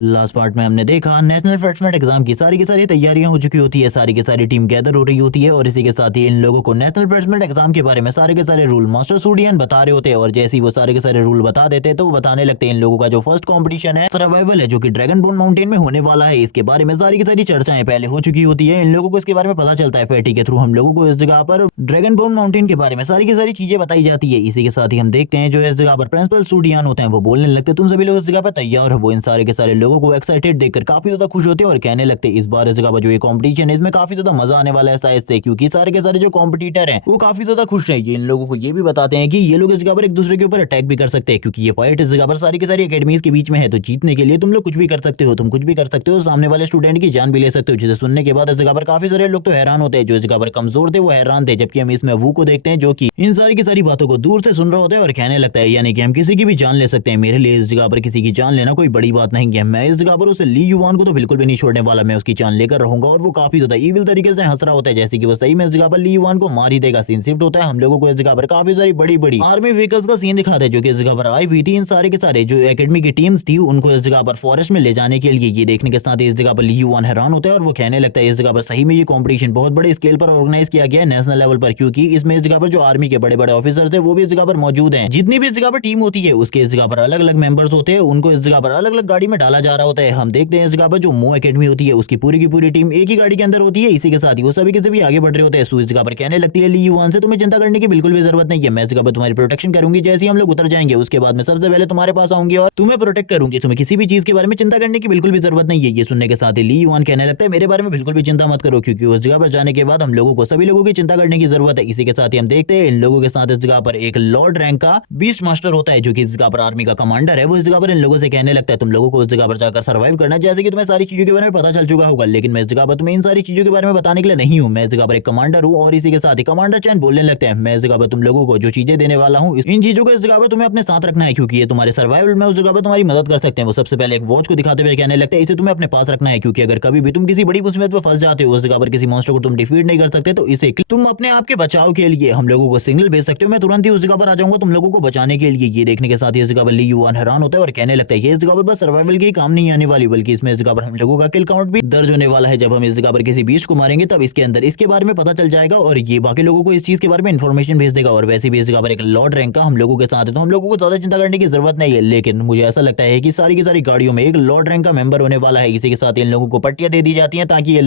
Last part में हमने देखा नेशनल फ्रेशमेंट एग्जाम की सारी तैयारियां हो चुकी होती है, सारी की सारी टीम गैदर हो रही होती है और इसी के साथ ही इन लोगों को नेशनल फ्रेशमेंट एग्जाम के बारे में सारे के सारे रूल मास्टर स्टूडियन बता रहे होते हैं। और जैसे ही वो सारे के सारे रूल बता देते हैं तो वो बताने लगते हैं इन लोगों का जो फर्स्ट कॉम्पिटिशन है सर्वाइवल है, जो कि ड्रैगन बोन माउंटेन में होने वाला है। इसके बारे में सारी की सारी चर्चाएं पहले हो चुकी होती है, इन लोगों को इसके बारे में पता चलता है। फेटी के थ्रू हम लोगों को इस जगह पर ड्रैगन बोन माउंटेन के बारे में सारी की सारी चीजें बताई जाती है। इसी के साथ ही हम देखते हैं जो इस जगह पर प्रिंसिपल स्टूडियन होते हैं वो बोलने लगते हैं तुम सभी लोग इस जगह पर तैयार हो। वो इन सारे के सारे लोगों को एक्साइटेड देखकर काफी ज्यादा खुश होते हैं और कहने लगते हैं इस बार इस जगह पर जो ये कॉम्पिटिशन है इसमें काफी ज्यादा मजा आने वाला है शायद से, क्योंकि सारे के सारे जो कॉम्पिटिटर हैं वो काफी ज्यादा खुश है। ये इन लोगों को ये भी बताते हैं कि ये लोग इस जगह पर एक दूसरे के ऊपर अटैक भी कर सकते हैं, क्योंकि ये फाइट इस जगह पर सारी की सारी अकेडमीज के बीच में है। तो जीतने के लिए तुम लोग कुछ भी कर सकते हो, तुम कुछ भी कर सकते हो, सामने वाले स्टूडेंट की जान भी ले सकते हो। जिसे सुनने के बाद इस जगह पर काफी सारे लोग तो हैरान होते हैं, जो इस जगह पर कमजोर थे वो हैरान थे, जबकि हम इसमें वू को देखते हैं जो कि इन सारी की सारी बातों को दूर से सुन रहा होता है और कहने लगता है यानी कि हम किसी की भी जान ले सकते हैं। मेरे लिए इस जगह पर किसी की जान लेना कोई बड़ी बात नहीं है। मैं इस जगह पर उसे ली युवान को तो बिल्कुल भी नहीं छोड़ने वाला, मैं उसकी जान लेकर रहूंगा। और वो काफी ज्यादा इविल तरीके से हंस रहा होता है, जैसे कि वो सही में इस जगह पर ली युवान को मार ही देगा। सीन शिफ्ट होता है, हम लोगों को इस जगह पर काफी सारी बड़ी बड़ी आर्मी व्हीकल्स का सीन दिखाता है जो कि इस जगह पर आई हुई थी। इन सारे के सारे जो एकेडमी की टीम्स थी उनको इस जगह पर फॉरेस्ट में ले जाने के लिए। ये देखने के साथ इस जगह पर ली युवान हैरान होता है और वो कहने लगता है इस जगह पर सही में ये कॉम्पिटिशन बहुत बड़े स्केल पर ऑर्गेनाइज किया गया है नेशनल लेवल पर, क्योंकि इसमें इस जगह पर जो आर्मी के बड़े बड़े ऑफिसर्स है वो भी इस जगह पर मौजूद हैं। जितनी भी इस जगह पर टीम होती है उसके इस जगह पर अलग अलग मेंबर्स होते हैं, उनको इस जगह पर अलग अलग गाड़ी में डाला जा रहा होता है। हम देखते हैं इस जगह पर जो मो एकेडमी होती है उसकी पूरी की पूरी टीम एक ही गाड़ी के अंदर होती है। इसी के साथ ही वो सभी के सभी आगे बढ़ रहे होते हैं। सू इस जगह पर कहने लगती है ली युवान से तुम्हें चिंता करने की बिल्कुल भी जरूरत नहीं है, मैं इस जगह पर तुम्हारी प्रोटेक्शन करूंगी। जैसे ही हम लोग उतर जाएंगे उसके बाद मैं सबसे पहले तुम्हारे पास आऊंगी और तुम्हें प्रोटेक्ट करूंगी, तुम्हें किसी भी चीज के बारे में चिंता करने की बिल्कुल भी जरूरत नहीं है। ये सुनने के साथ ही ली युवान कहने लगता है मेरे बारे में बिल्कुल भी चिंता मत करो, क्योंकि उस जगह पर जाने के बाद हम लोगों को सभी लोगों की चिंता करने की जरूरत है। इसी के साथ ही हम देखते हैं इन लोगों के साथ इस जगह पर एक लॉर्ड रैंक का बीस्ट मास्टर होता है जो कि इस जगह पर आर्मी का कमांडर है। वो इस जगह पर इन लोगों से कहने लगता है तुम लोगों को उस जगह पर जाकर सर्वाइव करना है। जैसे कि तुम्हें सारी चीजों के बारे में पता चल चुका होगा, लेकिन मैं इस जगह पर तुम्हें इन सारी चीजों के बारे में बताने के लिए नहीं हूँ। मैं इस जगह पर एक कमांडर हूँ। और इसी के साथ ही कमांडर चैन बोलने लगते हैं मैं इस जगह पर तुम लोगों को जो चीजें देने वाला हूँ इन चीजों को इस जगह पर तुम्हें अपने साथ रखना है, क्योंकि ये तुम्हारे सर्वाइवल में उस जगह पर तुम्हारी मदद कर सकते हैं। वो सबसे पहले एक वॉच को दिखाते हुए कहने लगते हैं इसे तुम्हें अपने पास रखना है, क्योंकि अगर कभी भी तुम किसी बड़ी मुसीबत में फंस जाते हो उस जगह पर किसी मॉन्स्टर को तुम डिफीट नहीं कर सकते तो इसे तुम अपने आप के बचाव के लिए हम लोगों को सिग्नल भेज सकते हो। मैं तुरंत ही उस जगह पर आ जाऊंगा तुम लोगों को बचाने के लिए। ये देखने के साथ ही इस जगह पर ली युवान हैरान होता है और कहने लगता है ये इस जगह पर बस सर्वाइवल के ही काम नहीं आने वाली, बल्कि इसमें इस जगह पर हम लोगों का किल काउंट भी दर्ज होने वाला है। जब हम इस जगह पर किसी बीस्ट को मारेंगे तब इसके अंदर इसके बारे में पता चल जाएगा और ये बाकी लोगों को इस चीज के बारे में इन्फॉर्मेशन भेज देगा। और वैसे भी इस जगह पर एक लॉर्ड रैंक का हम लोगों के साथ है तो हम लोगों को ज्यादा चिंता करने की जरूरत नहीं है। लेकिन मुझे ऐसा लगता है कि सारी की सारी गाड़ियों में एक लॉर्ड रैंक का मेंबर होने वाला है। इसी के साथ इन लोगों को पट्टियां दे दी जाती हैं ताकि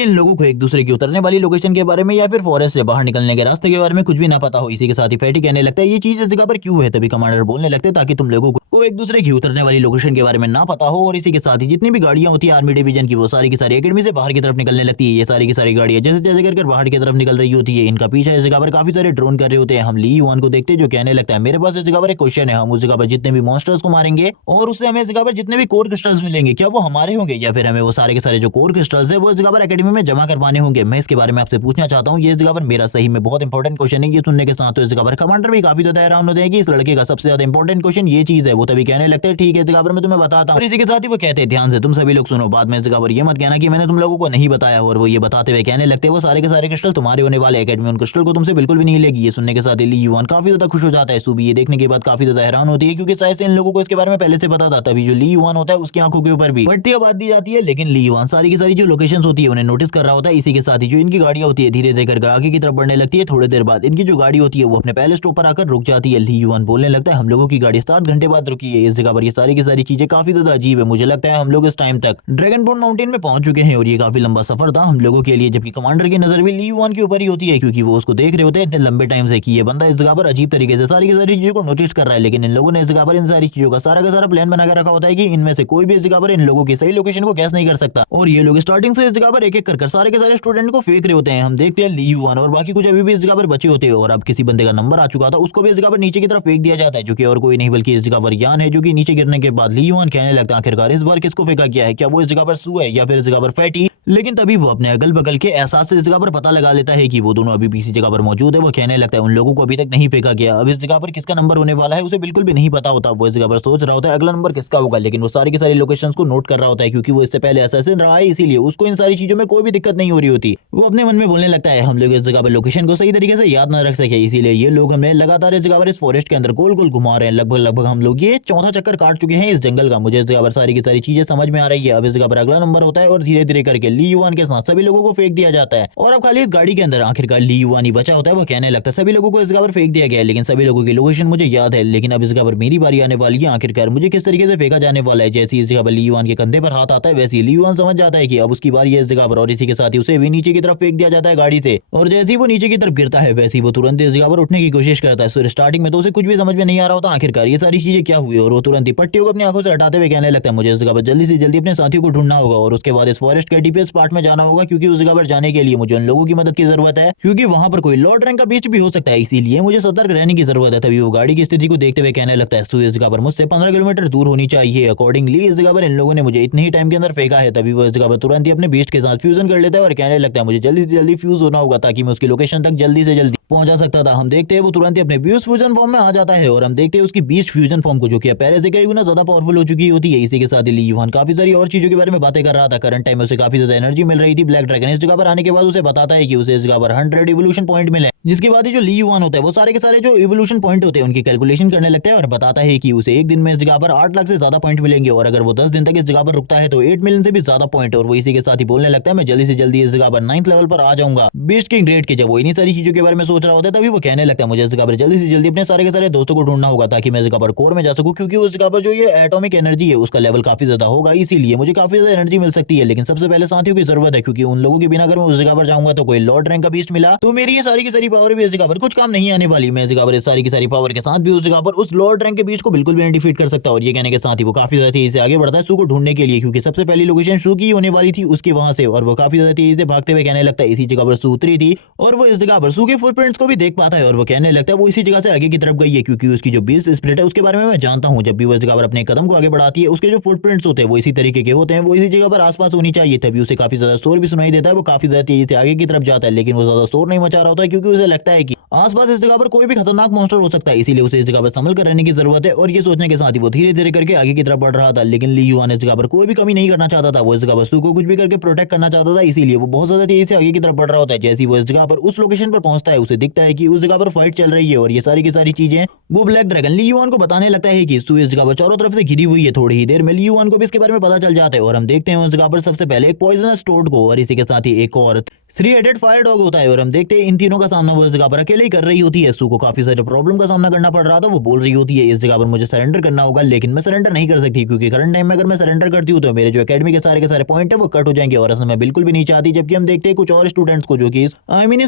इन लोगों को एक दूसरे की उतरने वाली लोकेशन के बारे में या फिर फॉरेस्ट से बाहर निकलने के रास्ते के बारे में कुछ भी ना पता हो। इसी के साथ ही फैटी कहने लगता है ये चीज इस जगह पर क्यों है। तभी कमांडर बोलने लगते हैं ताकि तुम लोगों को एक दूसरे की उतरने वाली लोकेशन के बारे में ना पता हो। और इसी के साथ ही जितनी भी गाड़ियां होती है आर्मी डिवीजन की वो सारी की सारी एकेडमी से बाहर की तरफ निकलने लगती है। ये सारी की सारी गाड़ियां जैसे जैसे कर बाहर की तरफ निकल रही होती है। इनका पीछा इस जगह पर काफी सारे ड्रोन कर रहे होते हैं। हम ली युवान को देखते हैं जो कहने लगता है मेरे पास इस जगह पर एक क्वेश्चन है, हम उस जगह पर जितने भी मॉन्स्टर्स को मारेंगे और उससे हमें इस जगह पर जितने भी कोर क्रिस्टल्स मिलेंगे क्या वो हमारे होंगे या फिर हमें वो सारे के सारे जो कोर क्रिस्टल्स है वो इस जगह पर एकेडमी में जमा करवाने होंगे। मैं इसके बारे में आपसे पूछना चाहता हूँ, ये इस जगह पर मेरा सही में बहुत इंपॉर्टेंट क्वेश्चन है। ये सुनने के साथ तो इस जगह पर कमांडर भी काफी ज्यादा हैरान होते हैं कि इस लड़के का सबसे ज्यादा इंपॉर्टेंट क्वेश्चन ये चीज है। वो तभी कहने लगते हैं ठीक है इस जगह पर मैं तुम्हें बताता हूँ। इसी के साथ ही वो कहते हैं ध्यान से तुम सभी लोग सुनो, बाद में इस जगह पर ये मत कहना कि मैंने तुम लोगों को नहीं बताया। और वो ये बताते हुए कहने लगते हैं वो सारे के सारे क्रिस्टल तुम्हारे होने वाले, एकेडमी उन क्रिस्टल को तुमसे बिल्कुल भी नहीं लेगी। ये सुनने के साथ ली युवान काफी ज्यादा खुश हो जाता है। सूबी ये देखने के बाद काफी ज्यादा हैरान होती है क्योंकि शायद से इन लोगों को इसके बारे में पहले से पता था। तभी जो ली युवान होता है उसकी आंखों के ऊपर भी पट्टियां बांध दी जाती है, लेकिन ली युवान सारी की सारी जो लोकेशन होती है उन्हें नोटिस कर रहा होता है। इसी के साथ ही जो इनकी गाड़ियां होती है धीरे धीरे करके आगे की तरफ बढ़ने लगती है। थोड़ी देर बाद इनकी जो गाड़ी होती है वो अपने पहले स्टॉप पर आकर रुक जाती है। ली युवान बोलने लगता है हम लोगों की गाड़ी 7 घंटे बाद रुकी है इस जगह पर। ये सारी की सारी चीजें काफी ज्यादा अजीब है। मुझे लगता है हम लोग इस टाइम तक ड्रैगन बोन माउंटेन में पहुंच चुके हैं और ये काफी लंबा सफर था हम लोगों के लिए। जबकि कमांडर की नजर भी ली युवान के ऊपर ही होती है क्योंकि वो उसको देख रहे होते हैं इतने लंबे टाइम से कि ये बंदा इस जगह पर अजीब तरीके से सारी की सारी चीजों को नोटिस कर रहा है। लेकिन इन लोगों ने इस जगह पर इन सारी चीजों का सारा प्लान बनाकर रखा होता है कि इनमें से कोई भी इस जगह पर इन लोगों की सही लोकेशन को गैस नहीं कर सकता। और ये लोग स्टार्टिंग से इस जगह पर एक एक कर सारे के सारे स्टूडेंट को फेंक रहे होते हैं। हम देखते हैं ली युवान और बाकी कुछ अभी भी इस जगह पर बचे होते हैं। और अब किसी बंदे का नंबर आ चुका था उसको भी इस जगह पर नीचे की तरफ फेंक दिया जाता है, जो कि और कोई नहीं बल्कि इस जगह पर यान है। जो कि नीचे गिरने के बाद ली युवान कहने लगता है आखिरकार इस बार किसको फेंका गया है, क्या वो इस जगह पर सू है या फिर इस जगह पर फैटी। लेकिन तभी वो अपने अगल बगल के एहसास से इस जगह पर पता लगा लेता है कि वो दोनों अभी भी इसी जगह पर मौजूद है। वो कहने लगता है उन लोगों को अभी तक नहीं फेंका गया। अब इस जगह पर किसका नंबर होने वाला है उसे बिल्कुल भी नहीं पता होता। वो इस जगह पर सोच रहा होता है अगला नंबर किसका होगा, लेकिन वो सारी की सारी लोकेशंस को नोट कर रहा होता है क्योंकि वो इससे पहले असैसिन रहा है, इसीलिए उसको इन सारी चीजों में कोई भी दिक्कत नहीं हो रही होती। वो अपने मन में बोलने लगता है हम लोग इस जगह पर लोकेशन को सही तरीके से याद न रख सके, इसीलिए ये लोग हमें लगातार इस जगह पर इस फॉरेस्ट के अंदर गोल गोल घुमा रहे हैं। लगभग हम लोग ये चौथा चक्कर काट चुके हैं इस जंगल का। मुझे इस जगह पर सारी की सारी चीजें समझ में आ रही है। अब इस जगह पर अगला नंबर होता है और धीरे धीरे करके ली युआन के साथ सभी लोगों को फेंक दिया जाता है और अब खाली इस गाड़ी के अंदर आखिरकार ली युआन ही बचा होता है। वो कहने लगता है सभी लोगों को इस जगह पर फेंक दिया गया है, लेकिन सभी लोगों की लोकेशन मुझे याद है, लेकिन अब इस जगह पर मेरी बारी आने वाली है। आखिरकार मुझे किस तरीके से फेंका जाने वाला है। जैसे इस जगह पर ली युआन के कंधे पर हाथ आता है वैसे ही ली युआन समझ जाता है कि अब उसकी बारी है इस जगह पर, और इसी के साथ ही उसे भी नीचे की तरफ फेंक दिया जाता है गाड़ी से। और जैसे ही वो नीचे की तरफ गिरता है वैसे ही वो तुरंत इस जगह पर उठने की कोशिश करता है। स्टार्टिंग में तो उसे कुछ भी समझ में नहीं आ रहा होता आखिरकार ये सारी चीजें क्या हुई, और वो तुरंत ही पट्टियों को अपनी आंखों से हटाते हुए कहने लगता है मुझे इस जगह पर जल्दी से जल्दी अपने साथियों को ढूंढना होगा और उसके बाद इस फॉरेस्ट के डीपीएस पार्ट में जाना होगा, क्योंकि उस जगह पर जाने के लिए मुझे उन लोगों की मदद की जरूरत है, क्योंकि वहां पर कोई लॉर्ड रैंक का बीच भी हो सकता है, इसीलिए मुझे सतर्क रहने की जरूरत है। तभी वो गाड़ी की स्थिति को देखते हुए कहने लगता है इस जगह पर मुझसे 15 किलोमीटर दूर होनी चाहिए। अकॉर्डिंगली इस जगह पर इन लोगों ने मुझे इतने ही टाइम के अंदर फेंका है। तभी वो इस जगह पर तुरंत ही अपने बीस्ट के साथ फ्यूजन कर लेता है और कहने लगता है मुझे जल्दी से जल्दी फ्यूज होना होगा ताकि मैं उसकी लोकेशन तक जल्दी से जल्दी पहुंचा सकता था। हम देखते हैं वो तुरंत ही अपने बीस्ट फ्यूजन फॉर्म में आ जाता है और हम देखते हैं उसकी बीस्ट फ्यूजन फॉर्म को, जो कि पहले से कई गुना ज्यादा पावरफुल हो चुकी होती है। इसी के साथ ही ली युआन काफी सारी और चीजों के बारे में बातें कर रहा था। करंट टाइम में उसे काफी ज्यादा एनर्जी मिल रही थी। ब्लैक ड्रैगन इस जगह पर आने के बाद उसे बताता है कि उसे इस जगह पर 100 इवोल्यूशन पॉइंट मिले, जिसके बाद ही जो ली युआन होता है वो सारे के सारे जो इवोल्यूशन पॉइंट होते हैं उनकी कैलकुलेशन करने लगता है और बताता है कि उसे एक दिन में इस जगह पर 8 लाख से ज्यादा पॉइंट मिलेंगे, और अगर वो 10 दिन तक इस जगह पर रुकता है तो 8 मिलियन से भी ज्यादा पॉइंट। और वो इसी के साथ ही बोलने लगता है मैं जल्दी से जल्दी इस जगह पर 9th लेवल पर आ जाऊंगा बीस्ट किंग रेड के। जब वो इन्हीं सारी चीजों के बारे में सोच रहा होता है तभी वो कहने लगता है मुझे इस जगह पर जल्दी से जल्दी अपने सारे के सारे दोस्तों को ढूंढना होगा ताकि मैं इस जगह पर कोर में जा सकूं, क्योंकि उस जगह पर जो ये एटॉमिक एनर्जी है उसका लेवल काफी ज्यादा होगा, इसीलिए मुझे काफी ज्यादा एनर्जी मिल सकती है। लेकिन सबसे पहले साथियों की जरूरत है, क्योंकि उन लोगों के बिना अगर मैं उस जगह पर जाऊंगा तो कोई लॉर्ड रैंक का बीस्ट मिला तो मेरी ये सारी की सारी पावर भी इस जगह पर कुछ काम नहीं आने वाली। मैं इस जगह पर इस सारी की सारी पावर के साथ भी उस जगह पर उस लॉर्ड रैंक के बीस्ट को बिल्कुल भी नहीं डिफीट कर सकता। और ये कहने के साथ ही वो काफी ज्यादा तेजी से आगे बढ़ता है सू को ढूंढने के लिए, क्योंकि सबसे पहली लोकेशन सू की होने वाली थी उसके वहां से, और वो काफी ज्यादा तेजी से भागते हुए कहने लगता है इसी जगह पर सू उतरी थी, और वो इस जगह पर सू के फुटप्रिंट्स को भी देख पाता है और वो कहने लगता है वो इसी जगह से आगे की तरफ गई है, क्योंकि उसकी जो बीस्ट स्प्लिट है उसके बारे में मैं जानता हूं। जब भी वो इस जगह पर अपने कदम को आगे बढ़ाती है उसके जो फुटप्रिंट्स होते हैं वो इसी तरीके के होते हैं, वो इसी जगह पर आसपास होनी चाहिए। तभी उसे काफी ज्यादा शोर भी सुनाई देता है। वो काफी ज्यादा तेजी से आगे की तरफ जाता है, लेकिन वो ज्यादा शोर नहीं मचा रहा होता है क्योंकि उसे लगता है कि आसपास इस जगह पर कोई भी खतरनाक मॉन्स्टर हो सकता है, इसीलिए उसे इस जगह पर संभल कर रहने की जरूरत है। और ये सोचने के साथ ही वो धीरे धीरे करके आगे की तरफ बढ़ रहा था, लेकिन ली युआन इस जगह पर कोई भी कमी नहीं करना चाहता था। वो इस जगह पर सू को कुछ भी करके प्रोटेक्ट करना चाहता था, इसीलिए वो बहुत ज्यादा तेजी से आगे की तरफ बढ़ रहा होता है। जैसे ही वो इस जगह पर उस लोकेशन पर पहुंचता है उसे दिखता है कि उस जगह पर फाइट चल रही है, और ये सारी की सारी चीजें वो ब्लैक ड्रैगन ली युआन को बताने लगता है कि सू इस जगह पर चारों तरफ से घिरी हुई है। थोड़ी ही देर में ली युआन को भी इसके बारे में पता चल जाता है, और हम देखते हैं उस जगह पर सबसे पहले एक पॉइजनस टोड को, और इसी के साथ ही एक और 3 हेडेड फायर डॉग होता है। और हम देखते हैं इन तीनों का सामना वो इस जगह पर अकेले ही कर रही होती है। सू को काफी सारे प्रॉब्लम का सामना करना पड़ रहा था। वो बोल रही होती है इस जगह पर मुझे सरेंडर करना होगा, लेकिन मैं सरेंडर नहीं कर सकती, क्योंकि करंट टाइम में अगर मैं सरेंडर करती हूँ तो मेरे जो एकेडमी के सारे पॉइंट है वो कट हो जाएंगे, और ऐसा मैं बिल्कुल भी नहीं चाहती। जबकि हम देखते हैं कुछ और स्टूडेंट्स को जो कि इस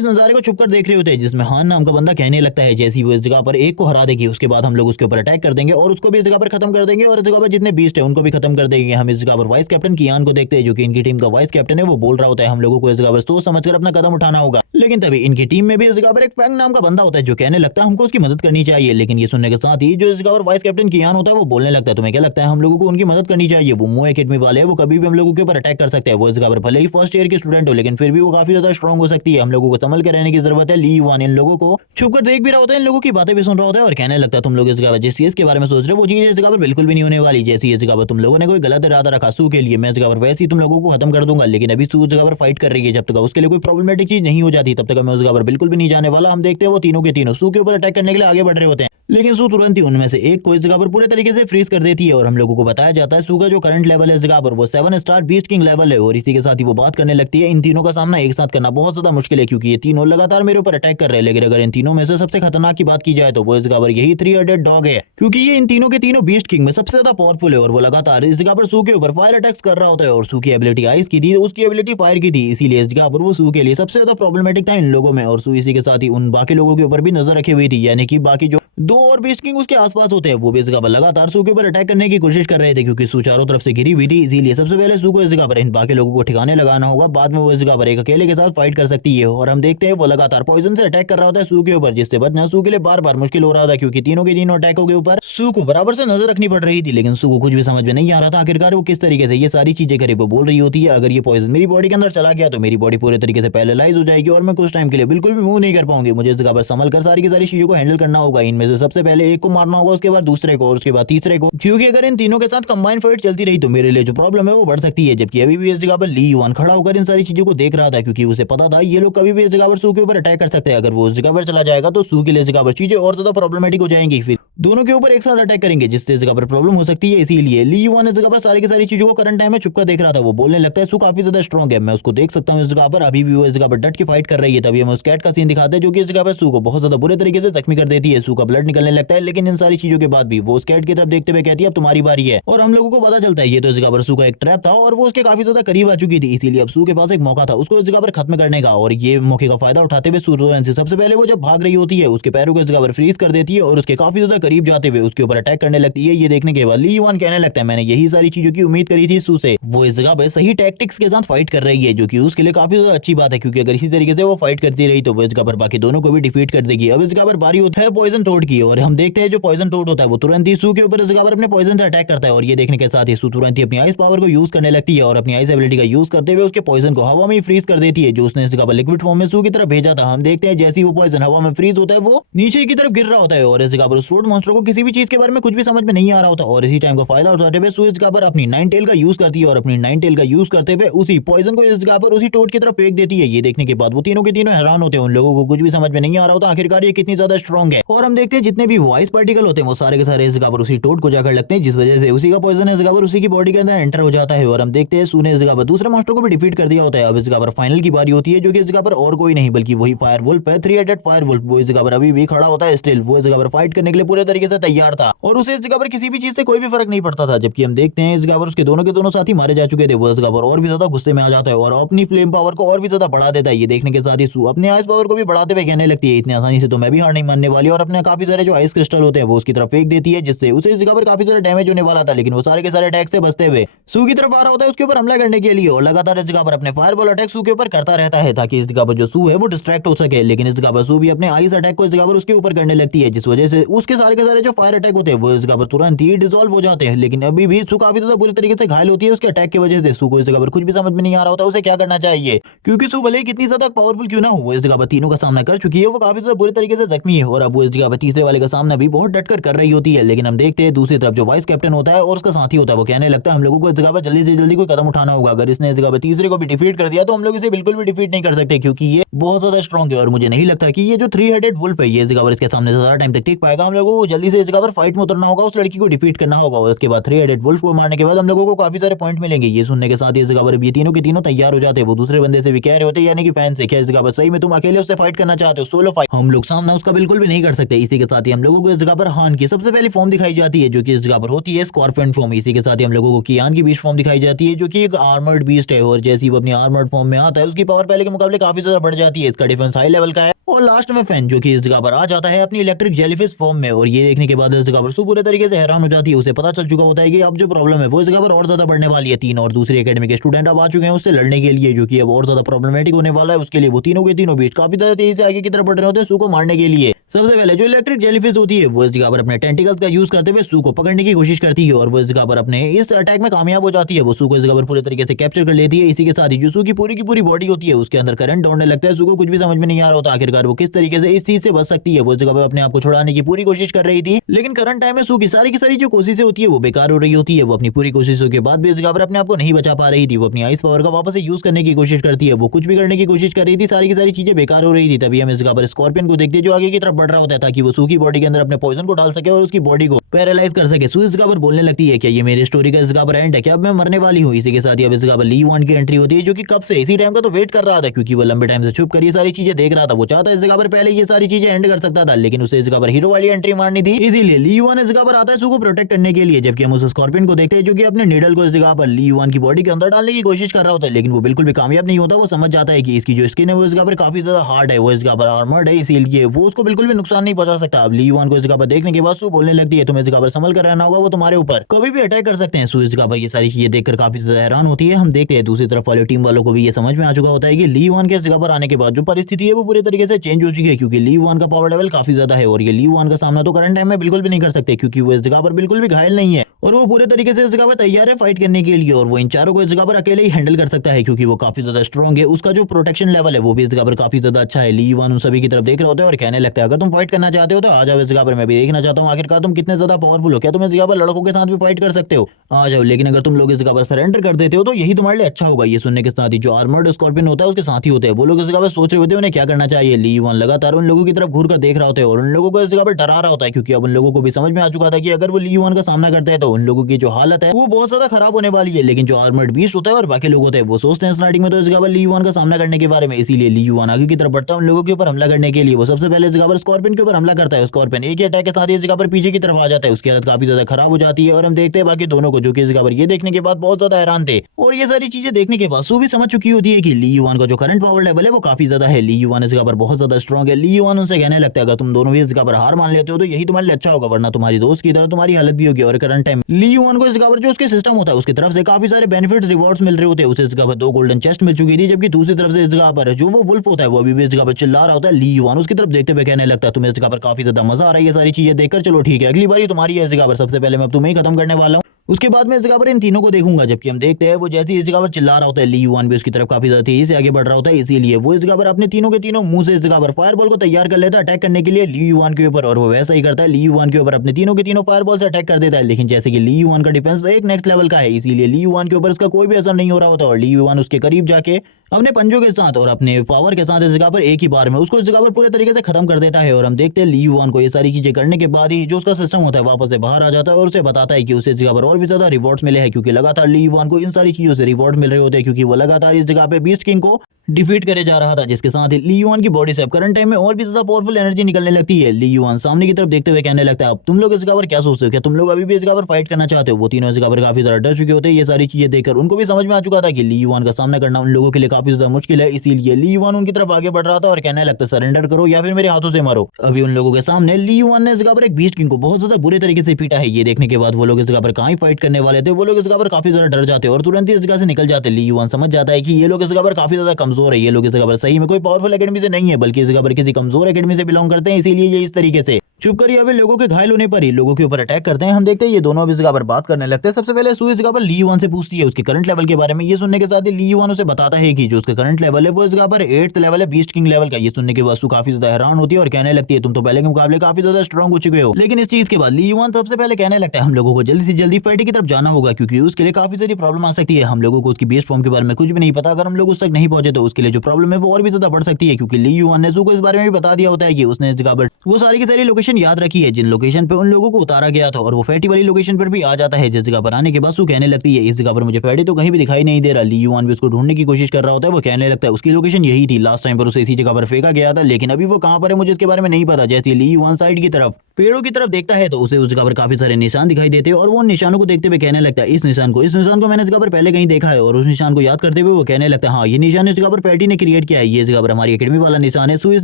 नजारे को छुप कर देख रहे होते हैं, जिसमें हान नाम का बंदा कहने लगता है जैसे ही वो इस जगह पर एक को हरा देगी उसके बाद हम लोग उसके ऊपर अटैक कर देंगे और उसको भी इस जगह पर खत्म कर देंगे, और इस जगह पर जितने बीस्ट है उनको भी खत्म कर देंगे। हम इस जगह पर वाइस कैप्टन कियान को देखते हैं, जो कि इनकी टीम का वाइस कैप्टन है। वो बोल रहा होता है हम लोगों को इस जगह पर सोच समझकर अपना कदम उठाना होगा, लेकिन तभी इनकी टीम में भी इस जगह पर एक फैंग नाम का बंदा होता है जो कहने लगता है हमको उसकी मदद करनी चाहिए। लेकिन ये सुनने के साथ ही जो इस जगह पर वाइस कैप्टन कियान होता है वो बोलने लगता है तुम्हें क्या लगता है हम लोगों को उनकी मदद करनी चाहिए? वो मो एकेडमी वाले हैं, वो कभी भी हम लोगों के ऊपर अटैक कर सकते हैं। वो इस जगह पर भले ही फर्स्ट ईयर के स्टूडेंट हो, लेकिन फिर भी वो काफी ज्यादा स्ट्रॉन्ग हो सकती है। हम लोगों को संभल के रहने की जरूरत है। ली युआन इन लोगों को छुप कर देख भी रहा होता है, इन लोगों की बातें भी सुन रहा होता है और कहने लगता है तुम लोग इस जगह पर जिस चीज के बारे में सोच रहे हो वो चीज इस जगह पर बिल्कुल भी नहीं होने वाली। जैसी इस जगह पर तुम लोगों ने कोई गलत इरादा रखा सू के लिए, मैं इस जगह पर वैसे ही तुम लोगों को खत्म कर दूंगा। लेकिन अभी सू जगह पर फाइट कर रही है, जब तक उसके लिए कोई प्रॉब्लमेटिक चीज नहीं हो जाती तब तक मैं उस जगह पर बिल्कुल भी नहीं जाने वाला। हम देखते हैं वो तीनों के तीनों सू के ऊपर अटैक करने के लिए आगे बढ़ रहे होते हैं, लेकिन सू तुरंत ही उनमें से एक को इस जगह पर पूरे तरीके से फ्रीज कर देती है। और हम लोगों को बताया जाता है सू का जो करंट लेवल है इस जगह पर वो 7 स्टार बीस्ट किंग लेवल है। और इसी के साथ ही वो बात करने लगती है इन तीनों का सामना एक साथ करना बहुत ज्यादा मुश्किल है, क्योंकि ये तीनों लगातार मेरे ऊपर अटैक कर रहे हैं। लेकिन अगर इन तीनों में से सबसे खतरनाक की बात की जाए तो वो इस जगह पर यही 3 हेडेड डॉग है, क्योंकि ये इन तीनों के तीनों बीस्ट किंग में सबसे ज्यादा पावरफुल है। और वो लगातार इस जगह पर सू के ऊपर फायर अटैक्स कर रहा होता है, और सू की एबिलिटी आइस की थी, उसकी एबिलिटी फायर की थी, इसीलिए इस जगह पर वो सू के लिए सबसे ज्यादा प्रॉब्लमेटिक था इन लोगों में। और सू इसी के साथ ही उन बाकी लोगों के ऊपर भी नजर रखी हुई थी, यानी कि बाकी जो दो और बीस्ट किंग उसके आसपास होते हैं, वो भी इस जगह पर लगातार सू के ऊपर अटैक करने की कोशिश कर रहे थे क्योंकि सू चारों तरफ से घिरी हुई थी। इसीलिए सबसे पहले सू को इस जगह पर इन बाकी लोगों को ठिकाने लगाना होगा, बाद में वो इस जगह पर एक अकेले के साथ फाइट कर सकती है। और हम देखते हैं वो लगातार पॉइजन से अटैक कर रहा होता है सू के ऊपर, जिससे बचना सू के लिए बार बार मुश्किल हो रहा था क्योंकि तीनों के तीनों अटैकों के ऊपर सू को बराबर से नजर रखनी पड़ रही थी। लेकिन सू को कुछ भी समझ में नहीं आ रहा था आखिरकार वो किस तरीके से ये सारी चीजें करे। वो बोल रही होती है अगर ये पॉइजन मेरी बॉडी के अंदर चला गया तो मेरी बॉडी पूरे तरीके से पैरालाइज हो जाएगी और मैं कुछ टाइम के लिए बिल्कुल भी मूव नहीं कर पाऊंगी। मुझे इस जगह पर संभल कर सारी की सारी चीजों को हैंडल करना होगा। इनमें से सबसे पहले एक को मारना होगा, उसके बाद दूसरे को और उसके बाद तीसरे को, क्योंकि अगर इन तीनों के साथ कंबाइन फाइट चलती रही तो मेरे लिए जो प्रॉब्लम है वो बढ़ सकती है। जबकि अभी भी इस जगह पर ली युआन खड़ा होकर इन सारी चीजों को देख रहा था क्योंकि उसे पता था ये लोग कभी भी इस जगह पर सू के ऊपर अटैक कर सकते हैं। अगर वो उस जगह पर चला जाएगा तो सू के लिए इस जगह पर चीजें और ज्यादा प्रॉब्लमेटिक हो जाएंगी, फिर दोनों के ऊपर एक साथ अटैक करेंगे जिससे इस जगह पर प्रॉब्लम हो सकती है। इसीलिए ली युआन इस जगह पर सारी की सारी चीजों को करंट टाइम में छुपकर देख रहा था। वो बोलने लगता है सू काफी ज्यादा स्ट्रॉन्ग है, मैं उसको देख सकता हूँ इस जगह पर, अभी भी वो इस जगह पर डट के फाइट कर रही है। तभी हम उस कैट का सीन दिखाते हैं जो कि इस जगह पर सू को बहुत ज्यादा बुरे तरीके से जख्मी कर देती है। सू का ब्लड निकलने लगता है, लेकिन इन सारी चीजों के बाद भी वो उस कैट की तरफ देखते हुए कहती है अब तुम्हारी बारी है। और हम लोगों को पता चलता है ये तो इस जगह पर सू का एक ट्रैप था और वो उसके काफी ज्यादा करीब आ चुकी थी। इसीलिए अब सू के पास एक मौका था उसको इस जगह पर खत्म करने का, और ये मौके का फायदा उठाते हुए सू से सबसे पहले वो जब भाग रही होती है उसके पैरों को इस जगह पर फ्रीज कर देती है और उसके काफी ज्यादा करीब जाते हुए उसके ऊपर अटैक करने लगती है। ये देखने के बाद ली युआन कहने लगता है मैंने यही सारी चीजों की उम्मीद करी थी सू से। वो इस जगह पर सही टैक्टिक्स के साथ फाइट कर रही है जो कि उसके लिए काफी ज्यादा अच्छी बात है क्योंकि अगर इसी तरीके से वो फाइट करती रही तो वो इस जगह पर बाकी दोनों को भी डिफीट कर देगी। अब इस जगह पर बारी होता है पॉइजन टोड की, और हम देखते हैं जो पॉइजन टोड होता है वो तुरंत ही सू के ऊपर इस जगह पर अपने पॉइजन से अटैक करता है। और ये देखने के साथ ही सू तुरंत ही अपनी आइस पावर को यूज करने लगती है और अपनी आइस एबिलिटी का यूज करते हुए उसके पॉइजन को हवा में फ्रीज कर देती है जो उसने इस जगह पर लिक्विड फॉर्म में सू की तरफ भेजा था। हम देखते हैं जैसे ही वो पॉइजन हवा में फ्रीज होता है वो नीचे की तरफ गिर रहा होता है और इस जगह पर उस रोड मॉन्स्टर को किसी भी चीज के बारे में कुछ भी समझ में नहीं आ रहा होता। और इसी टाइम का फायदा उठाते हुए सू इस जगह पर अपनी नाइन टेल का यूज करती है और अपनी नाइन टेल का यूज करते हुए उसी पॉइजन को इस जगह पर उसी टोड की तरफ फेंक देती है। ये देखने के बाद वो तीनों के तीनों हैरान होते हैं, उन लोगों को कुछ भी समझ में नहीं आ रहा होता आखिरकार ये कितनी ज्यादा स्ट्रॉन्ग है। और हम देखते हैं जितने भी वॉइस पार्टिकल होते हैं वो सारे के सारे इस जगह पर उसी टोड को जाकर लगते हैं, जिस वजह से उसी का पॉइजन इस जगह पर उसी की बॉडी के अंदर एंटर हो जाता है। और हम देखते हैं सू ने इस जगह पर दूसरे मॉन्स्टर को भी डिफीट कर दिया होता है। अब इस जगह पर फाइनल की बारी होती है जो कि इस जगह पर और कोई नहीं बल्कि वही फायर वुल्फ है, 3-हेडेड फायर वुल्फ। वो इस जगह पर अभी भी खड़ा होता है, स्टिल वो इस जगह पर फाइट करने के लिए पूरे तरीके से तैयार था और उसे इस जगह पर किसी भी चीज से कोई भी फर्क नहीं पड़ता था। जबकि हम देखते हैं इस जगह पर उसके दोनों के दोनों साथी मारे जा चुके थे, वो इस जगह पर और भी ज्यादा गुस्से में आ जाता है और अपनी फ्लेम पावर को और भी ज्यादा बढ़ा देता है। ये देखने के साथ ही सू अपने आइस पावर को भी बढ़ाते हुए कहने लगती है इतनी आसानी से तो मैं भी हार नहीं मानने वाली, और अपने काफी सारे जो आइस क्रिस्टल होते हैं वो उसकी तरफ फेंक देती है जिससे उसे इस जगह पर काफी सारा डैमेज होने वाला था। लेकिन वो सारे के सारे अटैक से बचते हुए सू की तरफ आ रहा होता है उसके ऊपर हमला करने के लिए और लगातार इस जगह पर अपने फायरबॉल अटैक सू के ऊपर करता रहता है ताकि इस जगह पर जो सू है वो डिस्ट्रैक्ट हो सके। लेकिन इस जगह पर सू भी अपने आइस अटैक को इस जगह पर उसके ऊपर करने लगती है जिस वजह से उसके सारे के सारे जो फायर अटैक होते हैं वो इस जगह पर तुरंत ही डिसॉल्व हो जाते हैं। लेकिन अभी भी सू काफी ज्यादा बुरी तरीके से घायल होती है उसके अटैक की वजह से। सू को इस जगह पर कुछ भी समझ में नहीं आ रहा होता उसे क्या करना चाहिए क्योंकि सू भले ही कितनी ज्यादा पावरफुल क्यों ना हो वो इस जगह पर तीनों का सामना कर चुकी है, वो काफी ज्यादा बुरी तरीके से जख्मी है और अब वो इस जगह पर तीसरे वाले का सामना भी बहुत डटकर कर रही होती है। लेकिन हम देखते हैं दूसरी तरफ जो वाइस कैप्टन होता है और उसका साथी होता है वो कहने लगता है हम लोगों को इस जगह पर जल्दी से जल्दी कोई कदम उठाना होगा। अगर इसने इस जगह पर तीसरे को भी डिफीट कर दिया तो हम लोग इसे बिल्कुल भी डिफीट नहीं कर सकते क्योंकि ये बहुत ज्यादा स्ट्रॉन्ग है और मुझे नहीं लगता कि ये जो 3-हेडेड वुल्फ है ये इस जगह पर इसके सामने ज्यादा टाइम तक टिक पाएगा। हम लोगों को जल्दी से इस जगह पर फाइट में उतरना होगा, उस लड़की को डिफीट करना होगा और उसके बाद 3-हेडेड वुल्फ को मारने के बाद हम लोगों को काफी सारे पॉइंट मिलेंगे। ये सुनने के साथ ही इस जगह पर ये तीनों के तीनों तैयार हो जाते हैं। वो दूसरे बंदे से भी कह रहे होते हैं यानी कि फैन से क्या इस जगह पर सही में तुम अकेले उससे फाइट करना चाहते हो, सोलो फाइट हम लोग सामना उसका बिल्कुल भी नहीं कर सकते। इसी के साथ ही हम लोगों को इस जगह पर हान की सबसे पहली फॉर्म दिखाई जाती है जो कि इस जगह पर होती है स्कॉर्पियन फॉर्म। इसी के साथ ही हम लोगों को कियान की बीस्ट फॉर्म दिखाई जाती है जो कि एक आर्मर्ड बीस्ट है और जैसे ही वो अपनी आर्मर्ड फॉर्म में आता है उसकी पावर पहले के मुकाबले काफी ज्यादा बढ़ जाती है, इसका डिफेंस हाई लेवल का है। और लास्ट में फैन जो कि इस जगह पर आ जाता है अपनी इलेक्ट्रिक जेलीफिश फॉर्म में और ये देखने के बाद इस जगह पर सू पूरे तरीके से हैरान हो जाती है। उसे पता चल चुका होता है कि अब जो प्रॉब्लम है वो इस जगह पर और ज्यादा बढ़ने वाली है। 3 और दूसरी एकेडमी के स्टूडेंट अब आ चुके हैं उससे लड़ने के लिए जो कि अब और ज्यादा प्रॉब्लमेटिक होने वाला है उसके लिए। वो तीनों के तीनों बीच काफी ज्यादा तेजी से आगे की तरफ बढ़ रहे होते हैं सू को मारने के लिए। सबसे पहले जो इलेक्ट्रिक जेलीफिश होती है वो इस जगह पर अपने टेंटिकल्स का यूज करते हुए सू को पकड़ने की कोशिश करती है और वो इस जगह पर अपने इस अटैक में कामयाब हो जाती है। वो सू को इस जगह पर पूरे तरीके से कैप्चर कर लेती है। इसी के साथ ही जो सू की पूरी बॉडी होती है उसके अंदर करंट दौड़ने लगता है। सू को कुछ भी समझ में नहीं आ रहा होता आखिरकार वो किस तरीके से इस चीज से बच सकती है। वो इस जगह पर अपने आप को छुड़ाने की पूरी कोशिश कर रही थी लेकिन करंट टाइम में सू की सारी जो कोशिशें होती है वो बेकार हो रही होती है। वो अपनी पूरी कोशिशों के बाद भी इस जगह पर अपने आप को नहीं बचा पा रही थी। वो अपनी आइस पावर का वापस से यूज करने की कोशिश करती है, वो कुछ भी करने की कोशिश कर रही थी, सारी की सारी चीजें बेकार हो रही थी। तभी हम इस जगह पर स्कॉर्पियन को देखते हैं जो आगे की तरफ बढ़ रहा होता है ताकि वो सू की बॉडी के अंदर अपने पॉइजन को डाल सके और उसकी बॉडी को पैरालाइज कर सके। सू इस जगह पर बोलने लगती है क्या ये मेरी स्टोरी का इस जगह पर एंड है, क्या अब मैं मरने वाली हूँ। इसी के साथ ही अब इस जगह पर ली युआन की एंट्री होती है जो कि कब से इसी टाइम का तो वेट कर रहा था क्योंकि वो लंबे टाइम से छुप कर ये सारी चीजें देख रहा था। वो चाहता इस जगह पर पहले ये सारी चीजें एंड कर सकता था लेकिन उसे इस जगह पर हीरो वाली एंट्री मारनी थी। इसीलिए ली युआन इस जगह पर आता है सू को प्रोटेक्ट करने के लिए। जबकि हम उस स्कॉर्पियन को देखते हैं जो कि अपने नीडल को इस जगह पर ली युआन की बॉडी के अंदर डालने की कोशिश कर रहा होता है लेकिन वो बिल्कुल भी कामयाब नहीं होता। वो समझ जाता है कि इसकी जो स्किन है वो इस जगह पर काफी ज्यादा हार्ड है, वो इस जगह पर आर्मर्ड है, इसीलिए वो उसको बिल्कुल भी भी नुकसान नहीं पहुंचा सकता। अब ली युआन को इस जगह पर देखने के बाद सू बोलने लगती है तुम्हें इस जगह पर संभल कर रहना होगा, वो तुम्हारे ऊपर कभी भी अटैक कर सकते हैं। सू इस जगह पर ये सारी चीजें देखकर काफी ज्यादा हैरान होती है। हम देखते हैं दूसरी तरफ वाली टीम वालों को भी ये समझ में आ चुका होता है कि ली युआन के इस जगह पर आने के बाद जो परिस्थिति है वो पूरी तरीके से चेंज हो चुकी है, क्योंकि ली युआन का पावर लेवल काफी ज्यादा है और ये ली युआन का सामना तो करंट टाइम में बिल्कुल भी नहीं कर सकते, क्योंकि वो इस जगह पर बिल्कुल भी घायल नहीं है और वो पूरे तरीके से इस जगह पर तैयार है फाइट करने के लिए। और वो इन चारों को इस जगह पर अकेले ही हैंडल कर सकता है, क्योंकि वो काफी ज्यादा स्ट्रॉन्ग है। उसका जो प्रोटेक्शन लेवल है वो भी इस जगह पर काफी ज्यादा अच्छा है। ली युआन उन सभी की तरफ देख रहा होता है और कहने लगता है अगर तुम फाइट करना चाहते हो तो आ जाओ इस जगह पर, मैं भी देखना चाहता हूँ आखिरकार तुम कितने ज्यादा पावरफुल हो, क्या तुम इस जगह पर लड़कों के साथ भी फाइट कर सकते हो, आ जाओ। लेकिन अगर तुम लोग इस जगह पर सरेंडर कर देते हो तो यही तुम्हारे लिए अच्छा होगा। ये सुनने के साथ ही जो आर्मर्ड स्कॉर्पियन होता है उसके साथी होते हैं वो लोग इस जगह पर सोच रहे होते हैं उन्हें क्या करना चाहिए। ली युआन लगातार उन लोगों की तरफ घूर कर देख रहा होता है और उन लोगों को इस जगह पर डरा रहा होता है, क्योंकि अब उन लोगों को भी समझ में आ चुका था कि अगर वो ली युआन का सामना करते हैं तो उन लोगों की जो हालत है वो बहुत ज्यादा खराब होने वाली है। लेकिन जो आर्मर्ड बीस्ट होता है और बाकी लोग होते हैं वो सोचते हैं स्टार्टिंग में तो इस जगह पर ली युआन का सामना करने के बारे में, इसीलिए ली युआन आगे की तरफ बढ़ता है उन लोगों के ऊपर हमला करने के लिए। वो सबसे पहले इस जगह पर स्कॉर्पियन के ऊपर हमला करता है। स्कॉर्पियन एक ही अटैक के साथ इस जगह पर पीछे की तरफ आ जाता है। उसकी हालत काफी ज्यादा खराब हो जाती है और हम देखते हैं बाकी दोनों को, जो कि इस जगह पर ये देखने के बाद बहुत ज्यादा हैरान थे। और ये सारी चीजें देखने के बाद सू भी समझ चुकी होती है कि ली युआन का जो करंट पावर लेवल है वो काफी ज्यादा है। ली युआन इस जगह पर बहुत ज्यादा स्ट्रॉन्ग है। ली युआन उनसे कहने लगता है अगर तुम दोनों भी इस जगह पर हार मान लेते हो तो यही तुम्हारे लिए अच्छा होगा, वरना तुम्हारी दोस्त की तरह तुम्हारी हालत भी होगी। और करंट टाइम ली युआन को इस जगह पर जो उसके सिस्टम होता है उसकी तरफ से काफी सारे बेनिफिट रिवॉर्ड्स मिल रहे होते हैं। उसे इस जगह पर 2 गोल्डन चेस्ट मिल चुकी थी, जबकि दूसरी तरफ से इस जगह पर जो वो वुल्फ होता है वो अभी भी इस जगह पर चिल्ला रहा होता है। ली युआन उसकी तरफ देखते हुए कहने लगता है तुम्हें इस जगह पर काफी ज्यादा मजा आ रहा है ये सारी चीजें देखकर, चलो ठीक है अगली बारी तुम्हारी है इस जगह पर, सबसे पहले मैं तुम्हें ही खत्म करने वाला हूँ, उसके बाद में इस जगह पर इन तीनों को देखूंगा। जबकि हम देखते हैं वो जैसे इस जगह पर चिल्ला रहा होता है ली युआन भी उसकी तरफ काफी ज्यादा तेजी से आगे बढ़ रहा होता है, इसीलिए वो इस जगह पर अपने तीनों के तीनों मुंह से इस जगह पर फायरबॉल को तैयार कर लेता है अटैक करने के लिए ली युआन के ऊपर। और वो वैसा ही करता है, ली युआन के ऊपर अपने तीनों के तीनों फायरबॉल से अटैक कर देता है। लेकिन जैसे कि ली युआन का डिफेंस एक नेक्स्ट लेवल का है, इसीलिए ली युआन के ऊपर इसका कोई भी असर नहीं हो रहा होता और ली युआन उसके करीब जाके अपने पंजों के साथ और अपने पावर के साथ इस जगह पर एक ही बार में उसको इस जगह पर पूरे तरीके से खत्म कर देता है। और हम देखते हैं ली युआन को ये सारी चीजें करने के बाद ही जो उसका सिस्टम होता है वापस से बाहर आ जाता है और उसे बताता है कि उसे इस जगह पर और भी ज्यादा रिवॉर्ड्स मिले हैं, क्योंकि लगातार ली युआन को इन सारी चीजों से रिवॉर्ड मिल रहे होते हैं, क्योंकि वो लगातार इस जगह पे बीस्ट किंग को डिफीट करे जा रहा था, जिसके साथ ही ली युआन की बॉडी से अब करंट टाइम में और भी ज्यादा पावरफुल एनर्जी निकलने लगती है। ली युआन सामने की तरफ देखते हुए कहने लगता है अब तुम लोग इस जगह पर क्या सोचते हो, क्या तुम लोग अभी भी इस जगह पर फाइट करना चाहते हो। वो तीनों इस जगह पर काफी ज्यादा डर चुके होते हैं। ये सारी चीजें देखकर उनको भी समझ में आ चुका था कि ली युआन का सामना करना उन लोगों के लिए काफी ज्यादा मुश्किल है, इसीलिए ली युआन उनकी तरफ आगे बढ़ रहा था और कहने लगता सरेंडर करो या फिर मेरे हाथों से मारो। अभी उन लोगों के सामने ली युआन ने इस जगह पर एक बीस्ट किंग को बहुत ज्यादा बुरे तरीके से पीटा है। ये देखने के बाद वो लोग इस जगह पर कहाँ ही फाइट करने वाले थे, वो लोग इस जगह पर काफी ज्यादा डर जाते और तुरंत ही इस जगह से निकल जाते। ली युआन समझ जाता है कि ये लोग इस जगह पर काफी ज्यादा कमजोर है, ये लोग इस जगह पर सही में कोई पावरफुल एकेडमी से नहीं है, बल्कि इस जगह पर किसी कमजोर एकेडमी से बिलोंग करते हैं, इसीलिए ये इस तरीके से चुप कर अभी लोगों के घायल होने पर ही लोगों के ऊपर अटैक करते हैं। हम देखते हैं ये दोनों अब इस जगह पर बात करने लगते हैं। सबसे पहले सू इस जगह पर ली युआन से पूछती है उसके करंट लेवल के बारे में। ये सुनने के साथ ही ली युआन उसे बताता है कि जो उसका करंट लेवल है वो इस जगह पर 8th लेवल है बीस्ट किंग लेवल का। ये सुनने के बाद सू काफी ज्यादा हैरान होती है और कहने लगती है तुम तो पहले के मुकाबले काफी ज्यादा स्ट्रॉन्ग हो चुके हो। लेकिन इस चीज के बाद ली युआन सबसे पहले कहने लगता है हम लोगों को जल्दी से जल्दी फैटी की तरफ जाना होगा, क्योंकि उसके लिए काफी सारी प्रॉब्लम आ सकती है। हम लोगों को उसकी बेस्ट फॉर्म के बारे में कुछ भी नहीं पता, अगर हम लोग उस तक नहीं पहुंचे तो उसके लिए जो प्रॉब्लम है वो और भी ज्यादा बढ़ सकती है, क्योंकि ली युआन ने सू को इस बारे में भी बता दिया होता है कि उसने इस जगह पर वो सारी की सारी लोकेशन याद रखी है जिन लोकेशन पे उन लोगों को उतारा गया था, और वो फैटी वाली लोकेशन पर भी आ जाता है। जिस जगह पर आने के बाद सू कहने लगती है इस जगह पर मुझे फैटी तो कहीं भी दिखाई नहीं दे रहा। ली युआन भी उसको ढूंढने की कोशिश कर रहा होता है। वो कहने लगता है उसकी लोकेशन यही थी, लास्ट टाइम पर उसे इसी जगह पर फेंका गया था, लेकिन अभी वो कहां पर है मुझे इसके बारे में नहीं पता। जैसे ली युआन साइड की तरफ पेड़ों की तरफ देखता है तो उसे उस जगह पर काफी सारे निशान दिखाई देते हैं और वो उन निशानों को देखते हुए कहने लगता है इस निशान को मैंने इस जगह पर पहले कहीं देखा है। और उस निशान को याद करते हुए वो कहने लगता है हाँ ये निशान इस जगह पर फैटी ने क्रिएट किया है, ये जगह पर हमारी एकेडमी वाला निशान है। सू इस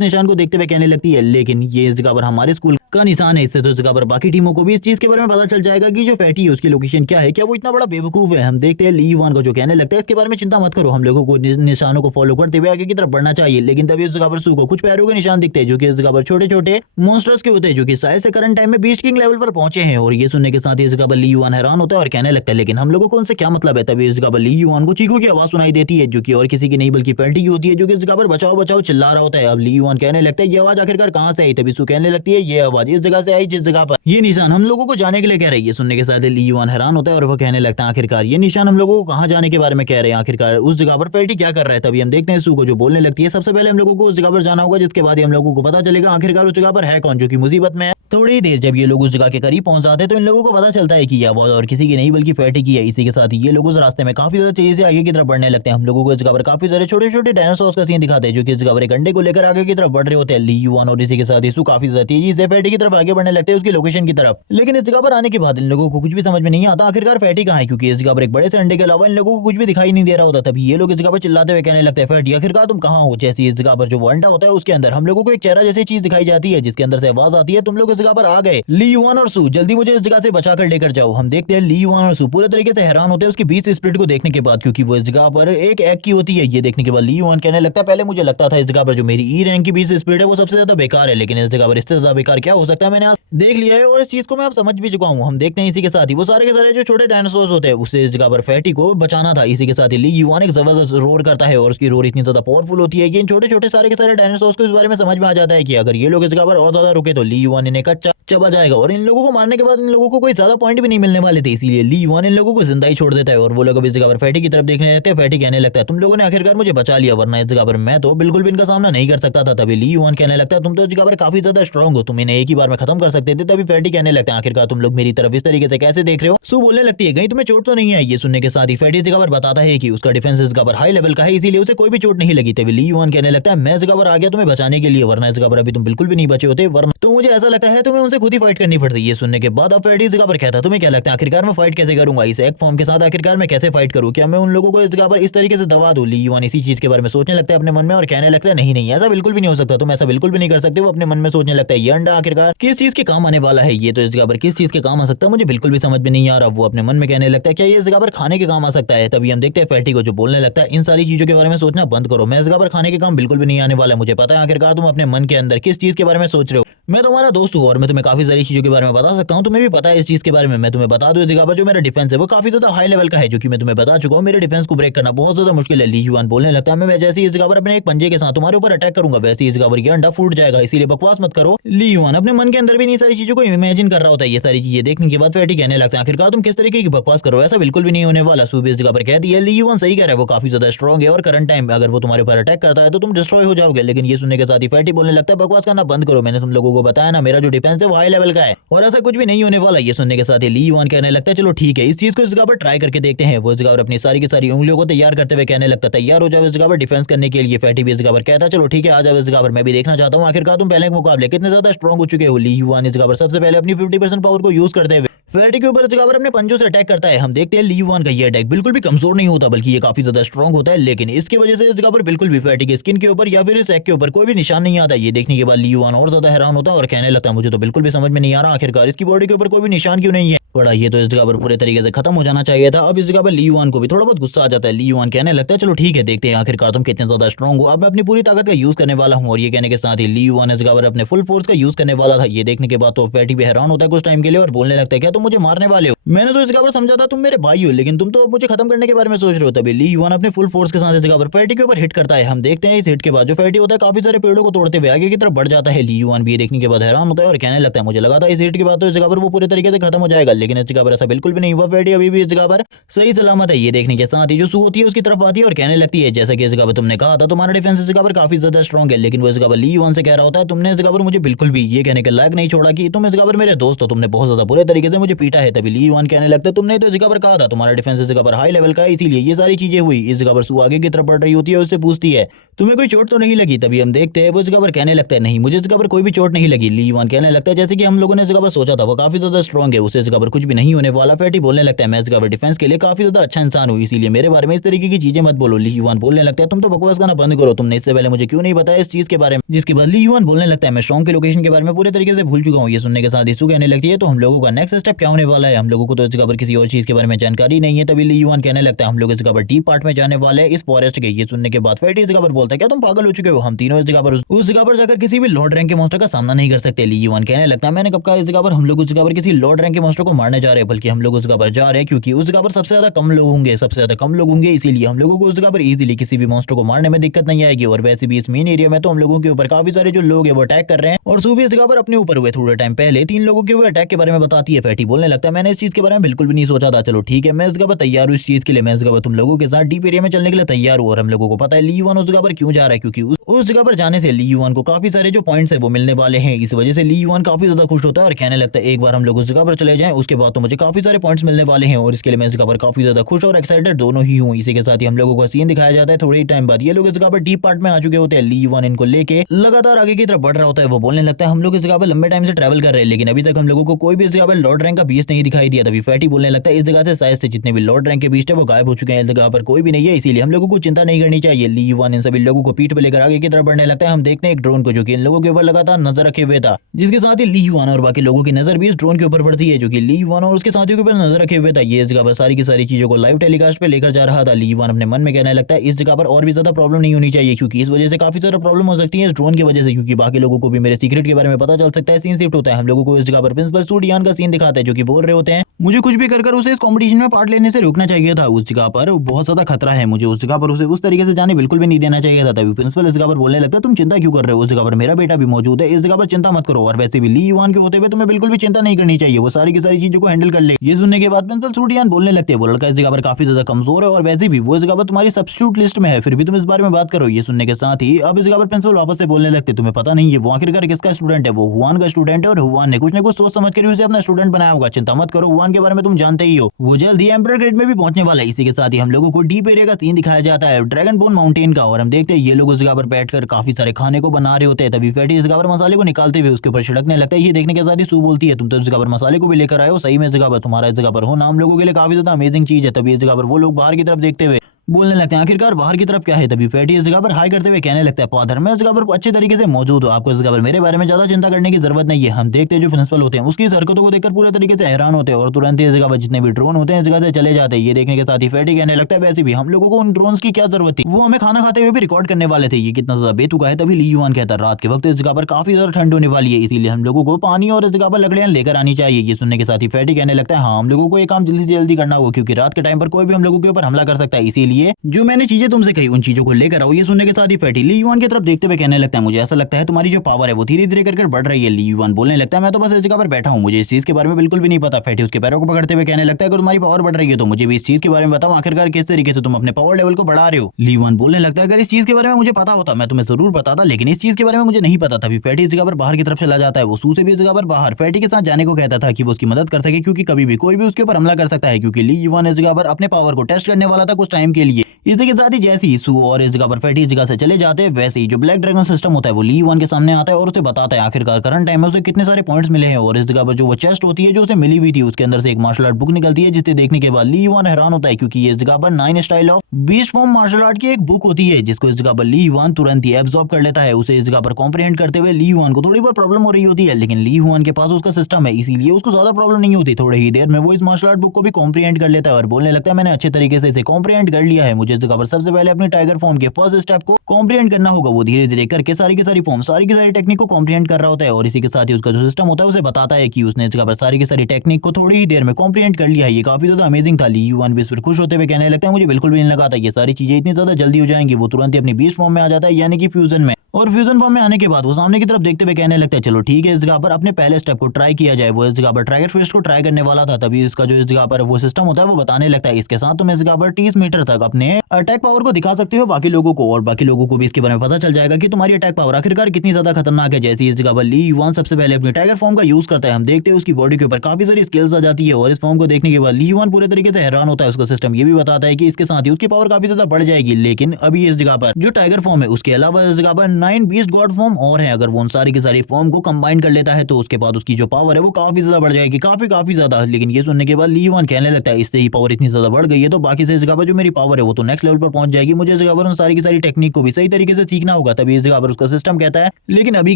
निशान को देखते हुए कहने लगती है लेकिन ये इस जगह पर हमारे स्कूल का निशान है, इससे तो इस जगह पर बाकी टीमों को भी इस चीज के बारे में पता चल जाएगा कि जो फैटी है उसकी लोकेशन क्या है, क्या वो इतना बड़ा बेवकूफ है। हम देखते हैं ली युआन को जो कहने लगता है इसके बारे में चिंता मत करो, हम लोगों को निशानों को फॉलो करते हुए आगे की तरफ बढ़ना चाहिए। लेकिन तभी उस जगह पर सू को कुछ पैरों के निशान दिखते हैं जो कि इस जगह पर छोटे छोटे मॉन्स्टर्स के होते हैं, जो कि शायद से करंट टाइम में बीस्ट किंग लेवल पर पहुंचे हैं। और ये सुनने के साथ ही इस जगह पर ली युआन हैरान होता है और कहने लगता है लेकिन हम लोगों को उनसे क्या मतलब है। तभी इस जगह पर ली युआन को चीखों की आवाज सुनाई देती है, जो कि और किसी की नहीं बल्कि फैटी की होती है, जो कि इस जगह पर बचाओ बचाओ चिल्ला रहा होता है। अब ली युआन कहने लगता है ये आवाज आखिरकार कहां से आई। तभी सू कहने लगती है ये आवाज इस जगह से आई जिस जगह पर ये निशान हम लोगों को जाने के लिए कह रही है। सुनने के साथ ली युआन हैरान होता है और वो कहने लगता है आखिरकार ये निशान हम लोगों को कहां जाने के बारे में कह रहे हैं, आखिरकार उस जगह पर फैटी क्या कर रहा है। तभी हम देखते हैं सू को जो बोलने लगती है सबसे पहले हम लोगों को उस जगह पर जाना होगा, जिसके बाद ही हम लोगों को पता चलेगा आखिरकार उस जगह पर है कौन जो कि मुसीबत में है। थोड़ी देर जब ये लोग उस जगह के करीब पहुंच जाते हैं तो इन लोगों को पता चलता है कि यह आवाज और किसी की नहीं बल्कि फैटी की है। इसी के साथ ही ये लोग उस रास्ते में काफी ज्यादा तेजी से आगे की तरफ बढ़ने लगते हैं। हम लोगों को इस जगह पर काफी सारे छोटे छोटे डायनासोर्स का सीन दिखाते हैं जो कि इस जगह पर एक अंडे को लेकर आगे की तरफ बढ़ रहे होते हैं। ली युआन और इसी के साथ ही सू काफी ज्यादा तेजी से फैटी फैटी की तरफ आगे बढ़ने लगते हैं उसकी लोकेशन की तरफ। लेकिन इस जगह पर आने के बाद इन लोगों को कुछ भी समझ में नहीं आता आखिरकार फैटी कहाँ है, क्योंकि इस जगह पर एक बड़े से अंडे के अलावा इन लोगों को कुछ भी दिखाई नहीं दे रहा होता। तभी ये लोग इस जगह पर चिल्लाते हुए कहने लगते हैं, फैटी आखिरकार तुम कहाँ हो। जैसे इस जगह पर जो अंडा होता है उसके अंदर हम लोगों को एक चेहरा जैसी चीज दिखाई जाती है, जिसके अंदर से आवाज आती है, तुम लोग इस जगह पर आ गए, ली युआन और सू जल्दी मुझे इस जगह से बचाकर लेकर जाओ। हम देखते हैं ली युआन और सू पूरे तरीके से हैरान होते हैं उसकी 20 स्प्लिट को देखने के बाद, क्योंकि वो इस जगह पर एक एग की होती है। ये देखने के बाद ली युआन कहने लगता है, पहले मुझे लगता था इस जगह पर जो मेरी ई रैंक की 20 स्प्लिट है वो सबसे ज्यादा बेकार है, लेकिन इस जगह पर इससे ज्यादा बेकार क्या हो सकता है मैंने आज देख लिया है और इस चीज को मैं अब समझ भी चुका हूँ। हम देखते हैं इसी के साथ ही वो सारे के सारे जो छोटे डायनासोर्स होते हैं उससे इस जगह पर फैटी को बचाना था। इसी के साथ ही ली युआन एक जबरदस्त रोर करता है और उसकी रोर इतनी ज्यादा पावरफुल होती है कि इन छोटे छोटे सारे के सारे डायनासोर्स को इस बारे में समझ में आ जाता है कि अगर ये लोग इस जगह पर और ज्यादा रुके तो ली युआन इन्हें कच्चा चबा जाएगा और इन लोगों को मारने के बाद इन लोगों को कोई ज्यादा पॉइंट भी नहीं मिलने वाले थे। इसीलिए ली युआन इन लोगों को जिंदा ही छोड़ देता है और वो लोग अब इस जगह पर फैटी की तरफ देखने लगते हैं। फैटी कहने लगता है, तुम लोगों ने आखिरकार मुझे बचा लिया, वरना इस जगह पर मैं तो बिल्कुल भी इनका सामना नहीं कर सकता था। तभी ली युआन कहने लगता है, तुम तो इस जगह पर काफी ज्यादा स्ट्रांग हो, तुम इन्हें एक ही बार में खत्म कर सकते थे। तभी फैटी कहने लगता है, आखिरकार तुम लोग मेरी तरफ इस तरीके से कैसे देख रहे हो। सू बोलने लगती है, कहीं तुम्हें चोट तो नहीं आई। ये सुनने के साथ ही फैटी इस जगह पर बताता है कि उसका डिफेंस इस जगह पर हाई लेवल का है, इसीलिए उसे कोई भी चोट नहीं लगी। तभी ली युआन कहने लगता है, मैं इस जगह पर आ गया तुम्हें बचाने के लिए, वरना इस जगह पर अभी तुम बिल्कुल भी नहीं बचे होते, वरना तो मुझे ऐसा लगता है तुम्हें उनसे खुद ही फाइट करनी पड़ती है। ये सुनने के बाद अब फैटी इस जगह पर कहता है, तुम्हें क्या लगता है आखिरकार मैं फाइट कैसे करूंगा, इस एक फॉर्म के साथ आखिरकार मैं कैसे फाइट करूं, क्या मैं उन लोगों को इस जगह पर इस तरीके से दबा दूं। ली युआन इसी चीज के बारे में सोचने लगता है अपने मन में और कहने लगता है, नहीं नहीं ऐसा बिल्कुल भी नहीं हो सकता, तुम ऐसा बिल्कुल भी नहीं कर सकते। वो अपने मन में सोचने लगता है, ये अंडा आखिरकार किस चीज के काम आने वाला है, ये तो इस जगह पर किस चीज के काम आ सकता है मुझे बिल्कुल भी समझ में नहीं आ रहा। वो अपने मन में कहने लगता है, क्या ये इस जगह पर खाने के काम आ सकता है। तभी हम देखते हैं फैटी को जो बोलने लगता है, इन सारी चीजों के बारे में सोचना बंद करो, मैं इस जगह पर खाने के काम बिल्कुल भी नहीं आने वाला। मुझे पता है आखिरकार तुम अपने मन के अंदर किस चीज के बारे में सोच रहे हो, मैं तुम्हारा दोस्त हूँ और मैं तुम्हें काफी सारी चीजों के बारे में बता सकता हूँ, तुम्हें भी पता है इस चीज के बारे में। मैं तुम्हें बता दूं इस जगह पर जो मेरा डिफेंस है वो काफी ज्यादा हाई लेवल का है, जो कि मैं तुम्हें बता चुका हूँ। मेरे डिफेंस को ब्रेक करना बहुत ज्यादा मुश्किल है। ली युआन बोलने लगता है, मैं जैसे इस जगह पर अपने एक पंजे के साथ तुम्हारे ऊपर अटैक करूंगा वैसे इस जगह पर ये अंडा फूट जाएगा, इसीलिए बकवास मत करो। ली युआन अपने मन के अंदर भी इन सारी चीजों को इमेजिन कर रहा होता है। ये सारी चीजें देखने के बाद फैटी कहने लगता है, आखिरकार तुम किस तरीके की बकवास करो, ऐसा बिल्कुल भी नहीं होने वाला। सूबी इस जगह पर कहती है, ली युआन सही कह रहा है, वो काफी ज्यादा स्ट्रॉन्ग है और करंट टाइम में अगर वो तुम्हारे ऊपर अटैक करता है तो तुम डिस्ट्रॉय हो जाओगे। लेकिन ये सुनने के साथ ही फैटी बोलने लगता है, बकवास करना बंद करो, मैंने तुम लोगों को बताया ना मेरा जो डिफेंस है वो हाई लेवल का है और ऐसा कुछ भी नहीं होने वाला। ये सुनने के साथ ही ली युआन कहने लगता है, चलो ठीक है इस चीज को इस जगह पर ट्राई करके देखते हैं। वो इस जगह पर अपनी सारी की सारी उंगलियों को तैयार करते हुए कहने लगता है, तैयार हो जाओ इस जगह पर डिफेंस करने के लिए। फैटी भी इस जगह पर कहता है, चलो ठीक है आ जाओ इस जगह पर, मैं भी देखना चाहता हूँ आखिरकार तुम पहले के मुकाबले कितने ज्यादा स्ट्रॉन्ग हो चुके हो। ली युआन इस जगह पर सबसे पहले अपनी 50% पावर को यूज करते हुए फैटी के ऊपर इस जगह पर अपने पंजों से अटैक करता है। हम देखते हैं ली युआन का ये अटैक बिल्कुल भी कमजोर नहीं होता, बल्कि ये काफी ज्यादा स्ट्रॉन्ग होता है, लेकिन इसकी वजह से इस जगह पर बिल्कुल भी फैटी की स्किन के ऊपर या फिर इस एग के ऊपर कोई भी निशान नहीं आता। ये देखने के बाद ली युआन और ज्यादा हैरान होता है और कहने लगता है, मुझे तो बिल्कुल भी समझ में नहीं आ रहा आखिरकार इसकी बॉडी के ऊपर कोई भी निशान क्यों नहीं है, बड़ा ये तो इस जगह पर पूरे तरीके से खत्म हो जाना चाहिए था। अब इस जगह पर ली युआन को भी थोड़ा बहुत गुस्सा आ जाता है। ली युआन कहने लगता है, चलो ठीक है देखते हैं आखिरकार तुम कितने ज्यादा स्ट्रॉन्ग हो, अब मैं अपनी पूरी ताकत का यूज करने वाला हूँ। और ये कहने के साथ ही ली युआन इस जगह पर अपने फुल फोर्स का यूज करने वाला था। ये देखने के बाद तो फैटी भी हैरान होता है कुछ टाइम के लिए और बोलने लगता है, क्या तुम मुझे मारने वाले हो, मैंने तो इस जगह पर समझा था तुम मेरे भाई हो, लेकिन तुम तो मुझे खत्म करने के बारे में सोच रहे हो। तभी ली युआन अपने फुल फोर्स के साथ इस जगह पर फैटी के ऊपर हिट करता है। हम देखते हैं इस हिट के बाद जो फैटी होता है काफी सारे पेड़ों को तोड़ते हुए आगे की तरफ बढ़ जाता है। ली युआन भी ये देखने के बाद हैरान होता है और कहने लगता है, मुझे लगा था इस हिट के बाद तो इस जगह पर वो पूरे तरीके से खत्म हो जाएगा, लेकिन इस जगह पर ऐसा बिल्कुल भी नहीं हुआ। फैटी अभी भी इस जगह पर सही सलामत है। ये देखने के साथ ही जो सू होती है उसकी तरफ आती है और कहने लगती है, जैसा कि इस जगह पर तुमने कहा था तुम्हारा डिफेंस इस जगह पर काफी ज्यादा स्ट्रॉन्ग है, लेकिन वो इस जगह पर ली युआन से कह रहा होता है, तुमने इस जगह पर मुझे बिल्कुल भी ये कहने के लायक नहीं छोड़ा कि तुम इस जगह पर मेरे दोस्त हो, तुमने बहुत ज्यादा बुरे तरीके से मुझे पीटा है। तभी ली युआन कहने लगता है, तुमने तो इस जगह पर कहा था तुम्हारा डिफेंस इस जगह पर हाई लेवल का है, इसीलिए ये सारी चीजें हुई। इस जगह पर सू आगे की तरफ बढ़ रही होती है, उससे पूछती है, तुम्हें कोई चोट तो नहीं लगी। तभी हम देखते हैं वो इस जगह पर कहने लगता है, नहीं मुझे इस जगह पर कोई भी चोट नहीं लगी। ली युआन कहने लगता है, जैसे कि हम लोगों ने इस जगह पर सोचा था वो काफी ज्यादा स्ट्रॉन्ग है, उसे इस जगह पर कुछ भी नहीं होने वाला। फैटी बोलने लगता है, मैं इस जगह पर डिफेंस के लिए काफी ज्यादा अच्छा इंसान हूँ, इसीलिए मेरे बारे में इस तरीके की चीजें मत बोलो। ली युआन बोलने लगता है, तुम तो बकवास करना बंद करो, तुमने इससे पहले मुझे क्यों नहीं बताया इस चीज के बारे में। जिसके बाद ली युआन बोलने लगता है, मैं स्ट्रॉन्ग की लोकेशन के बारे में पूरे तरीके से भूल चुका हूँ। ये सुनने के साथ ही सू कहने लगती है, तो हम लोगों का नेक्स्ट स्टेप क्या होने वाला है, हम लोगों को तो इस जगह पर किसी और चीज के बारे में जानकारी नहीं है। तभी ली युआन कहने लगता है, हम लोग इस जगह पर डीप पार्ट में जाने वाले हैं इस फॉरेस्ट के। ये सुनने के बाद फैटी इस जगह पर बोलता है, क्या तुम पागल हो चुके हो, हम तीनों इस जगह पर उस जगह पर जाकर किसी भी लॉर्ड रैंक के मॉन्स्टर का सामना नहीं कर सकते। ली युआन कहने लगता है, मैंने कब कहा इस जगह पर हम लोग उस जगह पर किसी लॉर्ड रैंक के मॉन्स्टर को मारने जा रहे हैं, बल्कि हम लोग उस जगह पर जा रहे हैं क्योंकि उस जगह पर सबसे ज्यादा कम लोग होंगे, सबसे ज्यादा कम लोग होंगे, इसीलिए हम लोगों को उस जगह पर इजीली किसी भी मॉन्स्टर को मारने में दिक्कत नहीं आएगी। और वैसे भी इस मेन एरिया में तो हम लोगों के ऊपर काफी सारे जो लोग हैं वो अटैक कर रहे हैं और सू भी इस जगह पर अपने ऊपर हुए थोड़े टाइम पहले 3 लोगों के हुए अटैक के बारे में बताती है। फैटी बोलने लगता है, मैंने इस चीज चीज के बारे में बिल्कुल भी नहीं सोचा था। चलो ठीक है, मैं इस जगह पर तैयार हूँ इस चीज के लिए। मैं इस जगह पर तुम लोगों के साथ डीप एरिया में चलने के लिए तैयार हूँ। और हम लोगों को पता है ली युआन उस जगह पर क्यों जा रहा है, क्योंकि उस जगह पर जाने से ली युआन को काफी सारे जो पॉइंट्स है वो मिलने वाले हैं। इस वजह से ली युआन काफी ज्यादा खुश होता है और कहने लगता है एक बार हम लोग उस जगह पर चले जाएं, उसके बाद तो मुझे काफी सारे पॉइंट्स मिलने वाले हैं। और इसके लिए मैं इस जगह पर काफी ज्यादा खुश और एक्साइटेड दोनों ही हूँ। इसी के साथ ही हम लोगों को सीन दिखाया जाता है थोड़े ही टाइम बाद। ये लोग इस जगह पर डीप पार्ट में आ चुके होते हैं। ली युआन इनको लेके लगातार आगे की तरफ बढ़ रहा होता है। वो बोलने लगता है हम लोग इस जगह पर लंबे टाइम से ट्रैवल कर रहे हैं, लेकिन अभी तक हम लोगों को कोई भी इस जगह पर लॉर्ड रैंक का बीस्ट नहीं दिखाई दिया। तभी फैटी बोलने लगता है इस जगह से शायद से जितने भी लॉर्ड रैंक के बीस्ट है वो गायब हो चुके हैं, इस जगह पर कोई भी नहीं है, इसीलिए हम लोगों को चिंता नहीं करनी चाहिए। ली युआन इन सभी लोगों को पीठ पे लेकर आगे की तरफ बढ़ने लगता है। हम देखते हैं एक ड्रोन को जो कि इन लोगों के ऊपर लगातार नजर रखे हुए था, जिसके साथ ही ली युआन और बाकी लोगों की नजर भी इस ड्रोन के ऊपर पड़ती है, जो कि ली युआन और उसके साथियों के ऊपर नजर रखे हुए था। ये इस जगह पर सारी की सारी चीजों को लाइव टेलीकास्ट पे लेकर जा रहा था। ली युआन अपने मन में कहने लगता है इस जगह पर और भी ज्यादा प्रॉब्लम नहीं होनी चाहिए, क्योंकि इस वजह से काफी ज्यादा प्रॉब्लम हो सकती है इस ड्रोन की वजह से, क्योंकि बाकी लोगों को भी मेरे सीक्रेट के बारे में पता चल सकता है। सीन शिफ्ट होता है, हम लोगों को इस जगह पर प्रिंसिपल सू डियान का सीन दिखाता है, जो कि बोल रहे होते हैं मुझे कुछ भी कर उसे इस कंपटीशन में पार्ट लेने से रोकना चाहिए था। उस जगह पर बहुत ज्यादा खतरा है, मुझे उस जगह पर उसे उस तरीके से जाने बिल्कुल भी नहीं देना चाहिए था। तभी प्रिंसिपल इस जगह पर बोलने लगता है तुम चिंता क्यों कर रहे हो, उस जगह पर मेरा बेटा भी मौजूद है, इस जगह पर चिंता मत करो। और वैसे भी ली युआन के होते हुए तुम्हें बिल्कुल भी चिंता नहीं करनी चाहिए, वो सारी की सारी चीजों को हैंडल कर ले। ये सुनने के बाद प्रिंसिपल सू डियान बोलने लगते हैं वो लड़का इस जगह पर काफी ज्यादा कमजोर है और वैसे भी वो इस जगह पर तुम्हारी सब्स्टिट्यूट लिस्ट में है, फिर भी तुम इस बारे में बात करो। ये सुनने के साथ ही अब इस जगह पर प्रिंसिपल वापस से बोलने लगते तुम्हें पता नहीं है वो आखिरकार किसका स्टूडेंट है, वो हुआन का स्टूडेंट है और हुआन ने कुछ न कुछ सोच समझ कर उसे अपना स्टूडेंट बनाया होगा। चिंता मत करो, हुआन के बारे में तुम जानते ही हो, वो जल्द ही एम्परर ग्रेड में भी पहुंचने वाला है। इसी के साथ ही हम लोगों को डीप एरिया का सीन दिखाया जाता है ड्रैगन बोन माउंटेन का, और हम देखते हैं ये लोग उस जगह पर बैठकर काफी सारे खाने को बना रहे होते हैं। तभी फैटी इस जगह पर मसाले को निकालते हुए उसके ऊपर छिड़कने लगता है। ये देखने के साथ ही सू बोलती है तुम तो इस जगह पर मसाले को भी लेकर आए हो, सही में इस जगह पर तुम्हारा इस जगह पर होना हम लोगों के लिए काफी ज्यादा अमेजिंग चीज है। तभी इस जगह पर वो लोग बाहर की तरफ देखते हुए बोलने लगते हैं आखिरकार बाहर की तरफ क्या है। तभी फैटी इस जगह पर हाई करते हुए कहने लगता है फादर मैं इस जगह पर अच्छे तरीके से मौजूद हूँ, आपको इस जगह पर मेरे बारे में ज्यादा चिंता करने की जरूरत नहीं है। हम देखते हैं जो प्रिंसिपल होते हैं उसकी इस हरकतों को देखकर पूरे तरीके से हैरान होते हैं और तुरंत ही इस जगह पर जितने भी ड्रोन होते हैं इस जगह से चले जाते हैं। ये देखने के साथ ही फैटी कहने लगता है वैसे भी हम लोगों को उन ड्रोन की क्या जरूरत थी, वो हमें खाना खाते हुए भी रिकॉर्ड करने वाले थे, ये कितना ज्यादा बेतुका है। तभी ली युआन कहता है रात के वक्त इस जगह पर काफी ज्यादा ठंड होने वाली है, इसीलिए हम लोगों को पानी और इस जगह पर लकड़ियां लेकर आनी चाहिए। ये सुनने के साथ ही फैटी कहने लगता है हाँ हम लोगों को ये काम जल्दी से जल्दी करना होगा, क्योंकि रात के टाइम पर कोई भी हम लोगों के ऊपर हमला कर सकता है, इसीलिए जो मैंने चीजें तुमसे उन चीजों को लेकर आओ। ये सुनने के साथ ही फैटी ली युआन की तरफ देखते हुए कहने लगता है मुझे ऐसा लगता है तुम्हारी जो पावर है वो धीरे धीरे करके बढ़ रही है। ली युआन बोलने लगता है मैं तो बस इस जगह पर बैठा हूँ, मुझे इस चीज के बारे में बिल्कुल भी नहीं पता। फैटी उसके पैरों को पकड़ते हुए कहने लगता है अगर तुम्हारी पावर बढ़ रही है तो मुझे भी इस चीज के बारे में बताओ, आखिरकार किस तरीके से तुम अपने पावर लेवल को बढ़ा रहे हो। ली युआन बोलने लगता है अगर इस चीज के बारे में मुझे पता होता मैं तुम्हें जरूर बताता, लेकिन इस चीज के बारे में मुझे नहीं पता। तभी फैटी इस जगह पर बाहर की तरफ चला जाता है, वो सू से भी इस जगह पर बाहर फैटी के साथ जाने को कहता था कि वो उसकी मदद कर सके, क्योंकि कभी भी कोई भी उसके ऊपर हमला कर सकता है, क्योंकि ली युआन इस जगह पर अपने पावर को टेस्ट करने वाला था कुछ टाइम के लिए। इसी के साथ ही जैसे ही सू और इस जगह पर फैटी इस जगह से चले जाते हैं वैसे ही जो ब्लैक ड्रैगन सिस्टम होता है वो ली युआन के सामने आता है और उसे बताता है आखिरकार करंट टाइम में उसे कितने सारे पॉइंट्स मिले हैं। और इस जगह पर जो वो चेस्ट होती है जो उसे मिली हुई थी उसके अंदर से एक मार्शल आर्ट बुक निकलती है, जिसे देखने के बाद ली युआन हैरान होता है, क्योंकि ये इस जगह पर 9 style of beast form martial art की एक बुक होती है, जिसको इस जगह पर ली युआन तुरंत ही एब्जॉर्ब कर लेता है। उसे इस जगह पर कॉम्प्रिहेंड करते हुए ली युआन को थोड़ी बहुत प्रॉब्लम हो रही होती है, लेकिन ली युआन के पास उसका सिस्टम है, इसीलिए उसको ज्यादा प्रॉब्लम नहीं होती। थोड़ी ही देर में वो इस मार्शल आर्ट बुक को भी कॉम्प्रिहेंड कर लेता है और बोलने लगता है मैंने अच्छे तरीके से इसे कॉम्प्रिहेंड कर लिया है, मुझे इस जगह पर सबसे पहले अपनी टाइगर फॉर्म के फर्स्ट स्टेप को कॉम्प्रिहेंड करना होगा। वो धीरे धीरे करके सारी की सारी फॉर्म सारी की सारी टेक्निक को कॉम्प्रिहेंड कर रहा होता है और इसी के साथ ही उसका जो सिस्टम होता है उसे बताता है कि उसने इस जगह पर सारी की सारी टेक्निक को थोड़ी ही देर में कॉम्प्रिहेंड कर लिया है। ये काफी ज्यादा अमेजिंग था। ली युआन भी इस पर खुश होते हुए कहने लगता है मुझे बिल्कुल भी नहीं लगा था ये सारी चीजें इतनी ज्यादा जल्दी हो जाएंगी। वो तुरंत ही अपनी बीस्ट फॉर्म में आ जाता है, यानी कि फ्यूजन में, और फ्यूजन फॉर्म में आने के बाद वो सामने की तरफ देखते हुए कहने लगता है चलो ठीक है इस जगह पर अपने पहले स्टेप को ट्राई किया जाए। वो इस जगह पर ट्राइगर फिस्ट को ट्राई करने वाला था, तभी इसका जो इस जगह पर वो सिस्टम होता है वो बताने लगता है इसके साथ तुम इस जगह पर 30 मीटर तक अपने अटैक पावर को दिखा सकते हो बाकी लोगों को, और बाकी लोगों को भी इसके बारे में पता चल जाएगा कि तुम्हारी अटैक पावर आखिरकार कितनी ज्यादा खतरनाक है। जैसे इस जगह पर ली युआन सबसे पहले अपनी टाइगर फॉर्म का यूज करता है, हम देखते हैं उसकी बॉडी के ऊपर काफी सारी स्किल्स आ जाती है और इस फॉर्म को देखने के बाद ली युआन पूरे तरीके से हैरान होता है। उसका सिस्टम ये भी बताता है कि इसके साथ ही उसकी पावर काफी ज्यादा बढ़ जाएगी, लेकिन अभी इस जगह पर जो टाइगर फॉर्म है उसके अलावा इस जगह पर 9 बीस्ट गॉड फॉर्म और है, अगर वो उन सारी की सारी फॉर्म को कंबाइन कर लेता है तो उसके बाद उसकी जो पावर है वो काफी ज्यादा बढ़ जाएगी, काफी ज्यादा। लेकिन ये सुनने के बाद ली युआन कहने लगता है इससे ही पावर इतनी ज्यादा बढ़ गई है तो बाकी से इस जगह पर जो मेरी पावर है वो तो नेक्स्ट लेवल पर पहुंच जाएगी, मुझे इस जगह पर उन सारी की सारी टेक्निक को भी सही तरीके से सीखना होगा। तभी इस जगह पर उसका सिस्टम कहता है लेकिन अभी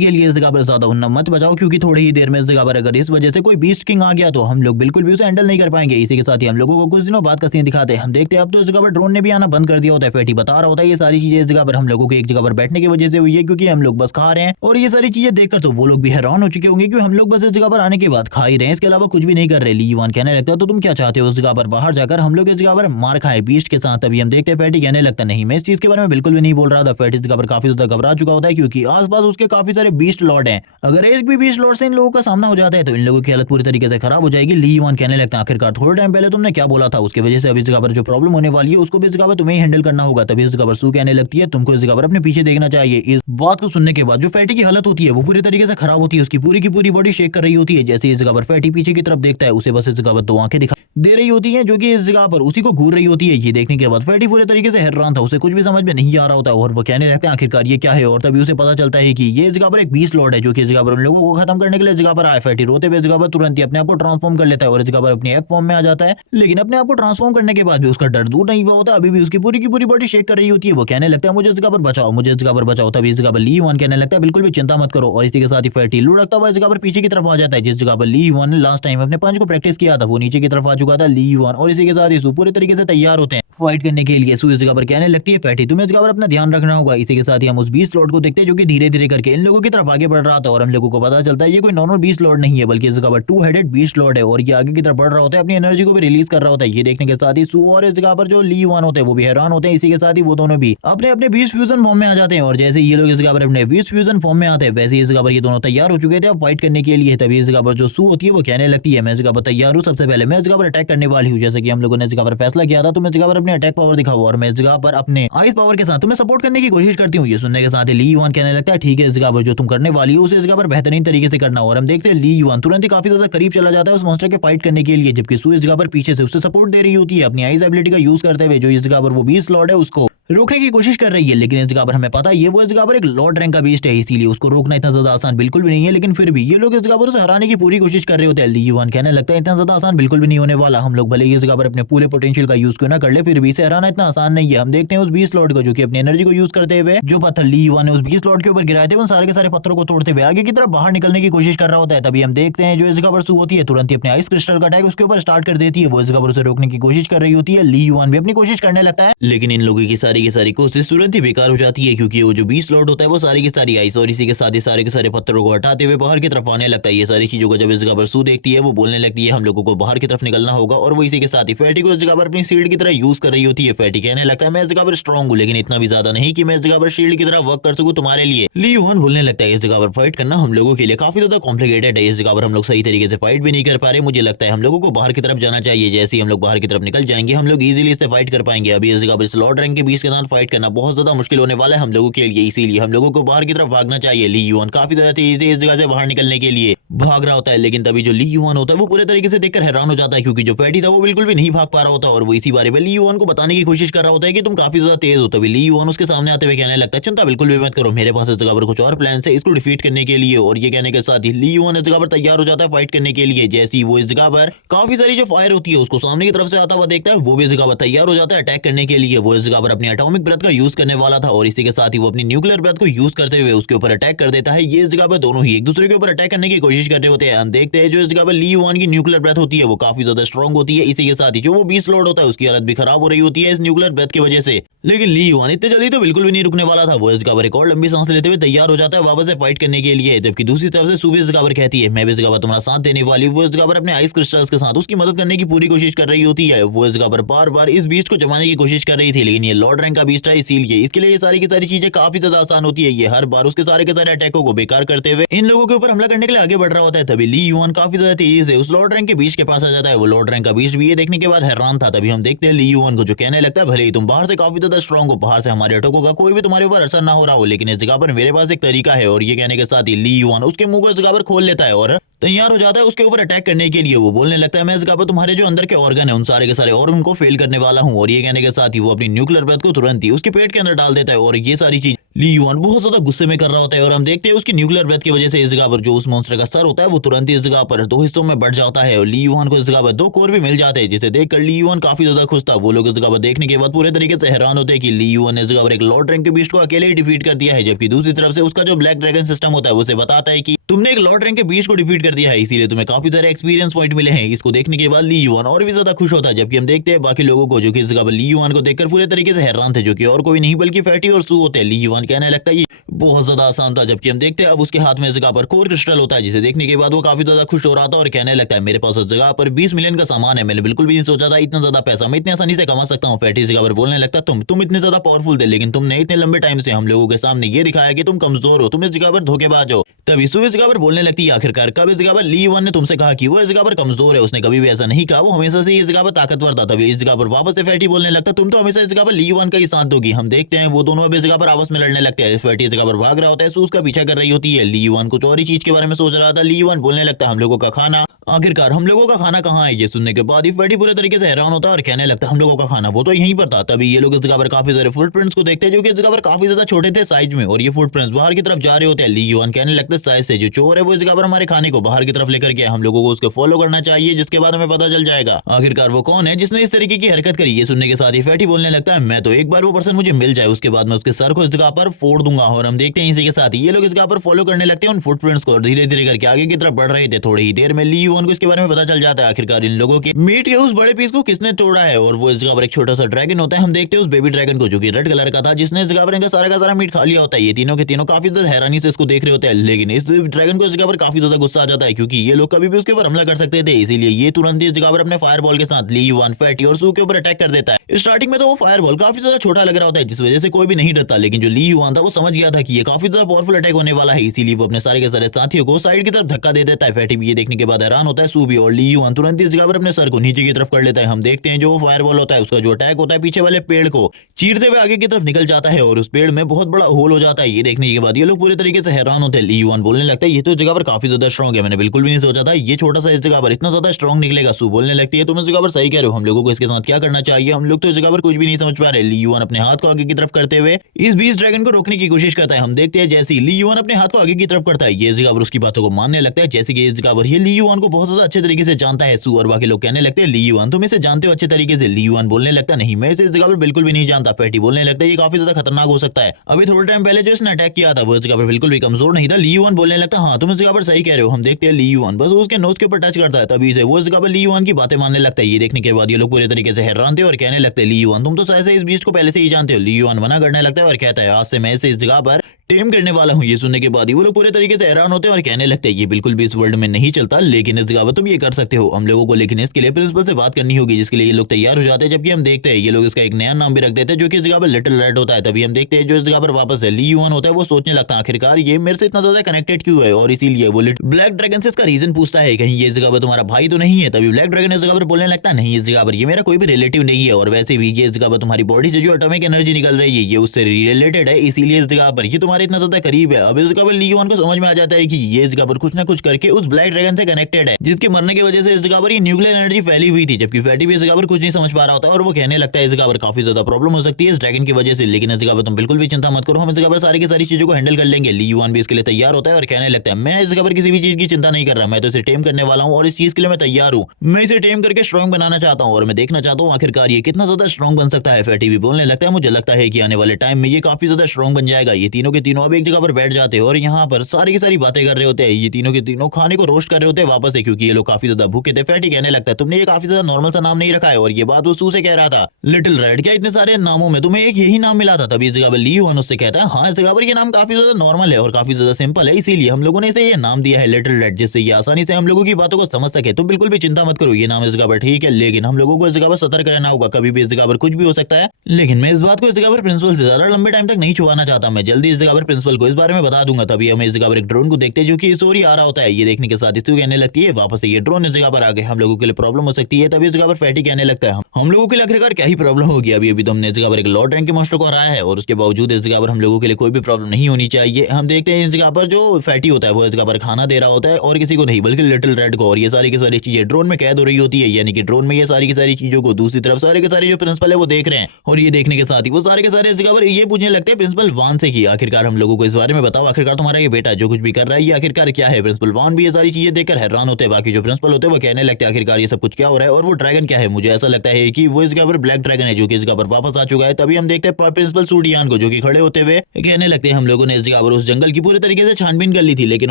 के लिए इस जगह पर ज्यादा उन्ना मत बचाओ, क्योंकि थोड़ी ही देर में इस जगह पर अगर इस वजह से कोई बीस्ट किंग आ गया तो हम लोग बिल्कुल भी उसे हैंडल नहीं कर पाएंगे। इसी के साथ ही हम लोगों को कुछ दिनों बाद का सीन दिखाते हैं, हम देखते हैं अब तो इस जगह पर ड्रोन ने भी आना बंद कर दिया होता है। फैटी बता रहा होता है ये सारी चीजें इस जगह पर हम लोगों को एक जगह पर बैठने की वजह से हुई है, क्योंकि हम लोग बस खा रहे हैं, और ये सारी चीजें देखकर तो वो लोग भी हैरान हो चुके होंगे कि हम लोग बस इस जगह पर आने के बाद खा ही रहे हैं, इसके अलावा कुछ भी नहीं कर रहे। ली युआन कहने लगता है तो तुम क्या चाहते हो उस जगह पर बाहर जाकर हम लोग इस जगह पर मार खाए बीस्ट के साथ। तभी हम देखते हैं है फैटी कहने लगता नहीं, मैं इस चीज के बारे में बिल्कुल भी नहीं बोल रहा था। फैटी इस जगह पर काफी ज्यादा घबरा चुका होता है क्योंकि आसपास उसके काफी सारे बीस्ट लॉर्ड हैं। अगर एक भी बीस्ट लॉर्ड से इन लोगों का सामना हो जाता है तो इन लोगों की हालत पूरी तरीके से खराब हो जाएगी। ली युआन कहने लगता है आखिरकार थोड़े टाइम पहले तुमने क्या बोला था, उसकी वजह से अभी इस जगह पर जो प्रॉब्लम होने वाली है उसको भी इस जगह पर तुम्हें हैंडल करना होगा। तभी इस जगह पर सू कहने लगती है तुमको इस जगह पर अपने पीछे देखना चाहिए। इस बात को सुनने के बाद जो फैटी की हालत होती है वो पूरी तरीके से खराब होती है, उसकी पूरी की पूरी बॉडी शेक कर रही होती है। जैसे इस जगह पर फैटी पीछे की तरफ देखता है उसे बस इस जगह पर दो आंखें दिखा दे रही होती है जो कि इस जगह पर उसी को घूर रही होती है। ये देखने के बाद फैटी पूरे तरीके से हैरान था, उसे कुछ भी समझ में नहीं आ रहा होता और वो कहने लगता है आखिरकार ये क्या है। और तभी उसे पता चलता है कि ये इस जगह पर एक बीस्ट लॉर्ड है जो कि इस जगह पर उन लोगों को खत्म करने के लिए इस जगह पर आया। फैटी रोते हुए इस जगह पर तुरंत ही अपने आप को ट्रांसफॉर्म कर लेता है और इस जगह पर अपनी एक फॉर्म में आ जाता है। लेकिन अपने आप को ट्रांसफॉर्म करने के बाद भी उसका डर दूर नहीं हुआ होता, अभी भी उसकी पूरी की पूरी बॉडी शेक कर रही होती है। वो कहने लगता है मुझे इस जगह पर बचाओ, मुझे इस जगह पर बचाओ। तभी इस जगह पर ली युआन कहने लगता है बिल्कुल भी चिंता मत करो। और इसी के साथ ही फैटी लुढ़कता हुआ इस जगह पर पीछे की तरफ आ जाता है। जिस जगह पर ली युआन ने लास्ट टाइम अपने पंच को प्रैक्टिस किया था वो नीचे की तरफ आ चुका था ली युआन। और इसी के साथ ही सू पूरे तरीके से तैयार होते हैं फाइट करने के लिए। सू इस जगह पर कहने लगती है फैटी तुम्हें इस जगह पर अपना ध्यान रखना होगा। इसी के साथ ही हम उस बीस्ट लॉर्ड को देखते हैं जो कि धीरे धीरे करके इन लोगों की तरफ आगे बढ़ रहा था और हम लोगों को पता चलता है ये कोई नॉर्मल बीस्ट लॉर्ड नहीं है बल्कि इस जगह पर टू हेडेड बीस्ट लॉर्ड है और ये आगे की तरफ बढ़ रहा होता है, अपनी एनर्जी को भी रिलीज कर रहा होता है। ये देखने के साथ ही सू और इस जगह पर जो ली युआन होते हैं वो भी हैरान होते हैं। इसी के साथ ही वो दोनों भी अपने अपने बीस्ट फ्यूजन फॉर्म में आ जाते हैं और जैसे ये लोग इस जगह पर अपने बीस्ट फ्यूजन फॉर्म में आते हैं वैसे इस जगह पर ये दोनों तैयार हो चुके थे अब फाइट करने के लिए। तभी इस जगह पर जो सू होती है वो कहने लगती है मैं इस जगह पर तैयार हूँ, सबसे पहले मैं इस जगह पर अटैक करने वाली हूँ। जैसे कि हम लोगों ने इस जगह पर फैसला किया था तो मैं इस जगह पर अपने अटैक पावर दिखाऊं और मैं इस जगह पर अपने आइस पावर के साथ तुम्हें सपोर्ट करने की कोशिश करती हूँ। ये सुनने के साथ ही ली युआन कहने लगता है ठीक है, इस जगह पर जो तुम करने वाली हो उसे इस जगह पर बेहतरीन तरीके से करना। और हम देखते हैं ली युआन तुरंत ही काफी ज्यादा करीब चला जाता है उस मॉन्स्टर के फाइट करने के लिए, जबकि सू इस जगह पर पीछे से उसे सपोर्ट दे रही होती है अपनी आइस एबिलिटी का यूज करते हुए। जो इस जगह पर वो बीस्ट लॉर्ड है उसको रोकने की कोशिश कर रही है, लेकिन इस जगह पर हमें पता है ये वो इस जगह पर एक लॉर्ड रैंक का बीस्ट है, इसीलिए उसको रोकना इतना ज्यादा आसान बिल्कुल भी नहीं है। लेकिन फिर भी ये लोग इस जगह पर उसे हराने की पूरी कोशिश कर रहे होते हैं। ली युआन कहने लगता है इतना ज्यादा आसान बिल्कुल भी नहीं होने वाला, हम लोग भले ही इस जगह पर अपने पूरे पोटेंशियल का यूज क्यों ना कर ले फिर भी इसे हराना इतना आसान नहीं है। हम देखते हैं उस बीस्ट लॉर्ड को जो कि अपनी एनर्जी को यूज करते हुए जो पत्थर ली युआन ने उस बीस्ट लॉर्ड के ऊपर गिराए थे उन सारे के सारे पत्थरों को तोड़ते हुए आगे की तरफ बाहर निकलने की कोशिश कर रहा होता है। तभी हम देखते हैं जो इस जगह पर सू होती है तुरंत ही अपने आइस क्रिस्टल का अटैक उसके ऊपर स्टार्ट कर देती है। वो इस जगह पर उसे रोकने की कोशिश कर रही होती है, ली युआन भी अपनी कोशिश करने लगता है, लेकिन इन लोगों की सारी कोशिश तुरंत ही बेकार हो जाती है क्योंकि वो जो बीस्ट लॉर्ड होता है वो सारी की सारी आइस और इसी के साथ ही सारे के सारे पत्थरों को हटाते हुए बाहर की तरफ आने लगता है। ये सारी चीजों को जब इस जगह पर सू देखती है वो बोलने लगती है हम लोगों को बाहर की तरफ निकलना होगा और वो इसी के साथ ही फैटी को इस जगह पर अपनी शील्ड की तरह यूज कर रही होती है। फैटी कहने लगता है मैं इस जगह पर स्ट्रांग हूँ लेकिन इतना भी ज्यादा नहीं कि मैं इस जगह पर शील्ड की तरह वर्क कर सकूं तुम्हारे लिए। ली युआन बोलने लगता है इस जगह पर फाइट करना हम लोगों के लिए काफी ज्यादा कॉम्प्लिकेटेड है, इस जगह पर हम लोग सही तरीके से फाइट भी नहीं कर पा रहे, मुझे लगता है हम लोगों को बाहर की तरफ जाना चाहिए। जैसे ही हम लोग बाहर की तरफ निकल जाएंगे हम लोग इजीली इससे फाइट कर पाएंगे। अभी इस जगह पर इस लॉर्ड रैंक के बीच के साथ फाइट करना बहुत ज्यादा मुश्किल होने वाला है हम लोगों के लिए, इसीलिए हम लोगों को बाहर की तरफ भागना चाहिए। ली युआन काफी ज्यादा तेजी से इस जगह से बाहर निकलने के लिए भाग रहा होता है, लेकिन तभी जो ली युआन होता है वो पूरे तरीके से देखकर हैरान हो जाता है क्योंकि जो फैटी था वो बिल्कुल भी नहीं भाग पा रहा होता और वो इसी बारे में ली युआन को बताने की कोशिश कर रहा होता है कि तुम काफी ज्यादा तेज हो। तभी ली युआन उसके सामने आते हुए कहने लगता है चिंता बिल्कुल भी मत करो, मेरे पास इस जगह पर कुछ और प्लान है इसको डिफीट करने के लिए। और ये कहने के साथ ही ली युआन इस जगह पर तैयार हो जाता है फाइट करने के लिए। जैसे ही वो इस जगह पर काफी सारी जो फायर होती है उसको सामने की तरफ से आता हुआ देखता है वो भी इस जगह पर तैयार हो जाता है अटैक करने के लिए। वो इस जगह पर अपनी एटॉमिक ब्रेथ का यूज करने वाला था और इसी के साथ ही वो अपनी न्यूक्लियर ब्रेथ को यूज करते हुए उसके ऊपर अटैक कर देता है। ये इस जगह पर दोनों ही एक दूसरे के ऊपर अटैक करने की कोशिश कर रहे होते हैं। हम देखते हैं जो इस जगह पर ली युआन की न्यूक्लियर ब्रेथ होती है वो काफी ज्यादा स्ट्रांग होती है, इसी के साथ ही जो वो बीस्ट लॉर्ड होता है उसकी हालत भी खराब हो रही होती है इस न्यूक्लियर ब्रेथ की वजह से। लेकिन ली युआन इतने जल्दी तो बिल्कुल भी नहीं रुकने वाला था, वो इस जगह पर एक और लंबी सांस लेते हुए तैयार हो जाता है वापस से फाइट करने के लिए। जबकि दूसरी तरफ से सू इस जगह पर कहती है मैं भी इस जगह पर तुम्हारा साथ देने वाली हूँ। वो इस जगह पर अपने आइस क्रिस्टल्स के साथ उसकी मदद करने की पूरी कोशिश कर रही होती है। वो इस जगह पर बार बार इस बीस्ट को जमाने की कोशिश कर रही थी, लेकिन ये लॉर्ड रैंक का बीस्ट है इसीलिए इसके लिए ये सारी की सारी चीजें काफी ज्यादा आसान होती है। ये हर बार उसके सारे के सारे अटैकों को बेकार करते हुए इन लोगों के ऊपर हमला करने के लिए आगे बढ़ रहा होता है। तभी ली युआन काफी ज्यादा तेजी से उस लॉर्ड रैंक के बीस्ट के पास आ जाता है। वो लॉर्ड रैंक का बीस्ट भी ये देखने के बाद हैरान था। तभी हम देखते हैं ली युआन को जो कहने लगता है भले ही तुम बाहर से काफी ज्यादा स्ट्रांग हो, बाहर से हमारे अटैकों का कोई भी तुम्हारे ऊपर असर ना हो रहा हो, लेकिन इस जगह पर मेरे पास एक तरीका है। और ये कहने के साथ ही ली युआन उसके मुंह को इस जगह पर खोल लेता है और तैयार हो जाता है उसके ऊपर अटैक करने के लिए। वो बोलने लगता है मैं इस जगह पर तुम्हारे जो अंदर के ऑर्गन है उन सारे के सारे ऑर्गन को फेल करने वाला हूं। और ये कहने के साथ ही वो अपनी न्यूक्लियर ब्रेथ को तुरंत ही उसके पेट के अंदर डाल देता है और ये सारी चीज ली युआन बहुत ज्यादा गुस्से में कर रहा होता है। और हम देखते हैं उसकी न्यूक्लियर ब्रेथ की वजह से इस जगह पर जो उस मॉन्स्टर का सर होता है वो तुरंत ही इस जगह पर दो हिस्सों में बढ़ जाता है और ली युआन को इस जगह पर दो कोर भी मिल जाते हैं, जिसे देखकर ली युआन काफी ज्यादा खुश था। वो लोग इस जगह पर देखने के बाद पूरे तरीके से हैरान होते हैं कि ली युआन ने इस जगह पर एक लॉर्ड रैंक के बीस्ट को अकेले ही डिफीट कर दिया है, जबकि दूसरी तरफ से उसका जो ब्लैक ड्रैगन सिस्टम होता है उसे बताता है कि तुमने एक लॉर्ड रैंक के बीस्ट को डिफीट कर दिया है, इसीलिए तुम्हें काफी सारे एक्सपीरियंस पॉइंट मिले हैं। इसको देखने के बाद ली युआन और भी ज्यादा खुश होता है। जबकि हम देखते हैं बाकी लोगों को जो कि इस जगह पर ली युआन को देखकर पूरे तरीके से हैरान थे, जो कि और कोई नहीं बल्कि फैटी और सू होते हैं। ली युआन कहने लगता है बहुत ज्यादा आसान था। जबकि हम देखते हैं अब उसके हाथ में इस जगह पर कोर क्रिस्टल होता है, जिसे देखने के बाद वो काफी ज्यादा खुश हो रहा था और कहने लगता है मेरे पास इस जगह पर 20 मिलियन का सामान है। मैंने बिल्कुल भी नहीं सोचा था इतना ज्यादा पैसा मैं इतनी आसानी से कमा सकता हूँ। फैटी इस जगह पर बोलने लगता है तुम इतने ज्यादा पावरफुल थे, लेकिन तुमने इतने लंबे टाइम से हम लोगों के सामने ये दिखाया कि तुम कमजोर हो, तुम इस जगह पर धोखेबाज हो। तभी सू इस जगह पर बोलने लगती है आखिरकार कब इस जगह पर ली वन ने तुमसे कहा कि वो इस जगह पर कमजोर है। उसने कभी भी ऐसा नहीं कहा, वो हमेशा से इस जगह पर ताकतवर था। तभी इस जगह पर वापस से फैटी बोलने लगता तुम तो हमेशा इस जगह पर ली वन का ही साथ दोगी। हम देखते हैं वो दोनों अब इस जगह पर आपस में लड़ने लगते हैं। फैटी इस जगह पर भाग रहा होता है, सू उसका पीछा कर रही होती है। ली यून कुछ और ही चीज के बारे में सोच रहा था। ली यून बोलने लगता है हम लोगों का खाना, आखिरकार हम लोगों का खाना कहाँ है। ये सुनने के बाद ही फैटी पूरे तरीके से हैरान होता है और कहने लगता है हम लोगों का खाना वो तो यहीं पर था। तभी ये लोग इस जगह पर काफी सारे फुटप्रिंट्स को देखते हैं जो कि इस जगह पर काफी ज्यादा छोटे थे साइज में, और ये फुटप्रिंट्स बाहर की तरफ जा रहे होते हैं। ली यून कहने लगता है साइज से जो चोर है वो इस जगह पर हमारे खाने को बाहर की तरफ लेकर गया, हम लोगों को उसको फॉलो करना चाहिए, जिसके बाद हमें पता चल जाएगा आखिरकार वो कौन है जिसने इस तरीके की हरकत करी। ये सुनने के साथ ही फैटी बोलने लगता है मैं तो एक बार वो पर्सन मुझे मिल जाए उसके बाद मैं उसके सर को इस जगह पर फोड़ दूंगा। और हम देखते हैं इसी के साथ ही ये लोग इस जगह पर फॉलो करने लगते हैं उन फुटप्रिंट्स को, और धीरे धीरे करके आगे की तरफ बढ़ रहे थे। थोड़ी ही देर में ली यून को इसके बारे में पता चल जाता है आखिरकार इन लोगों के मीट के उस बड़े पीस को किसने तोड़ा है। और वो इस जगह पर एक छोटा सा ड्रैगन होता है। हम देखते हैं उस बेबी ड्रैगन को जो कि रेड कलर का था, जिसने इस जगह पर इनका सारा का सारा मीट खा लिया होता है। ये तीनों के तीनों काफी ज्यादा हैरानी से इसको देख रहे होते हैं, लेकिन इस ड्रैगन को इस जगह पर काफी ज्यादा गुस्सा आ जाता है क्योंकि ये लोग कभी भी उसके ऊपर हमला कर सकते थे। इसीलिए ये तुरंत ही इस जगह पर अपने फायर बॉल के साथ ली यून, फैटी और सू के ऊपर अटैक कर देता है। स्टार्टिंग में तो वो फायर बॉल काफी ज्यादा छोटा लग रहा होता है जिस वजह से कोई भी नहीं डरता, लेकिन जो ली यून था वो समझ गया था कि ये काफी ज्यादा पावरफुल अटैक होने वाला है। इसीलिए वो अपने सारे के सारे साथियों को साइड की तरफ धक्का दे देता है। फैटी भी ये देखने के बाद हैरान होता है, सू भी, और ली यून तुरंत इस जगह पर अपने सर को नीचे की तरफ कर लेता है। हम देखते हैं जो फायर बॉल होता है उसका जो अटैक होता है पीछे वाले पेड़ को चीरते हुए आगे की तरफ निकल जाता है और उस पेड़ में बहुत बड़ा होल हो जाता है। ये देखने के बाद ये लोग पूरे तरीके से हैरान होते हैं। ली यून बोलने लगता है ये तो जगह पर काफी ज्यादा स्ट्रॉन्ग है, मैंने बिल्कुल भी नहीं सोचा था ये छोटा सा इस जगह पर इतना ज्यादा स्ट्रॉन्ग निकलेगा। सू बोलने लगती है तुम इस जगह पर सही कह रहे हो, हम लोगों को इसके साथ क्या करना चाहिए, हम लोग तो इस जगह पर कुछ भी नहीं समझ पा रहे। ली यून अपने हाथ को आगे की तरफ करते हुए इस बीस ड्रैगन को रोकने की कोशिश करता है। हम देखते हैं जैसे ली यून अपने हाथ को आगे की तरफ करता है ये इस जगह पर उसकी बातों को मानने लगता है, जैसे कि इस जगह पर ये ली यून को बहुत ज्यादा अच्छे तरीके से जानता है। सू और बाकी लोग कहने लगते हैं ली यून तुम इसे जानते हो अच्छे तरीके से। ली यून बोलने लगता नहीं मैं इसे इस जगह पर बिल्कुल भी नहीं जानता। फैटी बोलने लगता है ये काफी ज्यादा खतरनाक हो सकता है, अभी थोड़े टाइम पहले जो इसने अटैक किया था वो इस जगह पर बिल्कुल भी कमजोर नहीं था। ली यून बोलने लगता हाँ तुम इस जगह पर सही कह रहे हो। हम देखते हैं ली यून बस उसके नोज के ऊपर टच करता है, तभी से वो इस जगह पर ली यून की बातें मानने लगता है। ये देखने के बाद ये लोग पूरे तरीके से हैरान थे और कहने लगते हैं ली यून तुम तो शायद से इस बीस्ट को पहले से ही जानते हो। ली यून मना करने लगता है और कहता है आज से मैं इसे इस जगह पर टेम करने वाला हूँ। ये सुनने के बाद ही वो लोग पूरे तरीके से हैरान होते हैं और कहने लगते हैं ये बिल्कुल भी इस वर्ल्ड में नहीं चलता, लेकिन इस जगह पर तुम ये कर सकते हो हम लोगों को, लेकिन इसके लिए प्रिंसिपल से बात करनी होगी, जिसके लिए ये लोग तैयार हो जाते हैं। जबकि हम देखते हैं ये लोग इसका एक नया नाम भी रख देते हैं जो कि इस जगह पर लिटिल रेड होता है। तभी हम देखते हैं जो इस जगह पर वापस है ली यून होता है वो सोचने लगता है आखिरकार ये मेरे से इतना ज्यादा कनेक्टेड क्यों है, और इसीलिए वो ब्लैक ड्रैगन से इसका रीजन पूछता है कहीं ये इस जगह पर तुम्हारा भाई तो नहीं है। तभी ब्लैक ड्रैगन इस जगह पर बोलने लगता है नहीं इस जगह पर ये मेरा कोई भी रिलेटिव नहीं है, और वैसे भी ये इस जगह पर तुम्हारी बॉडी से जो एटॉमिक एनर्जी निकल रही है ये उससे रिलेटेड है, इसीलिए इस जगह पर ये तुम्हारे इतना ज्यादा करीब है। अब इस जगह पर ली यून को समझ में आ जाता है कि ये इस जगह पर कुछ ना कुछ करके उस ब्लैक ड्रैगन से कनेक्टेड है, जिसके मरने की वजह से इस जगह पर ये न्यूक्लियर एनर्जी फैली हुई थी। जबकि फैटी भी इस जगह पर कुछ नहीं समझ पा रहा होता और वो कहने लगता है इस जगह पर काफी ज्यादा प्रॉब्लम हो सकती है इस ड्रैगन की वजह से, लेकिन इस जगह पर तुम बिल्कुल भी चिंता मत करो, हम इस जगह पर सारी की सारी चीजों को हैंडल कर लेंगे। ली यून भी इसके लिए तैयार होता है और कहने लगता है मैं इस जगह पर किसी भी चीज की चिंता नहीं कर रहा, मैं तो इसे टेम करने वाला हूँ और इस चीज के लिए मैं तैयार हूँ। मैं इसे टेम करके स्ट्रॉन्ग बनाना चाहता हूँ और मैं देखना चाहता हूँ आखिरकार ये कितना ज्यादा स्ट्रॉन्ग बन सकता है। फैटी भी बोलने लगता है मुझे लगता है कि आने वाले टाइम में ये काफी ज्यादा स्ट्रॉन्ग बन जाएगा। ये तीनों के तीनों अब एक जगह पर बैठ जाते हैं और यहाँ पर सारी की सारी बातें कर रहे होते हैं। ये तीनों के तीनों खाने को रोस्ट कर रहे होते हैं वापस से, क्योंकि ये लोग काफी ज्यादा भूखे थे। फैटी कहने लगता है तुमने ये काफी ज्यादा नॉर्मल सा नाम नहीं रखा है, और ये बात वो सू से कह रहा था लिटिल रेड क्या इतने सारे नामों में तुम्हें एक यही नाम मिला था। तभी इस जगह पर ली यून उससे कहता है हाँ इस जगह पर ये नाम काफी ज्यादा नॉर्मल है और काफी ज्यादा सिंपल है, इसीलिए हम लोगों ने इसे ये नाम दिया है लिटिल रेड, जिससे ये आसानी से हम लोगों की बातों को समझ सके। तुम बिल्कुल भी चिंता मत करो ये नाम इस जगह पर ठीक है, लेकिन हम लोगों को इस जगह पर सतर्क रहना होगा, कभी भी इस जगह पर कुछ भी हो सकता है। लेकिन मैं इस बात को इस जगह पर प्रिंसिपल से ज्यादा लंबे टाइम तक नहीं छुपाना चाहता, मैं जल्दी इस जगह पर प्रिंसिपल को इस बारे में बता दूंगा। तभी हमें इस जगह पर एक ड्रोन को देखते हैं जो कि सोरी आ रहा होता है। ये देखने के साथ इसको कहने लगती है वापस से ये ड्रोन इस जगह पर आ गए, हम लोगों के लिए प्रॉब्लम हो सकती है। तभी इस जगह पर फैटी कहने लगता है हम लोगों के लिए आखिरकार क्या ही प्रॉब्लम होगी, अभी अभी तो हमने इस जगह पर एक लॉर्ड रैंक के मास्टर को हराया है और उसके बावजूद इस जगह पर हम लोगों के लिए कोई भी प्रॉब्लम नहीं होनी चाहिए। हम देखते हैं इस जगह पर जो फैटी होता है वो इस जगह पर खाना दे रहा होता है और किसी को नहीं बल्कि लिटिल रेड को, और ये सारी की सारी चीजें ड्रोन में कैद हो रही होती है, यानी कि ड्रोन में ये सारी की सारी चीजों को दूसरी तरफ सारे के सारे जो प्रिंसिपल है वो देख रहे हैं। और ये देखने के साथ ही वो सारे के सारे इस जगह पर ये पूछने लगते हैं प्रिंसिपल वान से कि आखिरकार हम लोगों को इस बारे में बताओ, आखिरकार तुम्हारा ये बेटा जो कुछ भी कर रहा है ये आखिरकार क्या है। प्रिंसिपल वान भी ये सारी चीजें देखकर हैरान होते हैं, बाकी जो प्रिंसिपल होते हैं वो कहने लगते हैं आखिरकार ये सब कुछ क्या हो रहा है और वो ड्रैगन क्या है। मुझे ऐसा लगता है कि वो इस जगह पर ब्लैक ड्रैगन है जो कि इस जगह पर वापस आ चुका है। तभी हम देखते हैं प्रिंसिपल सूडियान को जो कि खड़े होते हुए कहने लगते हैं हम लोगों ने इस जगह पर उस जंगल की पूरे तरीके से छानबीन कर ली थी, लेकिन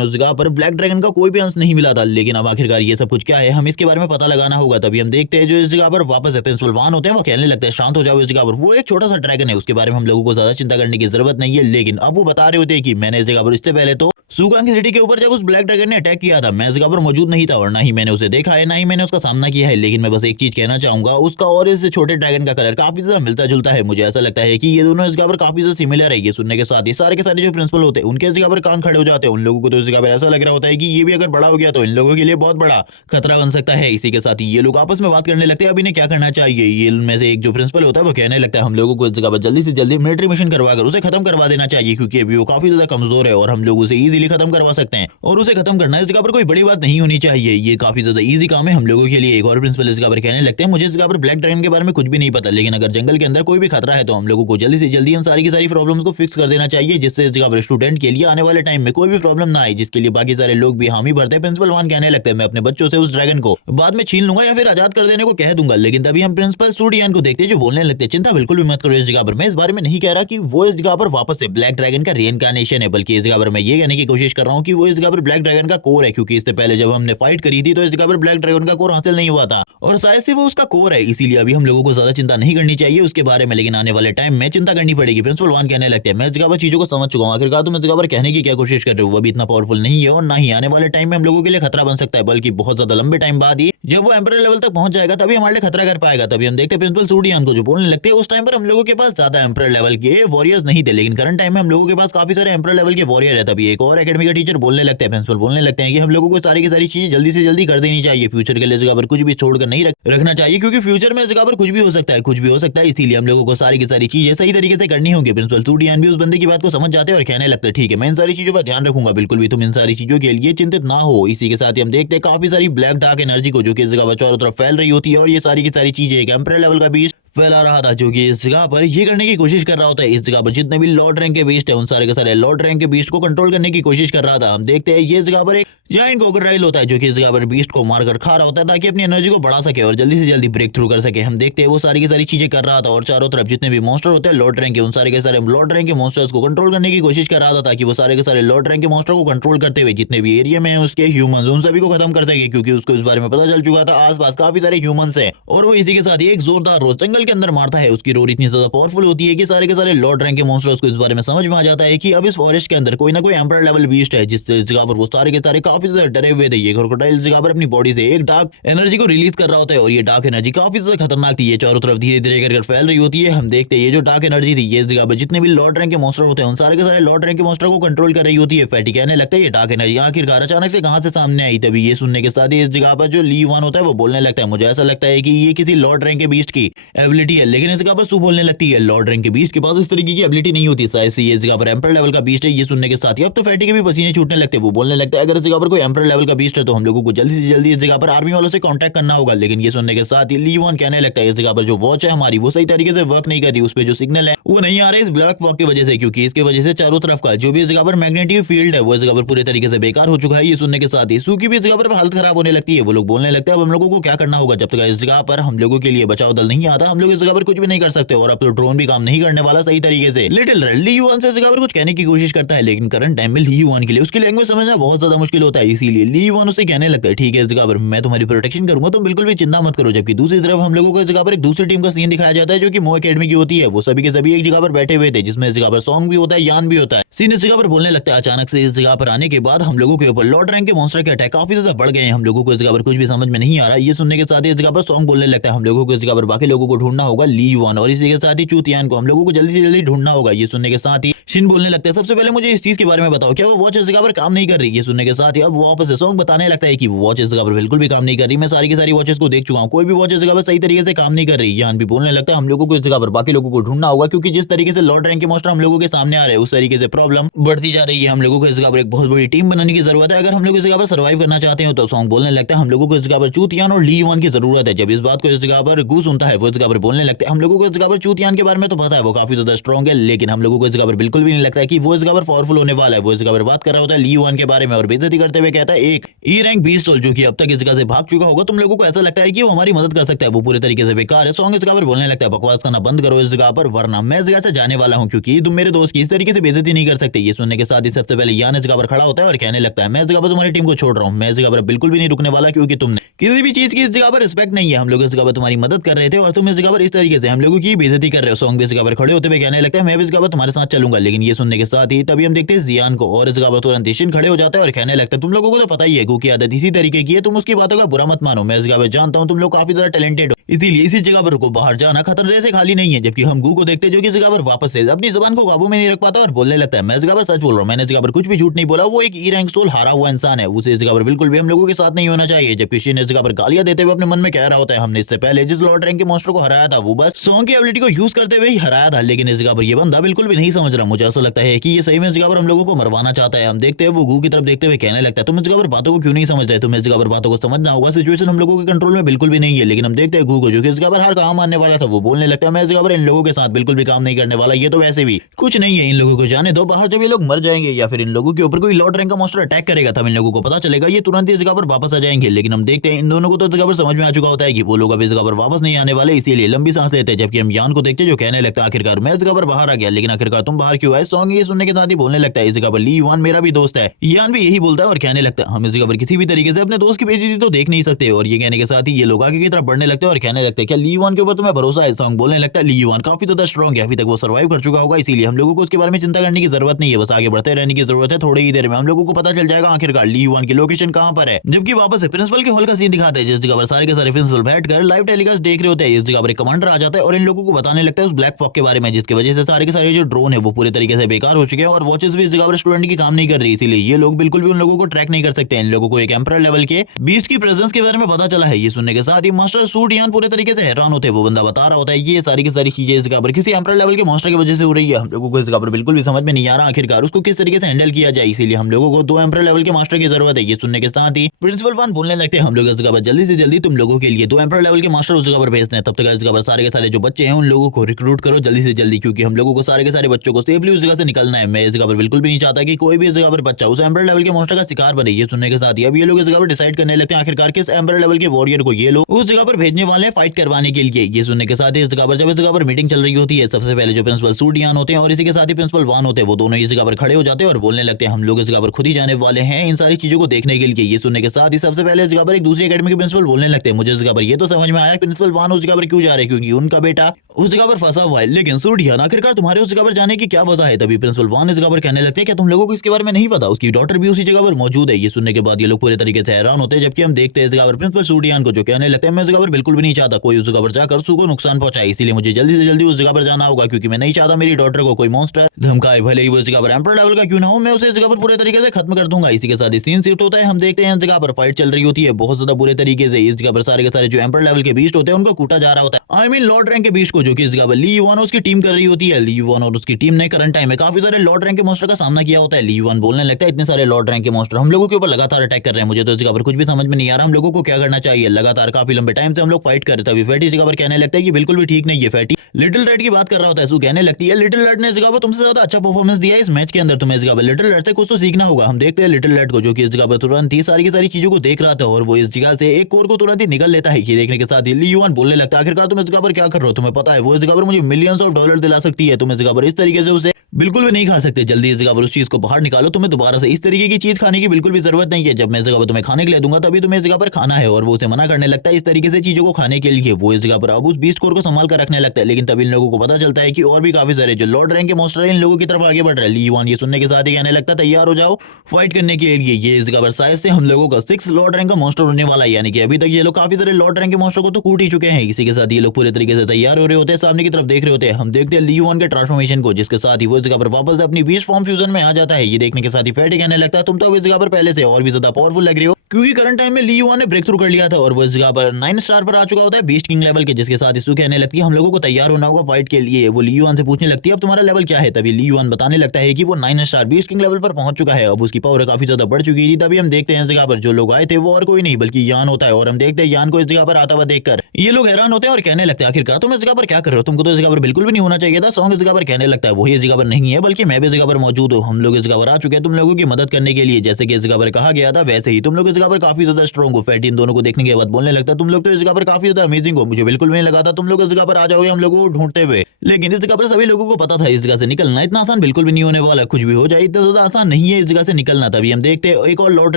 उस जगह पर ब्लैक ड्रैगन का कोई भी अंश नहीं मिला था, लेकिन अब आखिरकार ये सब कुछ क्या है हमें इसके बारे में पता लगाना होगा। तभी हम देखते हैं जो इस जगह पर वापस प्रिंसिपल वान होते हैं वो कहने लगते हैं शांत हो जाओ, इस जगह पर वो एक छोटा सा ड्रैगन है उसके बारे में हम लोगों को ज्यादा चिंता करने की जरूरत नहीं है, लेकिन अब वो को बता रहे होते कि मैंने इस जगह पर इससे पहले तो सुगान की सिटी के ऊपर जब उस ब्लैक ड्रैगन ने अटैक किया था मैं इस जगह पर मौजूद नहीं था और ना ही मैंने उसे देखा है ना ही मैंने उसका सामना किया है, लेकिन मैं बस एक चीज कहना चाहूंगा उसका और इस छोटे ड्रैगन का कलर काफी ज्यादा मिलता जुलता है। मुझे ऐसा लगता है कि ये दोनों इस जगह पर काफी ज्यादा सिमिलर है। ये सुनने के साथ ये सारे के सारे जो प्रिंसिपल होते हैं उनके इस जगह पर कान खड़े हो जाते हैं। उन लोगों को तो इस जगह पर ऐसा लग रहा होता है कि ये भी अगर बड़ा हो गया तो इन लोगों के लिए बहुत बड़ा खतरा बन सकता है। इसी के साथ ही ये लोग आपस में बात करने लगते हैं अब इन्हें क्या करना चाहिए। ये इनमें से एक जो प्रिंसिपल होता है वो कहने लगता है हम लोगों को इस जगह पर जल्दी से जल्दी मिलिट्री मिशन करवाकर उसे खत्म करवा देना चाहिए, क्योंकि अभी वो काफी ज्यादा कमजोर है और हम लोग उसे इजीली खत्म करवा सकते हैं और उसे खत्म करना इस जगह पर कोई बड़ी बात नहीं होनी चाहिए। ये काफी ज्यादा इजी काम है हम लोगों के लिए। एक और प्रिंसिपल इस जगह पर कहने लगते हैं मुझे इस जगह पर ब्लैक ड्रैगन के बारे में कुछ भी नहीं पता, लेकिन अगर जंगल के अंदर कोई भी खतरा है तो हम लोगों को जल्दी से जल्दी इन सारी की सारी प्रॉब्लम्स को फिक्स कर देना चाहिए, जिससे इस जगह पर स्टूडेंट के लिए आने वाले टाइम में कोई भी प्रॉब्लम ना आए, जिसके लिए बाकी सारे लोग भी हामी भरते हैं। प्रिंसिपल वन कहने लगते हैं मैं अपने बच्चों से उस ड्रैगन को बाद में छीन लूंगा या फिर आजाद कर देने को कह दूंगा। लेकिन तभी हम प्रिंसिपल सूडियान को देखते हैं जो बोलने लगते हैं चिंता बिल्कुल भी मत करो इस जगह पर। मैं इस बारे में नहीं कह रहा कि वो इस जगह पर वापस से ब्लैक ड्रैगन का रीइंकार्नेशन है, बल्कि इस जगह पर मैं ये कहने की कोशिश कर रहा हूँ कि वो इस जगह पर ब्लैक ड्रैगन का कोर है, क्योंकि इससे पहले जब हमने फाइट करी थी तो इस जगह पर ब्लैक ड्रैगन का कोर हासिल नहीं हुआ था और शायद से वो उसका कोर है। इसीलिए अभी हम लोगों को ज्यादा चिंता नहीं करनी चाहिए उसके बारे में, लेकिन आने वाले टाइम में चिंता करनी पड़ेगी। प्रिंसिपल वन कहने लगते हैं मैं इस जगह पर चीजों को समझ चुका हूँ, आखिरकार तुम इस जगह पर कहने की क्या कोशिश कर रहे हो, वो भी इतना पावरफुल नहीं है और ना ही आने वाले टाइम में हम लोगों के लिए खतरा बन सकता है, बल्कि बहुत ज्यादा लंबे टाइम बाद ही जब वो एम्परर लेवल तक पहुंच जाएगा तभी हमारे लिए खतरा कर पाएगा। तभी हम देखते हैं प्रिंसिपल सूडियान को जो बोलने लगते हैं उस टाइम पर हम लोगों के पास ज्यादा एम्परर लेवल के वॉरियर्स नहीं थे, लेकिन करंट टाइम में हम लोगों के पास काफी सारे एम्परर लेवल के वॉरियर है। तभी एक और एकेडमी का टीचर बोलने लगते हैं, प्रिंसिपल बोलने लगते हैं कि हम लोगों को सारी की सारी चीजें जल्दी से जल्दी कर देनी चाहिए, फ्यूचर के लिए जगह पर कुछ भी छोड़कर नहीं रखना चाहिए, क्योंकि फ्यूचर में जगह पर कुछ भी हो सकता है, कुछ भी हो सकता है। इसीलिए हम लोगों को सारी की सारी चीजें सही तरीके से करनी होगी। प्रिंसिपल सूडियान भी उस बंदे की बात को समझ जाते हैं और कहने लगते हैं ठीक है मैं इन सारी चीजों पर ध्यान रखूंगा, बिल्कुल भी तुम इन सारी चीजों के लिए चिंतित ना हो। इसी के साथ ही हम देखते हैं काफी सारी ब्लैक डार्क एनर्जी को जो कि इस जगह पर चारों तरफ फैल रही होती है और ये सारी की सारी चीजें एक एम्परर लेवल का बीच फैला रहा था, जो कि इस जगह पर ये करने की कोशिश कर रहा होता है। इस जगह पर जितने भी लॉर्ड रैंक के बीस्ट है उन सारे के सारे लॉर्ड रैंक के बीस्ट को कंट्रोल करने की कोशिश कर रहा था। हम देखते हैं ये जगह पर एक जायंट क्रोकोडाइल होता है जो कि इस जगह पर बीस्ट को मारकर खा रहा होता है ताकि अपनी एनर्जी को बढ़ा सके और जल्दी से जल्दी ब्रेक थ्रू कर सके। हम देखते हैं वो सारी की सारी चीजें कर रहा था और चारों तरफ जितने भी मॉन्स्टर होते हैं लॉर्ड रैंक के उन सारे के सारे लॉर्ड रैंक के मॉन्स्टर्स को कंट्रोल करने की कोशिश कर रहा था, ताकि वो सारे के सारे लॉर्ड रैंक के मॉन्स्टर को कंट्रोल करते हुए जितने भी एरिया में है उसके ह्यूमंस उन सभी को खत्म कर सके, क्योंकि उसको इस बारे में पता चल चुका था आसपास काफी सारे ह्यूमंस हैं और वो इसी के साथ एक जोरदार रोज जंगल के अंदर मारता है। उसकी रोर इतनी ज्यादा पावरफुल होती है कि सारे के सारे लॉर्ड रैंक के मॉन्स्टर्स को इस बारे में समझ में आ जाता है कि अब इस फॉरेस्ट के अंदर कोई ना कोई एम्परर लेवल बीस्ट है, जिससे इस जगह पर वो सारे के सारे काफी ज्यादा डरे हुए थे। ये क्रोकोडाइल जगह पर अपनी बॉडी से एक डार्क एनर्जी को रिलीज कर रहा होता है और ये डार्क एनर्जी काफी ज्यादा खतरनाक थी। ये चारों तरफ धीरे धीरे करके फैल रही होती है। हम देखते हैं ये जो डार्क एनर्जी थी ये इस जगह पर जितने भी लॉर्ड रैंक के मॉन्स्टर होते हैं उन सारे के सारे लॉर्ड रैंक के मॉन्स्टर को कंट्रोल कर रही होती है। फैटी कहने लगता है ये डार्क एनर्जी आखिरकार अचानक से कहां से सामने आई। तभी ये सुनने के साथ ही इस जगह पर जो ली वन होता है वो बोलने लगता है मुझे ऐसा लगता है कि ये किसी लॉर्ड रैंक के बीस्ट की एबिलिटी है, लेकिन इस जगह पर सू बोलने लगती है लॉर्ड रैंक के बीस्ट के पास इस तरीके की एबिलिटी नहीं होती, शायद से ये जगह पर एम्परर लेवल का बीस्ट है। ये सुनने के साथ ही अब तो फैटी के भी पसीने छूटने लगते हैं। वो बोलने लगता है अगर इस जगह पर कोई एम्परर लेवल का बीस्ट है तो हम लोगों को जल्दी से जल्दी इस जगह पर आर्मी वालों से कांटेक्ट करना होगा। लेकिन ये सुनने के साथ ही ली वन कहने लगता है इस जगह पर जो वॉच है हमारी वो सही तरीके से वर्क नहीं कर रही, उस पे जो सिग्नल है वो नहीं आ रहे इस ब्लैक फॉग की वजह से, क्योंकि इसके वजह से चारों तरफ का जो भी इस जगह पर मैग्नेटिक फील्ड है वो इस जगह पर पूरे तरीके से बेकार हो चुका है। ये सुनने के साथ ही सू की भी इस जगह पर हालत खराब होने लगती है। वो लोग बोलने लगते हैं अब हम लोगों को क्या करना होगा, जब तक इस जगह पर हम लोगों के लिए बचाव दल नहीं आता हम लोग इस जगह पर कुछ भी नहीं कर सकते और अब तो ड्रोन भी काम नहीं करने वाला सही तरीके से। लिटिल रेड ली यूआन से इस जगह पर कुछ कहने की कोशिश करता है, लेकिन करंट टाइम में ली यूआन के लिए उसकी लैंग्वेज समझना बहुत ज्यादा मुश्किल होता है। इसीलिए ली यूआन उससे कहने लगता है ठीक है इस जगह पर मैं तुम्हारी प्रोटेक्शन करूंगा, तुम बिल्कुल भी चिंता मत करो। जबकि दूसरी तरफ हम लोगों को इस जगह पर एक दूसरी टीम का सीन दिखाया जाता है जो कि मो एकेडमी की होती है। वो सभी के सभी एक जगह पर बैठे हुए थे, जिसमें इस जगह पर सॉन्ग भी होता है, यान भी होता है। सीन इस जगह पर बोलने लगता है अचानक से इस जगह पर आने के बाद हम लोगों के ऊपर लॉर्ड रैंक के मॉन्स्टर के अटैक काफी ज्यादा बढ़ गए हैं। हम लोगों को इस जगह पर कुछ भी समझ में नहीं आ रहा। ये सुनने के साथ ही इस जगह पर सॉन्ग बोलने लगता है हम लोगों को इस जगह पर बाकी लोगों को ढूंढना होगा ली यूआन और इसी के साथ ही चूतियान को हम लोगों को जल्दी से जल्दी ढूंढना होगा। ये सुनने के साथ ही शिन बोलने लगता है सबसे पहले मुझे इस चीज के बारे में बताओ क्या वो वॉच इस जगह पर काम नहीं कर रही। ये सुनने के साथ ही अब वापस से सॉन्ग बताने लगता है कि वो वॉच इस जगह पर बिल्कुल भी काम नहीं कर रही, मैं सारी की सारी वॉचेस को देख चुका हूं, कोई भी वॉच इस जगह पर सही तरीके से काम नहीं कर रही। यान भी बोलने लगता है हम लोगों को इस जगह पर बाकी लोगों को ढूंढना होगा, क्योंकि जिस तरीके से लॉर्ड रैंक के मॉन्स्टर हम लोगों के सामने आ रहे हैं उस तरीके से प्रॉब्लम बढ़ती जा रही है। हम लोगों को इस जगह पर एक बहुत बड़ी टीम बनाने की जरूरत है अगर हम लोग इस जगह पर सर्वाइव करना चाहते हैं। तो सॉन्ग बोलने लगता है हम लोगों को इस जगह पर चूतियान और ली यूआन की जरूरत है। जब इस बात को इस जगह पर गू सुनता है वो इस जगह पर बोलने लगता है हम लोगों को इस जगह पर चूतियान के बारे में तो पता है वो काफी ज्यादा स्ट्रॉन्ग है, लेकिन हम लोगों को इस जगह पर बिल्कुल भी नहीं लगता है कि वो इस जगह पर पावरफुल होने वाला है। वो इस जगह पर बात कर रहा होता है ली यूआन के बारे में और बेइज्जती करते हुए कहता है एक ई रैंक बीस्ट सोल जो कि अब तक इस जगह से भाग चुका होगा, तुम लोगों को ऐसा लगता है कि वो हमारी मदद कर सकता है, वो पूरे तरीके से बेकार है। सॉन्ग इस जगह पर बोलने लगता है बकवास करना बंद करो इस जगह पर वरना मैं इस जगह से जाने वाला हूं, क्योंकि तुम मेरे दोस्त की इस तरीके से बेइज्जती नहीं कर सकते। ये सुनने के साथ ही सबसे पहले यान इस जगह पर खड़ा होता है और कहने लगता है मैं इस जगह पर तुम्हारी टीम को छोड़ रहा हूं, मैं इस जगह पर बिल्कुल भी नहीं रुकने वाला, क्योंकि तुमने किसी भी चीज की इस जगह पर रिस्पेक्ट नहीं है। हम लोग इस जगह पर तुम्हारी मदद कर रहे थे और तुम इस जगह पर इस तरीके से हम लोगों की बेइज्जती कर रहे हो। सॉन्ग भी इस जगह पर खड़े होते हुए कहने लगता है मैं भी इस जगह पर तुम्हारे साथ चलूंगा, लेकिन ये सुनने के साथ ही तभी हम देखते हैं जियान को और इस जगह पर तुरंत ईशिन खड़े हो जाता है और कहने लगता है तुम लोगों को तो पता ही है की आदत इसी तरीके की है, तुम उसकी बातों का बुरा मत मानो। मैं इस जगह पर जानता हूँ तुम लोग काफी ज्यादा टैलेंटेड हो, इसीलिए इसी जगह पर को बाहर जाना खतरे से खाली नहीं है। जबकि हम गू को देखते हैं जो कि इस जगह पर वापस से अपनी जुबान को काबू में नहीं रख पाता और बोलने लगता है मैं इस जगह पर सच बोल रहा हूँ, मैंने इस जगह पर कुछ भी झूठ नहीं बोला। वो एक ई रैंक सोल हारा हुआ इंसान है, उसे इस जगह पर बिल्कुल भी हम लोगों के साथ नहीं होना चाहिए। जबकि शीन इस जगह पर गालियां देते हुए अपने मन में कह रहा होता है हमने इससे पहले जिस लॉर्ड रैंक के मॉन्स्टर को हराया था वो बस सॉन्ग की एबिलिटी को यूज करते हुए ही हराया था, लेकिन इस जगह पर ये बंदा बिल्कुल भी नहीं समझ रहा। मुझे ऐसा लगता है कि ये सही में इस जगह पर हम लोगों को मरवाना चाहता है। हम देखते हैं वो गू की तरफ देखते हुए कहने लगता है तुम इस जगह पर बातों को क्यों नहीं समझ रहे, तुम्हें इस जगह पर बातों को समझना होगा, सिचुएशन हम लोगों के कंट्रोल में बिल्कुल भी नहीं है। लेकिन हम देखते हैं गू को जो कि इस जगह पर हर काम आने वाला था वो बोलने लगता है मैं इस जगह पर इन लोगों के साथ बिल्कुल भी काम नहीं करने वाला, ये तो वैसे भी कुछ नहीं है, इन लोगों को जाने दो बाहर। जब ये लोग मर जाएंगे या फिर इन लोगों के ऊपर कोई लॉर्ड रैंक का मॉन्स्टर अटैक करेगा तब इन लोगों को पता चलेगा, ये तुरंत इस जगह पर वापस आ जाएंगे। लेकिन हम देखते हैं इन दोनों को तो इस जगह पर समझ में आ चुका होता है कि वो लोग अब इस जगह पर वापस नहीं आने वाले, इसीलिए लंबी सांस लेते हैं। जबकि हम यान को देखते हैं जो कहने लगता है आखिरकार मैं इस जगह पर बाहर आ गया, लेकिन आखिरकार तुम बाहर क्यों आए। सॉन्ग ये सुनने के साथ ही बोलने लगता है इस जगह पर ली युआन मेरा भी दोस्त है। यान भी यही बोलता है और कहने लगता है हम इस जगह पर किसी भी तरीके से अपने दोस्त की बेइज्जती तो देख नहीं सकते। और ये कहने के साथ ही ये लोग आगे की तरफ बढ़ने लगते हैं और कहने लगते हैं क्या ली युआन के ऊपर तुम्हें भरोसा है। सॉन्ग बोलने लगता है ली युआन काफी ज्यादा स्ट्रॉन्ग है, अभी तक वो सर्वाइव कर चुका होगा, इसीलिए हम लोगों को उसके बारे में चिंता करने की जरूरत नहीं है, बस आगे बढ़ते रहने की जरूरत है। थोड़ी ही देर में हम लोगों को पता चल जाएगा आखिरकार ली युआन की लोकेशन कहां पर है। जबकि वापस से प्रिंसिपल के हॉल का सीन दिखाते हैं जिस जगह पर सारे के सारे प्रिंसिपल बैठकर लाइव टेलीकास्ट देख रहे होते हैं। इस जगह पर एक कमांडर आ जाता है और इन लोगों को बताने लगता है उस ब्लैक फॉग के बारे में जिसकी वजह से सारे के सारे जो ड्रोन है वो पूरे तरीके से बेकार हो चुके हैं और वॉचेस भी इस जगह पर स्टूडेंट की काम नहीं कर रही, इसीलिए ये लोग बिल्कुल भी उन लोगों को ट्रैक नहीं कर सकते। इन लोगों को एक एम्परर लेवल के बीस्ट की प्रेजेंस के बारे में पता चला है। ये सुनने के साथ ही मास्टर सूट यान पूरे तरीके से हैरान होते हैं। वो बंदा बता रहा होता है ये सारी की सारी चीजें इस जगह पर किसी एम्परर लेवल के मॉन्स्टर की वजह से हो रही है, हम लोगों को इस जगह पर बिल्कुल भी समझ में नहीं आ रहा आखिरकार उसको किस तरीके से हैंडल किया जाए, इसीलिए हम लोगों को 2 एम्परर लेवल के मास्टर की जरूरत है। ये सुनने के साथ ही प्रिंसिपल वन बोलने लगते हैं हम लोग इस जगह पर जल्दी से जल्दी तुम लोगों के लिए 2 एम्परर लेवल के मास्टर उस जगह पर भेजते हैं, तब तक इस जगह पर सारे के सारे जो बच्चे हैं उन लोगों को रिक्रूट करो जल्दी से जल्दी, क्योंकि हम लोगों को सारे के सारे बच्चों को सेफली उस जगह से निकलना है। मैं इस जगह पर बिल्कुल भी नहीं चाहता कि कोई भी इस जगह पर बच्चा उस एम्परर लेवल के मॉन्स्टर का शिकार बने। ये सुनने के साथ ही अब ये लोग इस जगह पर डिसाइड करने लगते हैं आखिरकार किस एम्परर लेवल के वॉरियर को ये लोग उस जगह पर भेजने वाले हैं फाइट करवाने के लिए। ये सुनने के साथ ही इस जगह पर जब इस जगह पर मीटिंग चल रही होती है सबसे पहले जो प्रिंसिपल सूडियान होते हैं और इसी के साथ ही प्रिंसिपल वान होते हैं वो दोनों इस जगह पर खड़े हो जाते हैं और बोलने लगते हैं हम लोग इस जगह पर खुद ही जाने वाले हैं इन सारी चीजों को देखने के लिए। ये सुनने के साथ ही सबसे पहले इस जगह पर एक दूसरी एकेडमी के प्रिंसिपल बोलने लगते हैं मुझे इस जगह पर ये तो समझ में आया प्रिंसिपल वान उस जगह पर क्यों जा रहे हैं, क्योंकि उनका बेटा उस जगह पर फंसा हुआ है। लेकिन सूडियान आखिरकार तुम्हारे उस जगह पर जाने की क्या वजह है। तभी प्रिंसिपल वान इस जगह पर कहने लगते हैं क्या तुम लोगों को इसके बारे में नहीं पता, उसकी डॉटर भी उसी जगह पर मौजूद है। ये सुनने के बाद ये लोग पूरे तरीके से हैरान होते हैं। जबकि हम देखते हैं इस जगह पर प्रिंसिपल सूडियान को जो कहने लगते हैं मैं इस जगह पर बिल्कुल भी नहीं चाहता कोई उस जगह पर जाकर सू को नुकसान पहुंचाए, इसीलिए मुझे जल्दी से जल्दी उस जगह पर जाना होगा, क्योंकि मैं नहीं चाहता मेरी डॉटर को कोई मॉन्स्टर धमकाए, भले ही वो इस जगह पर एम्परर लेवल का क्यों ना हो, मैं उसे इस जगह पर पूरे तरीके से खत्म कर दूंगा। इसी के साथ सीन शिफ्ट होता है, हम देखते हैं इस जगह पर फाइट चल रही होती है बहुत ज्यादा बुरे तरीके से। इस जगह पर सारे के सारे जो एम्परर लेवल के बीस्ट होते हैं उनको कूटा जा रहा होता है, आई मीन लॉर्ड रैंक के बीस्ट को, जो कि इस जगह पर ली युआन उसकी टीम कर रही होती है। ली युआन और उसकी टीम ने करंट टाइम में काफी सारे लॉर्ड रैंक के मॉन्स्टर का सामना किया होता है। ली युआन बोलने लगता है इतने सारे लॉर्ड रैंक के मॉन्स्टर हम लोगों के ऊपर लगातार अटैक कर रहे हैं, मुझे तो इस जगह पर कुछ भी समझ में नहीं आ रहा हम लोगों को क्या करना चाहिए। लगातार काफी लंबे टाइम से हम लोग फाइट कर रहे थे। अभी फैटी इस जगह पर कहने लगता है कि बिल्कुल भी ठीक नहीं है। फैटी लिटिल रेड की बात कर रहा होता है, सू कहने लगती है लिटिल रेड ने इस जगह पर तुमसे ज्यादा अच्छा परफॉर्मेंस दिया है इस मैच के अंदर, तुम्हें इस जगह पर लिटिल रेड से कुछ तो सीखना होगा। हम देखते हैं लिटिल रेड को जो कि इस जगह पर तुरंत ही सारी की सारी चीजों को देख रहा था और वो इस जगह से एक कोर को तुरंत ही निकल लेता है। ये देखने के साथ ही ली युआन बोलने लगता है आखिरकार तुम इस जगह पर क्या कर रहे हो, तुम्हें पता है वो इस जगह पर मुझे मिलियंस ऑफ डॉलर दिला सकती है, तुम इस जगह पर इस तरीके से उसे बिल्कुल भी नहीं खा सकते। जल्दी इस जगह पर उस चीज को बाहर निकालो, तुम्हें दोबारा से इस तरीके की चीज खाने की बिल्कुल भी जरूरत नहीं है। जब मैं इस जगह पर तुम्हें खाने के लिए दूंगा तभी तुम्हें इस जगह पर खाना है। और वो उसे मना करने लगता है इस तरीके से चीजों को खाने के लिए। वो इस जगह पर अब उस बीस्ट कोर को संभाल कर रखने लगता है, लेकिन तभी इन लोगों को पता चलता है कि और भी काफी सारे जो लॉर्ड रैंक के मॉन्स्टर इन लोगों की तरफ आगे बढ़ रहे हैं। ली युआन ये सुनने के साथ ही कहने लगता है तैयार हो जाओ फाइट करने के लिए। ये इस जगह पर शायद से हम लोगों का 6 लॉर्ड रैंक का मॉन्स्टर होने वाला है, यानी कि अभी तक ये लोग काफी सारे लॉर्ड रैंक के मॉन्स्टर को तो कूट ही चुके हैं। इसी के साथ ये लोग पूरे तरीके से तैयार हो रहे होते हैं, सामने की तरफ देख रहे होते हैं। हम देखते हैं ली युआन के ट्रांसफॉर्मेशन को, जिसके साथ ही वो इस जगह पर वापस अपनी बीस्ट फॉर्म फ्यूजन में आ जाता है। ये देखने के साथ ही फैटी कहने लगता है तुम तो इस जगह पर पहले से और भी ज्यादा पावरफुल लग रही हो, क्योंकि करंट टाइम में ली युआन ने ब्रेक थ्रू कर लिया था और वो इस जगह पर 9 स्टार पर आ चुका होता है बीस्ट किंग लेवल के। जिसके साथ सू कहने लगती है हम लोगों को तैयार होना होगा फाइट के लिए। वो ली युआन से पूछने लगती है अब तुम्हारा लेवल क्या है। तभी ली युआन बताने लगता है कि वो 9 स्टार बीस्ट किंग लेवल पर पहुंच चुका है, अब उसकी पावर काफी ज्यादा बढ़ चुकी थी। तभी हम देखते हैं इस जगह पर जो लोग आए थे वो और कोई नहीं बल्कि यान होता है, और हम देखते हैं यान को इस जगह पर आता हुआ देखकर ये लोग हैरान होते हैं और कहने लगते हैं आखिरकार तुम इस जगह पर क्या कर रहे हो, तुमको तो इस जगह पर बिल्कुल भी नहीं होना चाहिए था। सॉन्ग इस जगह पर कहने लगता है वही इस जगह पर नहीं है बल्कि मैं भी इस जगह पर मौजूद हूँ, हम लोग इस जगह पर आ चुके हैं तुम लोगों की मदद करने के लिए। जैसे कि इस जगह पर कहा गया था वैसे ही तुम लोग इस जगह जगह पर काफी ज्यादा स्ट्रॉन्ग हो। फैटी इन दोनों को देखने के बाद बोलने लगता है तुम लोग तो इस जगह पर काफी ज्यादा अमेजिंग हो, मुझे बिल्कुल भी नहीं लगा था तुम लोग इस जगह पर आ जाओगे हम लोगों को ढूंढते हुए। लेकिन इस जगह पर सभी लोगों को पता था इस जगह से निकलना इतना आसान बिल्कुल भी नहीं होने वाला, कुछ भी हो जाए इतना ज्यादा आसान नहीं है इस जगह से निकलना। तभी हम देखते हैं एक और लॉर्ड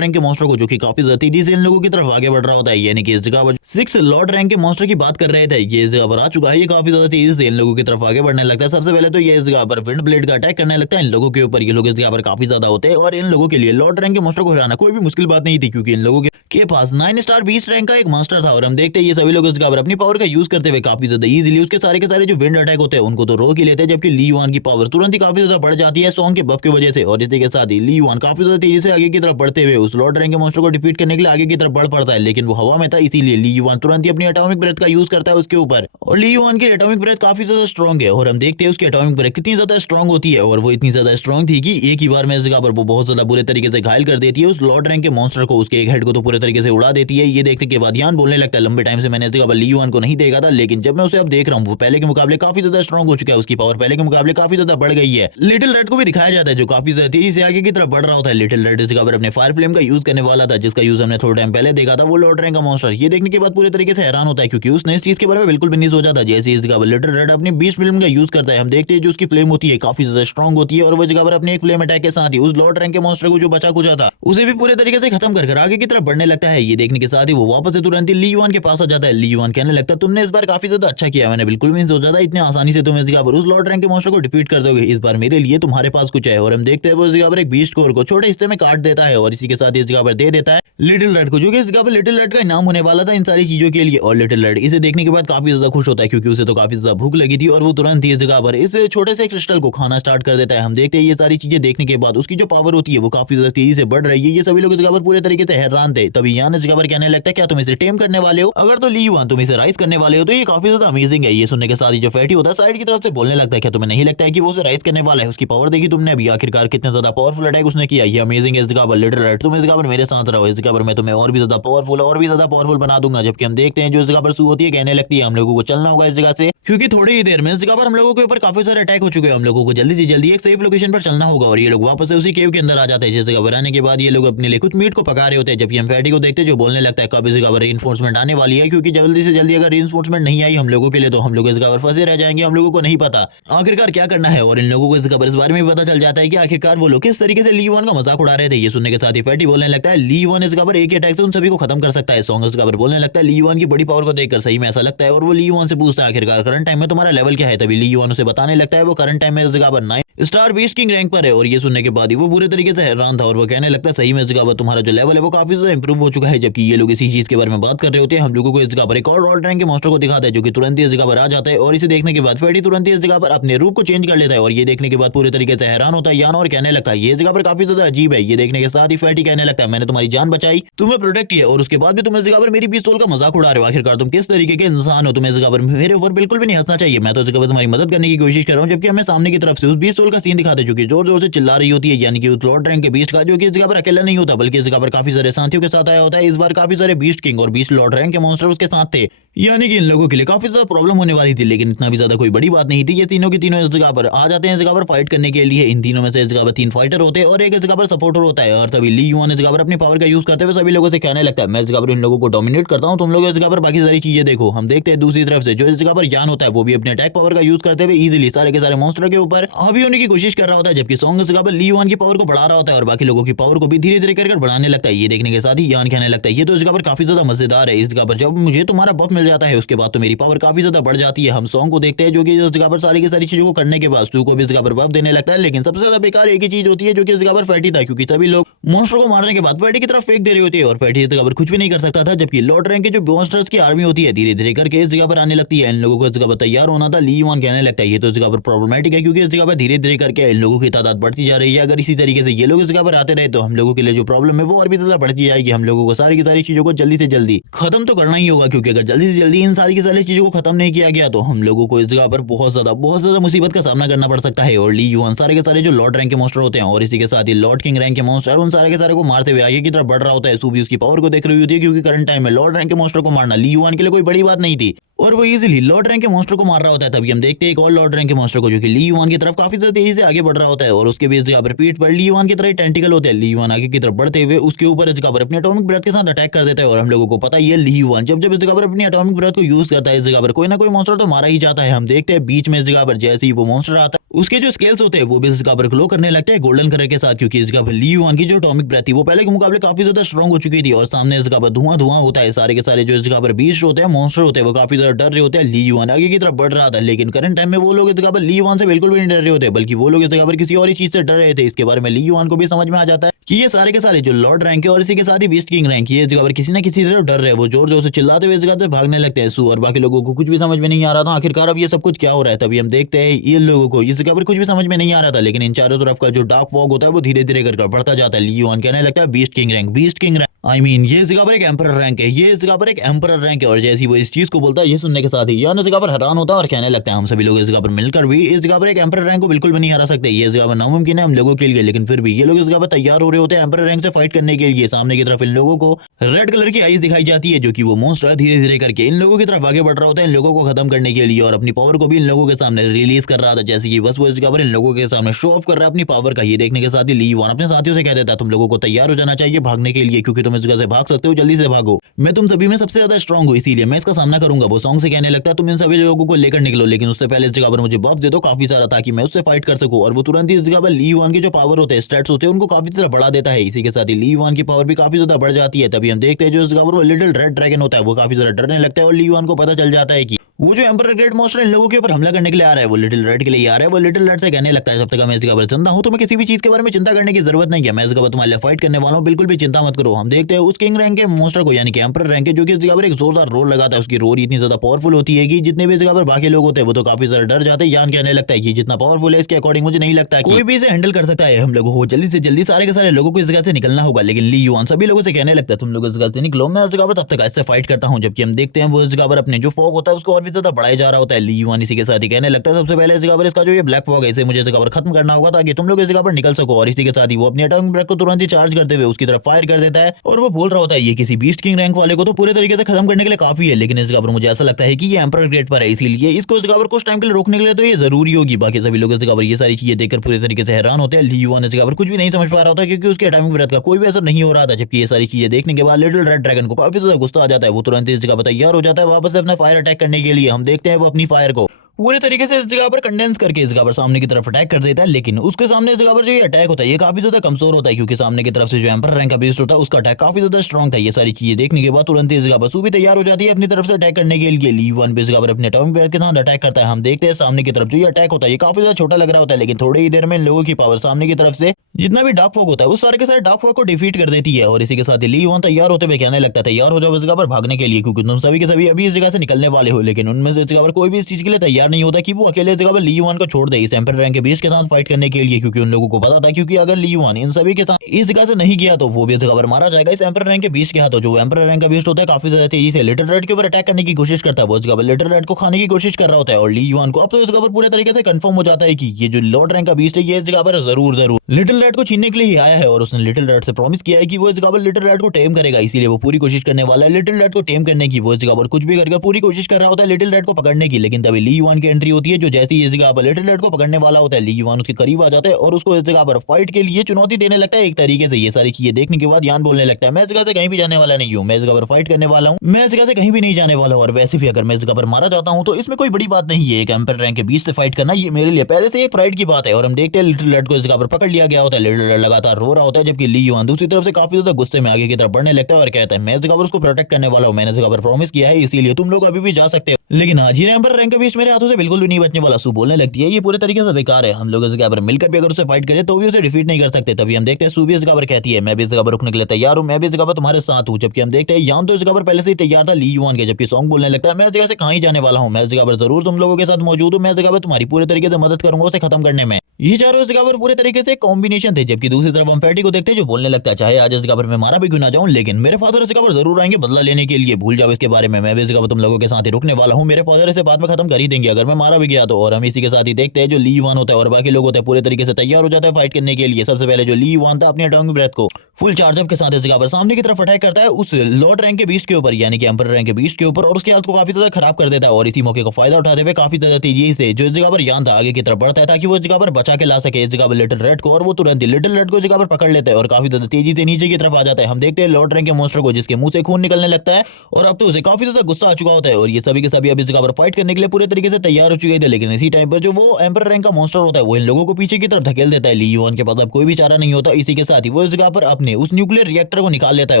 रैंक के मॉन्स्टर को जो कि काफी ज्यादा तेजी से इन लोगों की तरफ आगे बढ़ रहा होता है। यानी कि इस जगह पर 6 लॉर्ड रैंक के मॉन्स्टर की बात कर रहे थे, ये इस जगह पर आ चुका है। ये काफी ज्यादा तेजी से इन लोगों की तरफ आगे बढ़ने लगता है। सबसे पहले तो ये इस जगह पर विंड ब्लेड का अटैक करने लगता है इन लोगों के ऊपर। ये लोग इस जगह पर काफी ज्यादा होते हैं और इन लोगों के लिए लॉर्ड रैंक के मॉन्स्टर को हराना कोई भी मुश्किल बात नहीं थी, क्योंकि इन लोगों के पास 9 स्टार 20 रैंक का एक मास्टर था। और हम देखते हैं ये सभी लोग इस जगह पर अपनी पावर का यूज करते हुए काफी ज्यादा इजीली उसके सारे के सारे जो विंड अटैक होते हैं उनको तो रोक ही लेते हैं, जबकि ली युआन की पावर तुरंत ही काफी ज्यादा बढ़ जाती है सॉन्ग के बफ की वजह से। और इसी के साथ ही ली युआन काफी ज्यादा तेजी से आगे की तरफ बढ़ते हुए उस लॉर्ड रैंक के मॉन्स्टर को डिफीट करने के लिए आगे की तरफ बढ़ पड़ता है। लेकिन वो हवा में था, इसीलिए ली युआन तुरंत ही अपनी एटॉमिक ब्रेथ का यूज करता है उसके ऊपर। और ली युआन की एटॉमिक ब्रेथ काफी ज्यादा स्ट्रॉन्ग है और हम देखते हैं उसकी एटॉमिक ब्रेथ कितनी ज्यादा स्ट्रॉन्ग होती है। और वो इतनी ज्यादा स्ट्रॉन्ग थी कि एक ही बार में इस जगह पर वो बहुत ज्यादा बुरे तरीके से घायल कर देती है उस लॉर्ड रैंक के मॉन्स्टर को। उसके एक हेड को तो पूरे तरीके से उड़ा देती है। ये देखने के बाद यान बोलने लगता है लंबे टाइम से मैंने इस जगह पर ली युआन को नहीं देखा था, लेकिन जब मैं उसे अब देख रहा हूँ वो पहले के मुकाबले काफी ज्यादा स्ट्रॉन्ग हो चुका है। उसकी पावर पहले के मुकाबले काफी ज्यादा बढ़ गई है। लिटिल रेड को भी दिखाया जाता है जो काफी ज्यादा तेजी से आगे की तरफ बढ़ रहा होता है। लिटिल रेड इस जगह पर अपने फायर फ्लेम का यूज करने वाला था, जिसका यूज हमने थोड़ा टाइम पहले देखा था वो लॉर्ड रैंक का मॉन्स्टर। ये देखने के बाद पूरे तरीके से हैरान होता है, क्योंकि उसने इस चीज के बारे में बिल्कुल भी नहीं सोचा था। जैसे इस जगह पर लिटिल रेड अपनी बीस्ट फ्लेम का यूज करता है, हम देखते हैं जो उसकी फ्लेम होती है काफी ज्यादा स्ट्रॉन्ग होती है। और वो जगह पर अपने एक फ्लेम अटैक के साथ ही उस लॉर्ड रैंक के मॉन्स्टर को जो बचा कुचा था उसे भी पूरे तरीके से खत्म कर आगे की तरफ बढ़ने लगता है। ये देखने के साथ ही वो वापस से तुरंत ही ली युआन के पास आ जाता है। ली युआन कहने लगता है तुमने इस बार काफी ज्यादा अच्छा किया, मैंने बिल्कुल भी नहीं सोचा था इतने आसानी से तुम इस जगह पर उस लॉर्ड रैंक के मॉन्स्टर को डिफीट कर दोगे। इस बार मेरे लिए तुम्हारे पास कुछ है। और हम देखते हैं वो इस जगह पर एक बीस्ट कोर को छोटे हिस्से में काट देता है और इसी के साथ इस जगह पर दे देता है लिटिल रेड को, जो कि इस जगह पर लिटिल रेड का इनाम होने वाला था इन सारी चीजों के लिए। और लिटिल रेड इसे देखने के बाद काफी ज्यादा खुश होता है, क्योंकि उसे तो काफी ज्यादा भूख लगी थी और वो तुरंत ही इस जगह पर इस छोटे से क्रिस्टल को खाना स्टार्ट कर देता है। हम देखते हैं ये सारी चीजें देखने के बाद उसकी जो पावर होती है वो काफी ज्यादा तेजी से बढ़ रही है। ये सभी लोग इस जगह पर पूरे तरीके से हैरान थे। तभी यान इस जगह पर कहने लगता है क्या तुम इसे टेम करने वाले हो? अगर तो ली युआन तुम इसे राइज करने वाले हो तो ये काफी ज्यादा अमेजिंग है। ये सुनने के साथ ही जो फैटी होता है साइड की तरफ से बोलने लगता है क्या तुम्हें नहीं लगता है कि वो उसे राइज करने वाला है? उसकी पावर देखी तुमने अभी, आखिरकार कितने ज्यादा पावरफुल अटैक उसने किया। ये अमेजिंग है इस जगह पर लिटिल रेड, तुम इस जगह पर मेरे साथ रहो, इस जगह पर मैं तुम्हें और भी ज्यादा पावरफुल बना दूंगा। जबकि हम देखते हैं जो इस जगह पर सू होती है कहने लगती है हम लोगों को चलना होगा इस जगह से, क्योंकि थोड़ी ही देर में इस जगह पर हम लोगों के ऊपर काफी सारे अटैक हो चुके हैं। हम लोगों को जल्दी से जल्दी एक सेफ लोकेशन पर चलना होगा। और ये लोग वापस से उसी केव के अंदर आ जाते हैं। जिस जगह पर आने के बाद ये लोग अपने लिए कुछ मीट को पका रहे होते हैं, जबकि हम फैटी को देखते हैं जो बोलने लगता है कब इस जगह पर रीइंफोर्समेंट आने वाली है, क्योंकि जल्दी से जल्दी अगर रीइंफोर्समेंट नहीं आई हम लोगों के लिए तो हम लोग इस जगह पर फंसे रह जाएंगे। हम लोगों को नहीं पता आखिरकार क्या करना है। और इन लोगों को इस जगह पर इस बारे में पता चल जाता है कि आखिरकार वो लोग किस तरीके से ली युआन का मजाक उड़ा रहे थे। ये सुनने के साथ ही फैटी बोलने लगता है ली युआन इस जगह पर एक अटैक से उन सभी को खत्म कर सकता है। सॉन्ग इस जगह पर बोलने लगता है ली युआन की बड़ी पावर को देखकर सही में ऐसा लगता है। और वो ली युआन से पूछता है आखिरकार करंट टाइम में तुम्हारा लेवल क्या है? तभी ली युआन उसे बताने लगता है वो करंट टाइम में इस जगह पर 9 स्टार बीस्ट किंग रैंक पर है। और ये सुनने के बाद ही वो पूरे तरीके से हैरान था और वो कहने लगता है सही में इस जगह पर तुम्हारा जो लेवल है वो काफी ज्यादा इंप्रूव हो चुका है। जबकि ये लोग इसी चीज के बारे में बात कर रहे होते हैं। हम लोगों को इस जगह पर एक और लॉर्ड रैंक के मॉन्स्टर को दिखाता है जो कि तुरंत ही इस जगह पर आ जाता है। और इसे देखने के बाद फैटी तुरंत ही इस जगह पर अपने रूप को चेंज कर लेता है। और ये देखने के बाद पूरे तरीके से हैरान होता है यान और कहने लगता है ये जगह पर काफी ज्यादा अजीब है। ये देखने के साथ ही फैटी कहने लगता है मैंने तुम्हारी जान बचाई, तुम्हें प्रोटेक्ट किया और उसके बाद भी तुम इस जगह पर मेरी पिस्तौल का मजाक उड़ा रहे हो। आखिरकार तुम किस तरीके के इंसान हो? तुम्हें इस जगह पर मेरे ऊपर बिल्कुल भी नहीं हंसना चाहिए। मैं तो इस जगह पर तुम्हारी मदद करने की कोशिश कर रहा हूँ। जबकि हमें सामने की तरफ से उस पिस्तौल का सीन दिखाते जो कि जोर जोर से चिल्ला रही होती है, यानी कि उस लॉर्ड रैंक के बीस्ट का, जो कि इस जगह पर अकेला नहीं होता बल्कि इस जगह पर काफी सारे साथियों के साथ आया होता है। इस बार काफी सारे बीस्ट किंग और बीस्ट लॉर्ड रैंक के मॉन्स्टर उसके साथ थे, यानी कि इन लोगों के लिए काफी ज्यादा प्रॉब्लम होने वाली थी। लेकिन इतना भी ज्यादा कोई बड़ी बात नहीं थी। ये तीनों की तीनों इस जगह पर आ जाते हैं इस जगह पर फाइट करने के लिए। इन तीनों में से इस जगह पर 3 फाइटर होते हैं और एक इस जगह पर सपोर्टर होता है। और तभी ली युआन इस जगह पर अपनी पावर का यूज करते हुए सभी लोगों से कहने लगता है मैं इस जगह पर इन लोगों को डोमिनेट करता हूं, तुम लोग इस जगह पर बाकी सारी चीजें देखो। हम देखते हैं दूसरी तरफ से जो इस जगह पर यान होता है वो भी अपने अटैक पावर का यूज करते हुए इजीली सारे के सारे मॉन्स्टर के ऊपर हावी होने की कोशिश कर रहा होता है। जबकि सॉन्ग इस जगह पर ली युआन की पावर को बढ़ा रहा होता है और बाकी लोगों की पावर को भी धीरे धीरे कर बढ़ाने लगता है। ये देखने के साथ ही यान कहने लगता है ये तो इस जगह पर काफी ज्यादा मजेदार है। इस जगह पर जब मुझे तुम्हारा बफ मिल जाता है उसके बाद तो मेरी पावर काफी ज्यादा बढ़ जाती है। हम सॉन्ग को देखते हैं जो कि इस जगह पर सारी की सारी चीजों को करने के बाद सू को भी इस जगह पर बफ देने लगता है। लेकिन सबसे ज्यादा बेकार एक ही चीज होती है जो कि इस जगह पर फैटी था, क्योंकि सभी लोग मॉन्स्टर को मारने के बाद फैटी की तरफ फेंक दे रही होती है और फैटी इस जगह पर कुछ भी नहीं कर सकता था। जबकि लॉर्ड रैंक के जो मॉन्स्टर्स की आर्मी होती है धीरे धीरे करके इस जगह पर आने लगती है। इन लोगों को इस जगह पर तैयार होना था। ली युआन कहने लगता है ये तो इस जगह पर प्रॉब्लमेटिक है, क्योंकि इस जगह पर धीरे धीरे करके इन लोगों की तादाद बढ़ती जा रही है। अगर इसी तरीके से ये लोग इस जगह पर आते रहे तो हम लोगों के लिए जो प्रॉब्लम है वो और भी ज्यादा बढ़ती जाएगी। हम लोगों को सारी की सारी चीजों को जल्दी से जल्दी खत्म तो करना ही होगा, क्योंकि अगर जल्दी से जल्दी इन सारी की सारी चीजों को खत्म नहीं किया गया तो हम लोगों को इस जगह पर बहुत ज्यादा मुसीबत का सामना करना पड़ सकता है। और ली युआन सारे के सारे जो लॉर्ड रैंक के मॉन्स्टर होते हैं और इसी के साथ ही लॉर्ड किंग रैंक के मॉन्स्टर उन सारे के सारे को मारते हुए आगे की तरफ बढ़ रहा होता है। सू भी उसकी पावर को देख रही होती है, क्योंकि करंट टाइम में लॉर्ड रैंक के मॉन्स्टर को मारना ली युआन के लिए कोई बड़ी बात नहीं थी। और वो इजीली लॉर्ड रैंक के मॉन्स्टर को मार रहा होता है। तभी हम देखते हैं एक और लॉर्ड रैंक के मॉन्स्टर को जो कि ली युआन की तरफ काफी ज्यादा तेजी से आगे बढ़ रहा होता है और उसके भी इस जगह पर पीठ पर ली युआन की तरह टेंटिकल होते हैं। ली युआन आगे की तरफ बढ़ते हुए उसके ऊपर इस जगह पर अपने एटॉमिक ब्रेथ के साथ अटैक कर देता है और हम लोगों को पता ही है ली युआन जब जब इस जगह पर अपनी एटॉमिक ब्रेथ को यूज करता है इस जगह पर कोई ना कोई मॉन्स्टर तो मारा ही जाता है। हम देखते हैं बीच में इस जगह पर जैसे ही वो मॉन्स्टर आता है उसके जो स्केल्स होते हैं वो भी इस जगह पर ग्लो करने लगते हैं गोल्डन कलर के साथ, क्योंकि इस जगह पर ली युआन की जो एटॉमिक ब्रेथ थी वो पहले के मुकाबले काफी ज्यादा स्ट्रॉन्ग हो चुकी थी और सामने इस जगह पर धुआं धुआं होता है। सारे के सारे जो इस जगह पर बीस्ट होते हैं मॉन्स्टर होते हैं वो काफी ज्यादा डर रहे होते हैं। ली युआन आगे की तरफ बढ़ रहा था लेकिन करंट टाइम में वो लोग इस जगह पर ली युआन से बिल्कुल भी नहीं डर रहे होते बल्कि वो लोग इस जगह पर किसी और ही चीज से डर रहे थे। इसके बारे में ली युआन को भी समझ में आ जाता है कि ये सारे के सारे जो लॉर्ड रैंक है और इसी के साथ ही बीस्ट किंग रैंक ये इस जगह पर किसी ना किसी से डर रहे हैं। वो जोर जोर से चिल्लाते हुए इस जगह से भागने लगते हैं। सू और बाकी लोगों को कुछ भी समझ में नहीं आ रहा था आखिरकार अब ये सब कुछ क्या हो रहा है। तभी हम देखते हैं इन लोगों को इस जगह पर कुछ भी समझ में नहीं आ रहा था लेकिन इन चारों तरफ का जो डार्क फॉग होता है वो धीरे धीरे कर बढ़ता जाता है। ली युआन कहने लगता है beast king rank, beast king rank ये इस जगह पर एक एम्परर रैंक है, ये इस जगह पर एक एम्परर रैंक है। और जैसे ही वो इस चीज को बोलता है ये सुनने के साथ ही यान इस जगह पर हैरान होता है और कहने लगता है हम सभी लोग इस जगह पर मिलकर भी इस जगह पर एक एम्परर रैंक को बिल्कुल भी नहीं हरा सकते। ये इस जगह पर नामुमकिन है हम लोगों के लिए, लेकिन फिर भी ये लोग इस जगह पर तैयार हो रहे होते हैं एम्परर रैंक से फाइट करने के लिए। सामने की तरफ इन लोगों को रेड कलर की आइज दिखाई जाती है जो कि वो मॉन्स्टर धीरे धीरे करके इन लोगों की तरफ आगे बढ़ रहा होता है इन लोगों को खत्म करने के लिए और अपनी पावर को भी इन लोगों के सामने रिलीज कर रहा था। जैसे कि बस वो इस जगह पर इन लोगों के सामने शो ऑफ कर रहा है अपनी पावर का। ये देखने के साथ ही ली युआन अपने साथियों से कह देता है तुम लोगों को तैयार हो जाना चाहिए भागने के लिए क्योंकि तुम इस जगह से भाग सकते हो, जल्दी से भागो, मैं तुम सभी में सबसे ज्यादा स्ट्रांग हूँ इसीलिए मैं इसका सामना करूंगा। वो सॉन्ग से कहने लगता है तुम इन सभी लोगों को लेकर निकलो लेकिन उससे पहले इस जगह पर मुझे बफ दे दो काफी सारा ताकि मैं उससे फाइट कर सकूं। और वो तुरंत ही इस जगह पर ली युआन के जो पावर होते हैं स्टैट्स होते हैं उनको काफी ज्यादा बढ़ा देता है। इसी के साथ ही ली युआन की पावर भी काफी ज्यादा बढ़ जाती है। तभी हम देखते हैं जो इस जगह पर वो लिटिल रेड ड्रैगन होता है वो काफी ज्यादा डरने लगता है और ली युआन को पता चल जाता है कि वो जो एम्परर ग्रेट मॉन्स्टर इन लोगों के ऊपर हमला करने के लिए आ रहा है वो लिटिल रेड के लिए आ रहा है। वो लिटिल रेड से कहने लगता है जब तक मैं इस जगह पर जिंदा हूं तो मैं किसी भी चीज के बारे में चिंता करने की जरूरत नहीं है, मैं इस जगह पर तुम्हारे लिए फाइट करने वाला हूं, बिल्कुल भी चिंता मत करो। हम देखते हैं उस किंग रैंक के मॉन्स्टर को यानी कि एम्परर रैंक के जो कि इस जगह पर एक जोरदार रोर लगाता है। उसकी रोर इतनी ज्यादा पावरफुल होती है कि जितने भी इस जगह पर बाकी लोग होते हैं वो तो काफी ज्यादा डर जाते हैं। यान कहने लगता है कि जितना पावरफुल है इसके अकॉर्डिंग मुझे नहीं लगता कोई भी इसे हैंडल कर सकता है। हम लोगों को जल्दी से जल्दी सारे के सारे लोगों को इस जगह से निकलना होगा। लेकिन ली युआन सभी लोगों से कहने लगता है तुम लोग इस जगह से निकलो, मैं इस जगह पर तब तक ऐसे फाइट करता हूं। जबकि हम देखते हैं वो इस जगह पर अपने जो फॉग होता है उसको और भी ज्यादा बढ़ाया जा रहा होता है। ली युआन इसी के साथ ही कहने लगता है सबसे पहले इस जगह पर इसका जो ये ब्लैक फॉग है इसे मुझे इस जगह पर खत्म करना होगा ताकि तुम लोग इस जगह पर निकल सको। और इसी के साथ ही वो अपने एटॉमिक ब्रेथ को तुरंत ही चार्ज करते हुए उसकी तरफ फायर कर देता है और वो बोल रहा होता है ये किसी बीस्ट किंग रैंक वाले को तो पूरे तरीके से खत्म करने के लिए काफी है, लेकिन इस जगह पर मुझे ऐसा लगता है कि ये एम्परर ग्रेड पर है इसीलिए इसको इस जगह पर कुछ टाइम के लिए रोकने के लिए तो ये जरूरी होगी। बाकी सभी लोग इस जगह पर ये सारी चीजें देखकर पूरे तरीके से हैरान होते हैं। ली युआन इस जगह पर कुछ भी नहीं समझ पा रहा होता क्योंकि उसके एटॉमिक ब्रेथ का कोई भी असर नहीं हो रहा था। जबकि ये सारी चीजें देखने के बाद लिटिल रेड ड्रैगन को काफी ज्यादा गुस्सा आ जाता है। वो तुरंत इस जगह पर तैयार हो जाता है वापस से अपना फायर अटैक करने के लिए। हम देखते हैं वो अपनी फायर को पूरे तरीके से इस जगह पर कंडेंस करके इस जगह पर सामने की तरफ अटैक कर देता है। लेकिन उसके सामने इस जगह पर जो ये अटैक होता है ये काफी ज्यादा कमजोर होता है क्योंकि सामने की तरफ से जो एम्परर रैंक का बीस्ट होता है उसका अटैक काफी ज्यादा स्ट्रॉन्ग था। ये सारी चीजें देखने के बाद तुरंत इस जगह पर सू भी तैयार हो जाती है अपनी तरफ से अटैक करने के लिए। ली युआन भी इस जगह पर अपने एटॉमिक ब्रेथ के साथ अटैक करता है। हम देखते हैं सामने की तरफ जो ये अटैक होता है ये काफी ज्यादा छोटा लग रहा होता है लेकिन थोड़ी ही देर में इन लोगों की पावर सामने की तरफ से जितना भी डार्क फॉग होता है उस सारे के सारे डार्क फॉग को डिफीट कर देती है। और इसी के साथ ही ली युआन तैयार होते हुए कहने लगता है तैयार हो जाओ इस जगह पर भागने के लिए क्योंकि तुम सभी के सभी अभी इस जगह से निकलने वाले हो। लेकिन उनमें से इस जगह पर कोई भी इस चीज के लिए तैयार नहीं होता कि वो अकेले इस जगह पर ली युआन को छोड़ दे इस एम्परर रैंक के बीस्ट के साथ फाइट करने के लिए, क्योंकि उन लोगों को पता था क्योंकि अगर ली युआन इन सभी के साथ इस जगह से नहीं गया तो वो भी इस जगह पर मारा जाएगा इस एम्परर रैंक के बीस्ट के हाथों। जो एम्परर रैंक का बीस्ट होता है काफी ज्यादा तेजी से लिटिल रेड के ऊपर अटैक करने की कोशिश करता है। वो इस जगह पर लिटिल रेड को खाने की कोशिश कर रहा होता है और ली युआन को अब तो इस जगह पर पूरे तरीके से कंफर्म हो जाता है कि ये जो लॉर्ड रैंक का बीस्ट है ये इस जगह पर जरूर लिटिल रेड को छीनने के लिए ही आया है। और उसने लिटिल रेड से प्रॉमिस किया है कि वो इस जगह पर लिटिल रेड को टेम करेगा, इसीलिए वो पूरी कोशिश करने वाला है लिटिल रेड को टेम करने की। वो इस जगह पर कुछ भी करके पूरी कोशिश कर रहा होता है लिटिल रेड को पकड़ने की। लेकिन तभी ली युआन की एंट्री होती है जो जैसे ही इस जगह पर लिटिल रेड को पकड़ने वाला होता है ली युआन उसके करीब आ जाता है और उसको इस जगह पर फाइट के लिए चुनौती देने लगता है एक तरीके से। ये सारी चीजें देखने के बाद यान बोलने लगता है मैं इस जगह से कहीं भी जाने वाला नहीं हूँ, मैं इस जगह पर फाइट करने वाला हूँ, मैं इस जगह से कहीं भी नहीं जाने वाला हूँ। और वैसे भी अगर मैं इस जगह पर मारा जाता हूँ तो इसमें कोई बड़ी बात नहीं है, एक एम्परर रैंक के बीच से फाइट करना ये मेरे लिए पहले से एक प्राइड की बात है। और हम देखते हैं लिटिल रेड को इस जगह पर पकड़ लिया गया होता है। लिटिल रेड लगातार रो रहा होता है जबकि ली युआन दूसरी तरफ से काफी ज्यादा गुस्से में आगे की तरफ बढ़ने लगता है और कहता है मैं इस जगह पर उसको प्रोटेक्ट करने वाला हूँ, मैंने इस जगह पर प्रॉमिस किया है इसीलिए तुम लोग अभी भी जा सकते हो। लेकिन आज ये एम्परर रैंक के बीच मेरे हाथों से बिल्कुल भी नहीं बचने वाला। सू बोलने लगती है ये पूरे तरीके से बेकार है, हम लोग इस जगह पर मिलकर भी अगर उसे फाइट करें तो भी उसे डिफीट नहीं कर सकते। तभी हम देखते हैं सू भी इस जगह पर कहती है मैं भी इस जगह पर रुकने के लिए तैयार हूँ, मैं भी इस जगह पर तुम्हारे साथ हूँ। जबकि हम देखते हैं यान तो इस जगह पर पहले से ही तैयार था ली युआन के, जबकि सॉन्ग बोलने लगता है मैं इस जगह से कहीं ही जाने वाला हूँ, मैं इस जगह पर जरूर तुम लोगों के साथ मौजूद हूँ, मैं इस जगह पर तुम्हारी पूरे तरीके से मदद करूंगा उसे खत्म करने में। ये चारों इस जगह पर पूरे तरीके से कॉम्बिनेशन थे। जबकि दूसरी तरफ हम फैटी को देखते हैं जो बोलने लगता है चाहे आज इस जगह पर मैं मारा भी क्यों ना जाऊं लेकिन मेरे फादर इस जगह पर जरूर आएंगे बदला लेने के लिए, भूल जाओ इसके बारे में, मैं भी इस जगह पर तुम लोगों के साथ ही रुकने वाला हूं, मेरे फादर इसे बाद में खत्म कर ही देंगे अगर मैं मारा भी गया तो। और हम इसी के साथ ही देखते हैं जो ली युआन होता है और बाकी लोग होते हैं पूरे तरीके से तैयार हो जाता है फाइट करने के लिए। सबसे पहले जो ली युआन था अपने एटॉमिक ब्रेथ को फुल चार्जअप के साथ इस जगह पर सामने की तरफ अटैक करता है उस लॉर्ड रैंक के बीस्ट के ऊपर, यानी कि एम्पर रैंक के बीस्ट के ऊपर, और उसके हालत को काफी ज्यादा खराब कर देता है। और इसी मौके का फायदा उठाते हुए काफी ज्यादा तेजी से जो इस जगह पर यान था आगे की तरफ बढ़ता है ताकि वो इस जगह पर बचा के ला सके इस जगह पर लिटिल रेड को, और वो तुरंत ही लिटिल रेड को इस जगह पर पकड़ लेता है और काफी ज्यादा तेजी से नीचे की तरफ आ जाता है। हम देखते हैं लॉर्ड रैंक के मॉन्स्टर को जिसके मुंह से खून निकलने लगता है और अब तो उसे काफी ज्यादा गुस्सा आ चुका होता है और ये सभी के सभी अब इस जगह पर फाइट करने के लिए पूरे तरीके से तैयार हो चुके थे। लेकिन इसी टाइम पर जो वो एम्पर रैंक का मॉन्स्टर होता है वो इन लोगों को पीछे की तरफ धकेल देता है। ली युआन के पास अब कोई भी चारा नहीं होता। इसी के साथ ही वो इस जगह पर अपने उस न्यूक्लियर रिएक्टर को निकाल लेता है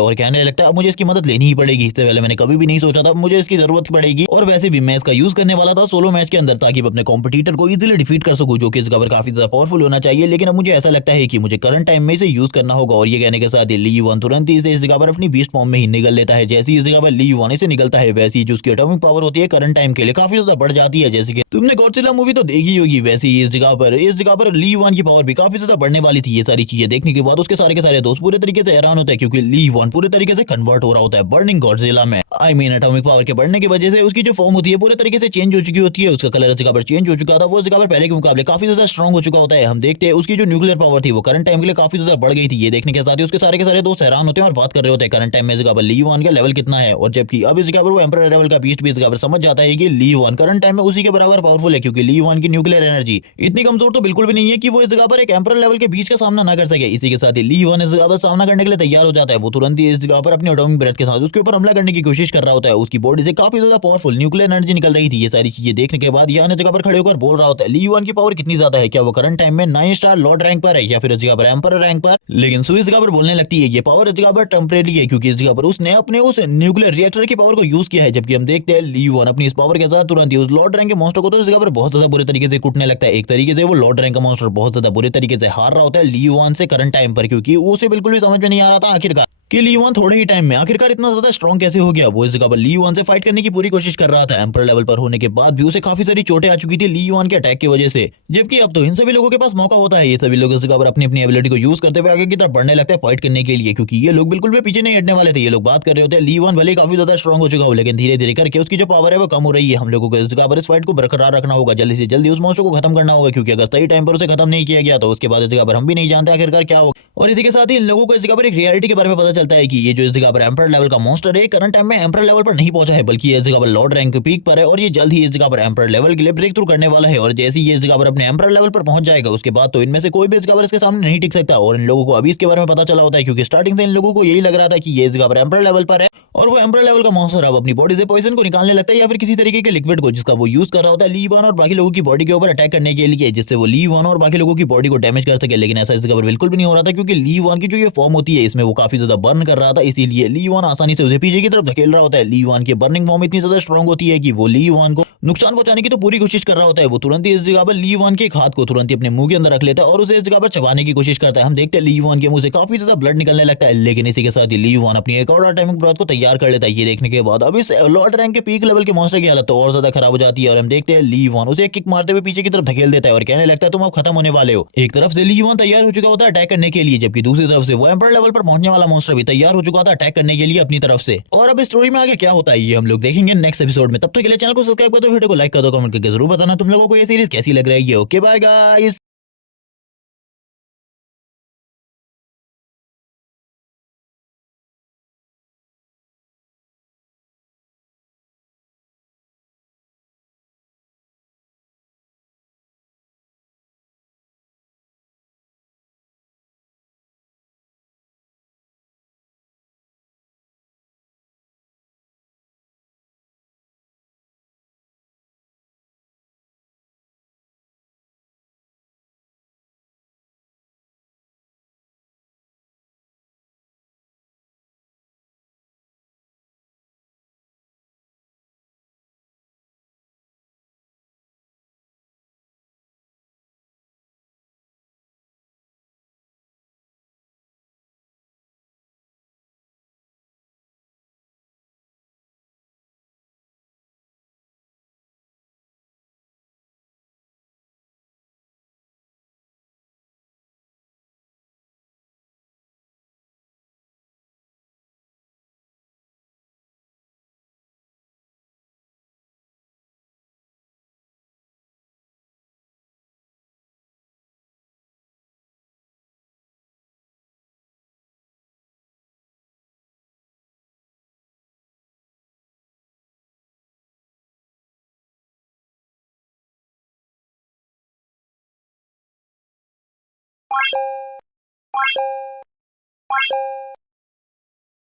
और कहने लगता है अब मुझे इसकी मदद लेनी ही पड़ेगी। इससे पहले मैंने कभी भी नहीं सोचा था मुझे इसकी जरूरत पड़ेगी, और वैसे भी मैं इसका यूज करने वाला था सोलो मैच के अंदर ताकि मैं अपने कॉम्पिटिटर को इजीली डिफीट कर सकूं जो कि इस कवर काफी ज्यादा पावरफुल होना चाहिए। लेकिन अब मुझे ऐसा लगता है कि मुझे करंट टाइम में इसे यूज करना होगा। और ये कहने के साथ ही ली युआन तुरंत ही इसे इस जगह पर अपनी बीस्ट फॉर्म में ही निगल लेता है। जैसे ही इस जगह पर ली युआन से निकलता है वैसे ही जो उसकी एटॉमिक पावर होती है करंट टाइम के लिए काफी ज्यादा बढ़ जाती है। जैसे कि तुमने गॉडजिला मूवी तो देखी होगी, वैसे ही इस जगह पर ली युआन की पावर भी काफी ज्यादा बढ़ने वाली थी। ये सारी चीजें देखने के बाद उसके सारे के सारे दोस्त पूरे तरीके से हैरान होते हैं क्योंकि ली युआन पूरे तरीके से कन्वर्ट हो रहा होता है बर्निंग गॉडजिला में। आई मीन एटॉमिक पावर के बढ़ने की वजह से उसकी जो फॉर्म होती है पूरे तरीके से चेंज हो चुकी होती है। उसका कलर इस जगह पर चेंज हो चुका था, वो इस जगह पर पहले के मुकाबले काफी ज्यादा स्ट्रॉन्ग हो चुका होता है। हम देखते हैं उसकी जो न्यूक्लियर पावर थी वो करंट टाइम के लिए काफी ज्यादा बढ़ गई थी। ये देखने के साथ ही उसके सारे के सारे दोस्त हैरान होते हैं और बात कर रहे होते हैं करंट टाइम में इस जगह पर ली युआन का लेवल कितना है। और जबकि अब इस जगह पर वो एम्परर लेवल का बीस्ट भी इस जगह पर समझ जाता है कि ली युआन करंट टाइम में उसी के बराबर पावरफुल है क्योंकि ली युआन की न्यूक्लियर एनर्जी इतनी कमजोर तो बिल्कुल भी नहीं है कि वो इस जगह पर एक एम्परर लेवल के बीच का सामना ना कर सके। इसी के साथ ही ली युआन इस जगह पर सामना करने के लिए तैयार हो जाता है। वो तुरंत ही इस जगह पर अपनी एटॉमिक ब्रेथ के साथ उसके ऊपर हमला करने की कोशिश कर रहा होता है। उसकी बॉडी से काफी ज्यादा पावरफुल न्यूक्लियर एनर्जी निकल रही थी। ये सारी चीजें देखने के बाद यान इस जगह पर खड़े होकर बोल रहा होता है ली युआन की पावर कितनी ज्यादा है, क्या वो करंट टाइम में 9 स्टार लॉर्ड रैंक पर है या फिर इस जगह पर एम्परर रैंक पर। लेकिन सु इस जगह पर बोलने लगती है ये पावर इस जगह पर टेम्परेरी है क्योंकि इस जगह पर उसने अपने उस न्यूक्लियर रिएक्टर की पावर को यूज किया है। जबकि हम देखते हैं ली युआन अपनी इस पावर के साथ तुरंत ही उस लॉर्ड रैंक के मॉन्स्टर को तो इस जगह पर बहुत ज्यादा बुरे तरीके से कूटने लगता है। एक तरीके से वो लॉर्ड रैंक का मॉन्स्टर बहुत ज्यादा बुरे तरीके से हार रहा होता है ली युआन से करंट टाइम पर क्योंकि उसे बिल्कुल भी समझ में नहीं आ रहा था आखिरकार कि ली युआन थोड़े ही टाइम में आखिरकार इतना ज्यादा स्ट्रॉन्ग कैसे हो गया। वो इस जगह पर ली युआन से फाइट करने की पूरी कोशिश कर रहा था। एम्पर लेवल पर होने के बाद भी उसे काफी सारी चोटें आ चुकी थी ली युआन के अटैक की वजह से। जबकि अब तो इन सभी लोगों के पास मौका होता है, ये सभी लोग इस जगह पर अपनी अपनी एबिलिटी को यूज करते हुए आगे की तरफ बढ़ने लगते हैं फाइट करने के लिए क्योंकि ये लोग बिल्कुल भी पीछे नहीं हटने वाले थे। ये लोग बात कर रहे होते हैं ली युआन भले ही काफी ज्यादा स्ट्रॉन्ग हो चुका हो लेकिन धीरे धीरे करके उसकी जो पावर है वो कम हो रही है। हम लोगों को इस जगह पर इस फाइट को बरकरार रखना होगा, जल्दी से जल्दी उस मॉन्स्टर को खत्म करना होगा क्योंकि अगर सही टाइम पर उसे खत्म नहीं किया गया तो उसके बाद इस जगह पर हम भी नहीं जानते आखिरकार क्या होगा। और इसी के साथ ही इन लोगों को इस जगह पर एक रियलिटी के बारे में पता चलता है कि ये जो इस जगह पर एम्पर लेवल का मॉन्स्टर है करंट टाइम में एम्पर लेवल पर नहीं पहुंचा है बल्कि ये इस जगह पर लॉर्ड रैंक के पीक पर है और ये जल्द ही इस जगह पर एम्पर लेवल के लिए ब्रेक थ्रू करने वाला है। और जैसे ही ये इस जगह पर अपने एम्पर लेवल पर पहुंच जाएगा उसके बाद तो इनमें से कोई भी इस जगह पर इसके सामने नहीं टिक सकता। और इन लोगों को अभी इसके बारे में पता चला होता है क्योंकि स्टार्टिंग से इन लोगों को यही लग रहा था कि ये इस जगह पर एम्पर लेवल पर है और वो एम्पर लेवल का मॉन्स्टर अब अपनी बॉडी से पॉइजन को निकालने लगता है या फिर किसी तरीके के लिक्विड को जिसका वो यूज कर रहा होता है ली युआन और बाकी लोगों की बॉडी के ऊपर अटैक करने के लिए जिससे वो ली युआन और बाकी लोगों की बॉडी को डैमेज कर सके। लेकिन ऐसा इस जगह पर बिल्कुल भी नहीं हो रहा था क्योंकि ली युआन की जो ये फॉर्म होती है इसमें वो काफी ज्यादा बर्न कर रहा था, इसीलिए ली युआन आसानी से उसे पीछे की तरफ धकेल रहा होता है। ली युआन की बर्निंग फॉर्म इतनी ज्यादा स्ट्रॉन्ग होती है कि वो ली युआन को नुकसान पहुंचाने की तो पूरी कोशिश कर रहा होता है। वो तुरंत ही इस जगह पर ली युआन के एक हाथ को तुरंत ही अपने मुंह के अंदर रख लेता है और उसे इस जगह पर चबाने की कोशिश करता है। हम देखते हैं ली युआन के मुंह से काफी ज्यादा ब्लड निकलने लगता है लेकिन इसी के साथ ही ली युआन अपनी एक और एटॉमिक ब्रेथ को तैयार कर लेता है। ये देखने के बाद अब इस लॉर्ड रैंक के पीक लेवल के मॉन्स्टर की हालत तो और ज्यादा खराब हो जाती है और हम देखते हैं ली युआन उसे एक किक मारते हुए पीछे की तरफ धकेल देता है और कहने लगता है तुम अब खत्म होने वाले हो। एक तरफ से ली युआन तैयार हो चुका होता है अटैक करने के लिए जबकि दूसरी तरफ से वो एम्पर लेवल पर पहुंचने वाला मॉन्स्टर भी तैयार हो चुका था अटैक करने के लिए अपनी तरफ से। और अब स्टोरी में आगे क्या होता है ये हम लोग देखेंगे नेक्स्ट एपिसोड में। तब तक के लिए चैनल को सब्सक्राइब कर दो, वीडियो को लाइक कर दो, कमेंट करके जरूर बताना तुम लोगों को ये सीरीज कैसी लग रही है। Okay bye guys.